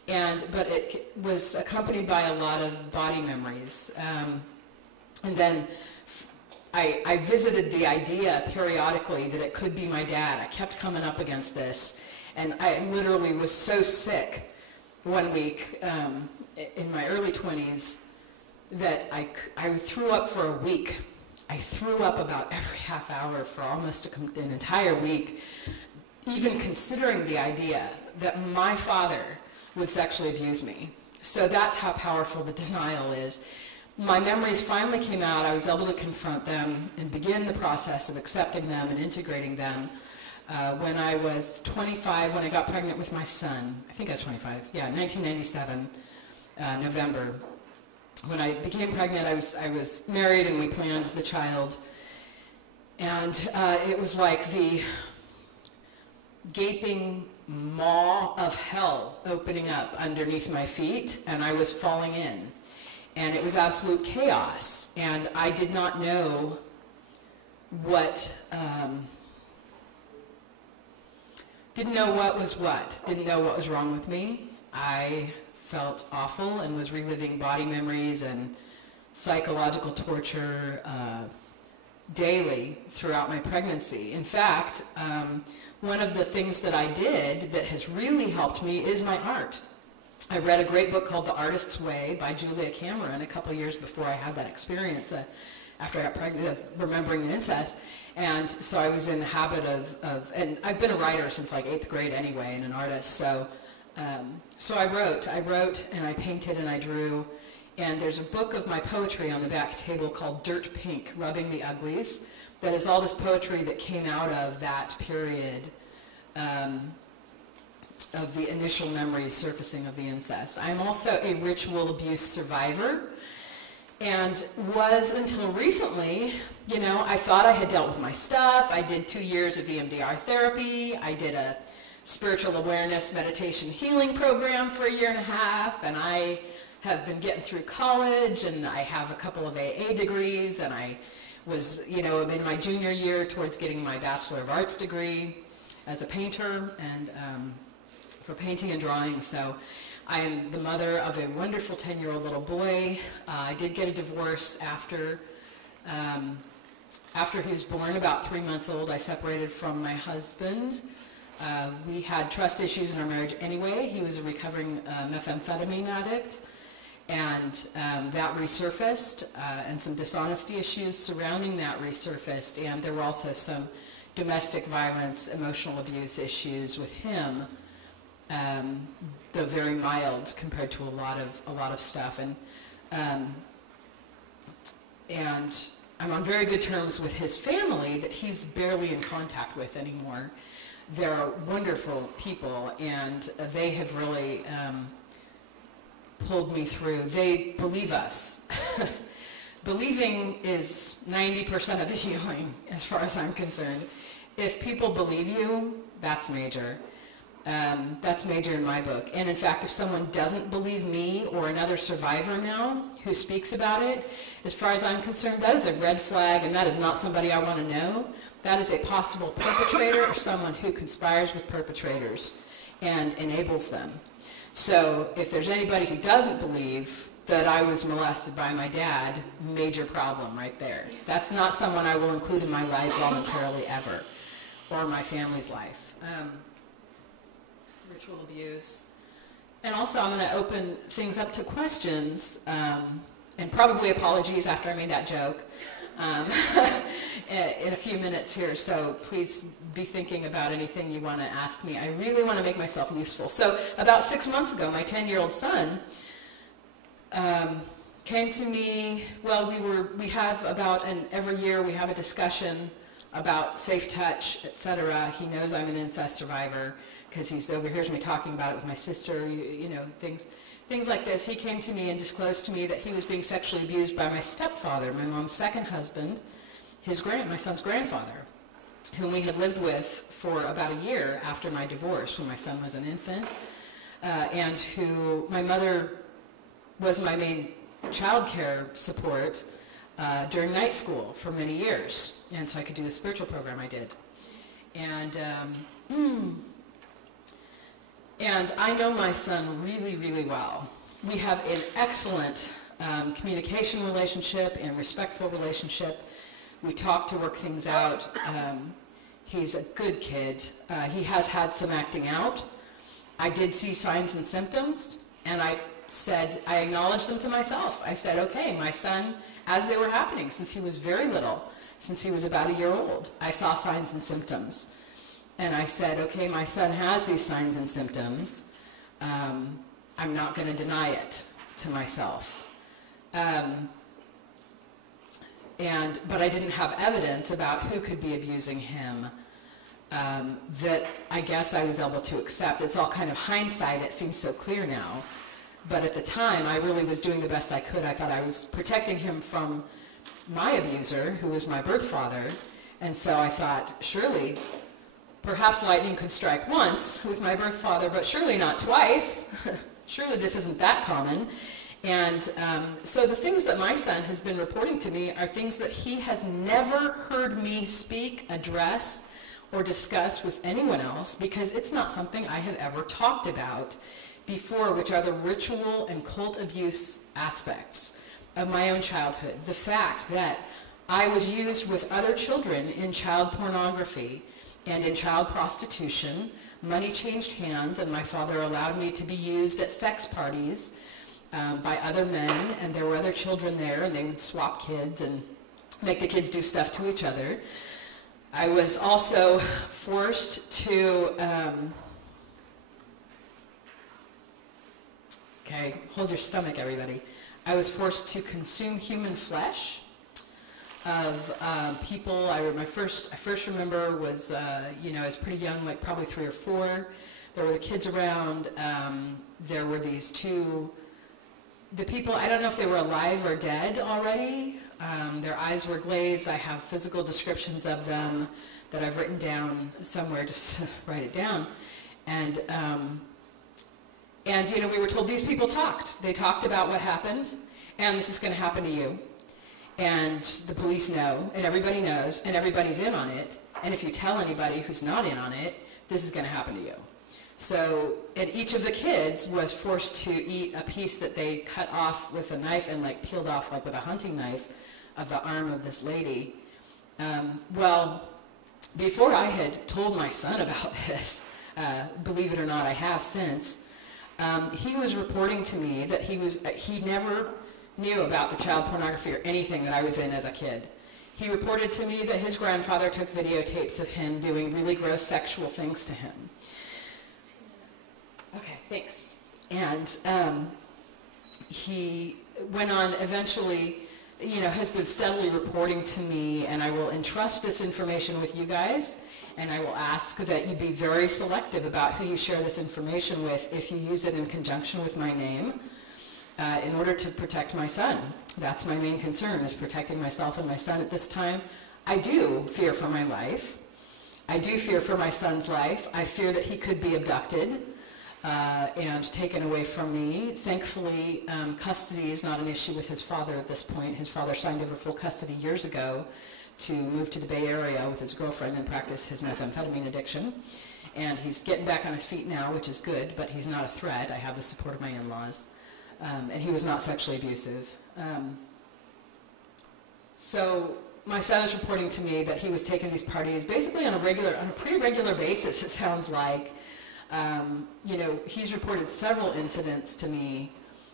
but it was accompanied by a lot of body memories. And then I visited the idea periodically that it could be my dad. I kept coming up against this, and I literally was so sick one week in my early 20s that I threw up for a week. I threw up about every half hour for almost an entire week, even considering the idea that my father would sexually abuse me. So that's how powerful the denial is. My memories finally came out. I was able to confront them and begin the process of accepting them and integrating them when I was 25, when I got pregnant with my son. I think I was 25. Yeah, 1997, November. When I became pregnant, I was married and we planned the child. And it was like the gaping maw of hell opening up underneath my feet, and I was falling in. And it was absolute chaos, and I did not know what, didn't know what was what, didn't know what was wrong with me. I felt awful and was reliving body memories and psychological torture daily throughout my pregnancy. In fact, one of the things that I did that has really helped me is my art. I read a great book called The Artist's Way by Julia Cameron a couple of years before I had that experience after I got pregnant of remembering the incest. And so I was in the habit of and I've been a writer since like 8th grade anyway, and an artist. So I wrote and I painted and I drew. And there's a book of my poetry on the back table called Dirt Pink, Rubbing the Uglies. That is all this poetry that came out of that period of the initial memories surfacing of the incest. I'm also a ritual abuse survivor, and was until recently, I thought I had dealt with my stuff. I did 2 years of EMDR therapy. I did a spiritual awareness meditation healing program for 1.5 years, and I have been getting through college, and I have a couple of AA degrees, and I was, in my junior year towards getting my Bachelor of Arts degree as a painter, and for painting and drawing. So I am the mother of a wonderful 10-year-old little boy. I did get a divorce after he was born, about 3 months old. I separated from my husband. We had trust issues in our marriage anyway. He was a recovering methamphetamine addict, and that resurfaced, and some dishonesty issues surrounding that resurfaced, and there were also some domestic violence, emotional abuse issues with him, though very mild compared to a lot of stuff, and I'm on very good terms with his family that he's barely in contact with anymore. They're wonderful people, and they have really pulled me through. They believe us. Believing is 90% of the healing, as far as I'm concerned. If people believe you, that's major. That's major in my book. And in fact, if someone doesn't believe me or another survivor now who speaks about it, as far as I'm concerned, that is a red flag, and that is not somebody I want to know. That is a possible perpetrator or someone who conspires with perpetrators and enables them. So if there's anybody who doesn't believe that I was molested by my dad, major problem right there. That's not someone I will include in my life voluntarily ever, or my family's life. Ritual abuse. And also I'm going to open things up to questions, and probably apologies after I made that joke in a few minutes here, so please be thinking about anything you want to ask me. I really want to make myself useful. So about 6 months ago, my 10-year-old son came to me. Well, we have every year we have a discussion about safe touch, etc. He knows I'm an incest survivor because he overhears me talking about it with my sister, you know, things like this. He came to me and disclosed to me that he was being sexually abused by my stepfather, my mom's second husband, my son's grandfather, whom we had lived with for about a year after my divorce when my son was an infant, and who my mother was my main child care support during night school for many years, and so I could do the spiritual program I did. And I know my son really, really well. We have an excellent communication relationship and respectful relationship. We talk to work things out. He's a good kid. He has had some acting out. I did see signs and symptoms, and I acknowledged them to myself. I said, okay, my son, as they were happening, since he was very little, since he was about a year old, I saw signs and symptoms. And I said, okay, my son has these signs and symptoms. I'm not going to deny it to myself. But I didn't have evidence about who could be abusing him that I guess I was able to accept. It's all kind of hindsight. It seems so clear now. But at the time, I really was doing the best I could. I thought I was protecting him from my abuser, who was my birth father. And so I thought, surely, perhaps lightning could strike once with my birth father, but surely not twice. Surely this isn't that common. And so the things that my son has been reporting to me are things that he has never heard me speak, address, or discuss with anyone else, because it's not something I have ever talked about before, which are the ritual and cult abuse aspects of my own childhood. The fact that I was used with other children in child pornography and in child prostitution. Money changed hands, and my father allowed me to be used at sex parties by other men, and there were other children there, and they would swap kids and make the kids do stuff to each other. I was also forced to, okay, hold your stomach, everybody. I was forced to consume human flesh of people. I first remember was, I was pretty young, like probably 3 or 4. There were the kids around. There were these the people, I don't know if they were alive or dead already. Their eyes were glazed. I have physical descriptions of them that I've written down somewhere, just to write it down. And we were told these people talked. They talked about what happened, and this is going to happen to you. And the police know, and everybody knows, and everybody's in on it. And if you tell anybody who's not in on it, this is going to happen to you. So, and each of the kids was forced to eat a piece that they cut off with a knife and like peeled off like with a hunting knife of the arm of this lady. Well, before I had told my son about this, believe it or not, I have since, he was reporting to me that he never knew about the child pornography or anything that I was in as a kid. He reported to me that his grandfather took videotapes of him doing really gross sexual things to him. Okay, thanks. And he went on eventually, has been steadily reporting to me, and I will entrust this information with you guys, and I will ask that you be very selective about who you share this information with if you use it in conjunction with my name. In order to protect my son. That's my main concern, is protecting myself and my son at this time. I do fear for my life. I do fear for my son's life. I fear that he could be abducted and taken away from me. Thankfully, custody is not an issue with his father at this point. His father signed over full custody years ago to move to the Bay Area with his girlfriend and practice his methamphetamine addiction. And he's getting back on his feet now, which is good, but he's not a threat. I have the support of my in-laws. and he was not sexually abusive. So my son is reporting to me that he was taking these parties basically on a pretty regular basis, it sounds like. He's reported several incidents to me,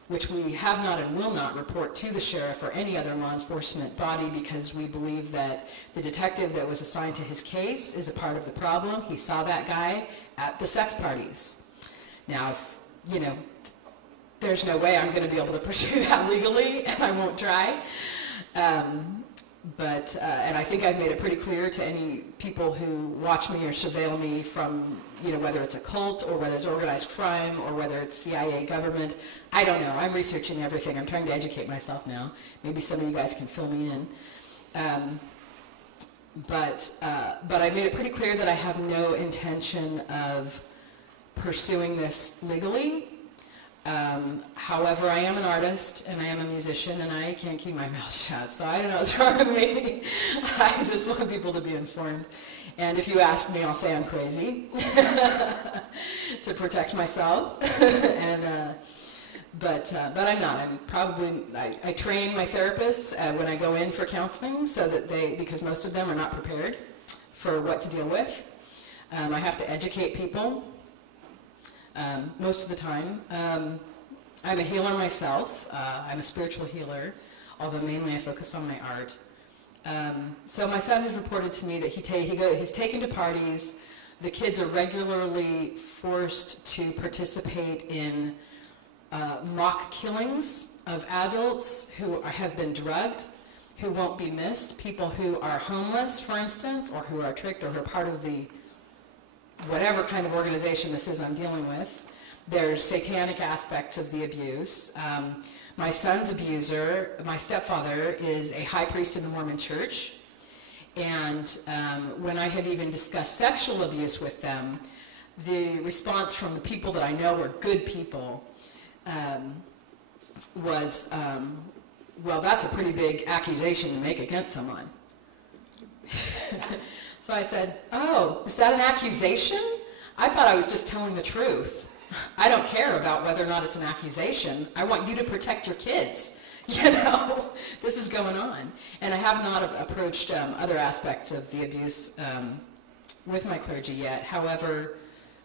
which we have not and will not report to the sheriff or any other law enforcement body, because we believe that the detective that was assigned to his case is a part of the problem. He saw that guy at the sex parties. Now, there's no way I'm going to be able to pursue that legally, and I won't try. And I think I've made it pretty clear to any people who watch me or surveil me from, whether it's a cult or whether it's organized crime or whether it's CIA government. I don't know. I'm researching everything. I'm trying to educate myself now. Maybe some of you guys can fill me in. But I made it pretty clear that I have no intention of pursuing this legally. However, I am an artist and I am a musician and I can't keep my mouth shut, so I don't know what's wrong with me. I just want people to be informed. And if you ask me, I'll say I'm crazy to protect myself. But I'm not. I train my therapists when I go in for counseling so that because most of them are not prepared for what to deal with. I have to educate people. Most of the time. I'm a healer myself. I'm a spiritual healer, although mainly I focus on my art. So my son has reported to me that he's taken to parties. The kids are regularly forced to participate in mock killings of adults who have been drugged, who won't be missed, people who are homeless, for instance, or who are tricked or who are part of the whatever kind of organization this is I'm dealing with. There's satanic aspects of the abuse. My son's abuser, my stepfather, is a high priest in the Mormon Church. And when I have even discussed sexual abuse with them, the response from the people that I know are good people was, well, that's a pretty big accusation to make against someone. So I said, oh, is that an accusation? I thought I was just telling the truth. I don't care about whether or not it's an accusation. I want you to protect your kids. This is going on. And I have not approached other aspects of the abuse with my clergy yet. However,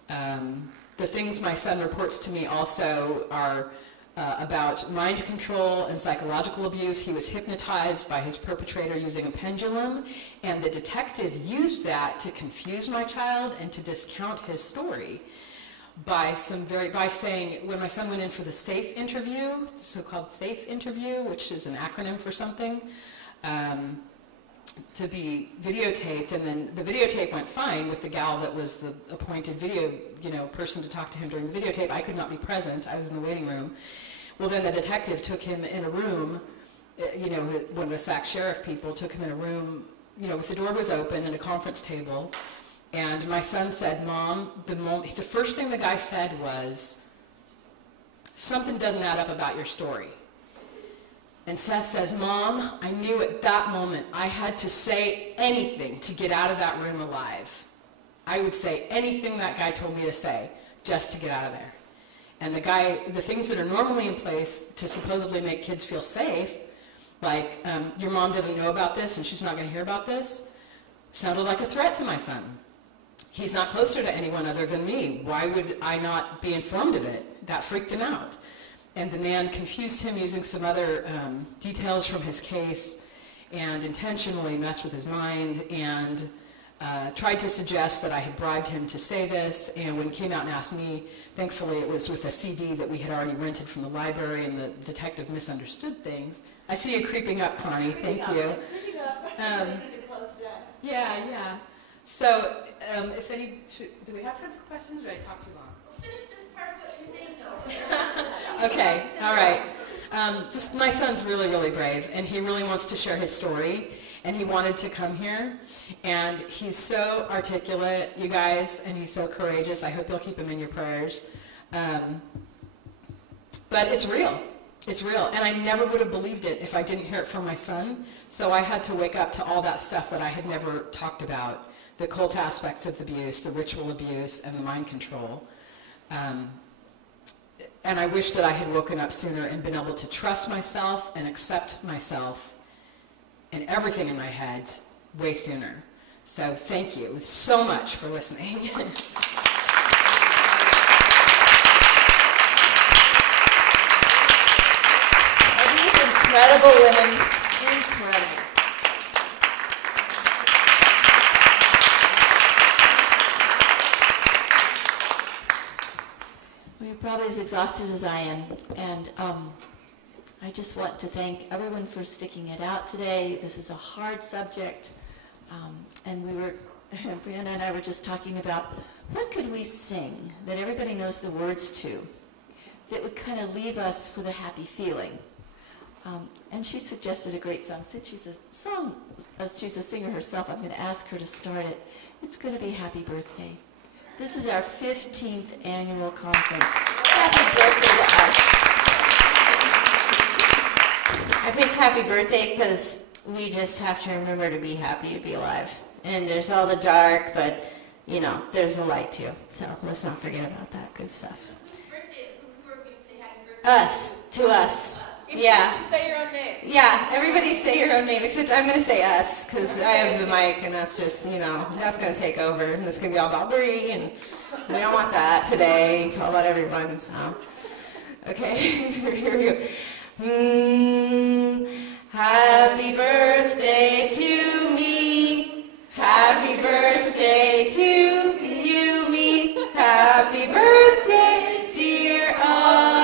the things my son reports to me also are about mind control and psychological abuse. He was hypnotized by his perpetrator using a pendulum, and the detective used that to confuse my child and to discount his story by saying, when my son went in for the SAFE interview, the so-called SAFE interview, which is an acronym for something, to be videotaped, and then the videotape went fine with the gal that was the appointed video, person to talk to him during the videotape. I could not be present. I was in the waiting room. Well, then the detective took him in a room, one of the Sac Sheriff people took him in a room, with the door was open and a conference table. And my son said, Mom, the first thing the guy said was, something doesn't add up about your story. And Seth says, Mom, I knew at that moment I had to say anything to get out of that room alive. I would say anything that guy told me to say just to get out of there. And the things that are normally in place to supposedly make kids feel safe, like your mom doesn't know about this and she's not going to hear about this, sounded like a threat to my son. He's not closer to anyone other than me. Why would I not be informed of it? That freaked him out. And the man confused him using some other details from his case and intentionally messed with his mind and tried to suggest that I had bribed him to say this. And when he came out and asked me, thankfully it was with a CD that we had already rented from the library, and the detective misunderstood things. I see you creeping up, Connie. Thank you. Yeah. So, do we have time for questions, or did I talk too long? Finish this part of what you're saying, though. Okay, all right. Just my son's really, really brave, and he really wants to share his story, and he wanted to come here, and he's so articulate, you guys, and he's so courageous. I hope you'll keep him in your prayers. But it's real. It's real, and I never would have believed it if I didn't hear it from my son, so I had to wake up to all that stuff that I had never talked about, the cult aspects of the abuse, the ritual abuse, and the mind control. and I wish that I had woken up sooner and been able to trust myself and accept myself and everything in my head way sooner. So thank you so much for listening. And these incredible women, incredible. Well, you're probably as exhausted as I am, and I just want to thank everyone for sticking it out today. This is a hard subject, and Brianna and I were just talking about what could we sing that everybody knows the words to that would kind of leave us with a happy feeling. And she suggested a great song. Since she's a singer herself, I'm going to ask her to start it. It's going to be Happy Birthday. This is our 15th annual conference. Happy birthday to us. I picked Happy Birthday because we just have to remember to be happy to be alive. And there's all the dark, but, you know, there's the light too. So let's not forget about that good stuff. Whose birthday? Who are we going to say happy birthday? Us. To us. Yeah. Say your own name. Yeah, everybody say your own name, except I'm going to say us, because I have the mic, and that's just, you know, that's going to take over, and it's going to be all about Brie, and we don't want that today. It's all about everyone, so. Okay, here we go. Happy birthday to me. Happy birthday to you, me. Happy birthday, dear us.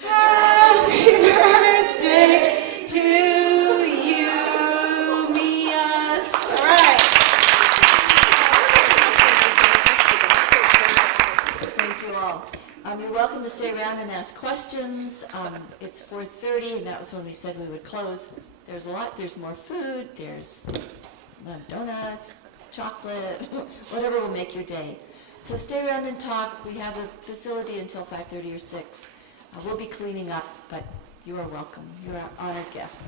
Happy birthday to you, me, us. All right. Thank you all. You're welcome to stay around and ask questions. It's 4:30, and that was when we said we would close. There's a lot. There's more food. There's donuts, chocolate, whatever will make your day. So stay around and talk. We have a facility until 5:30 or 6. We'll be cleaning up, but you are welcome. You are honored guests.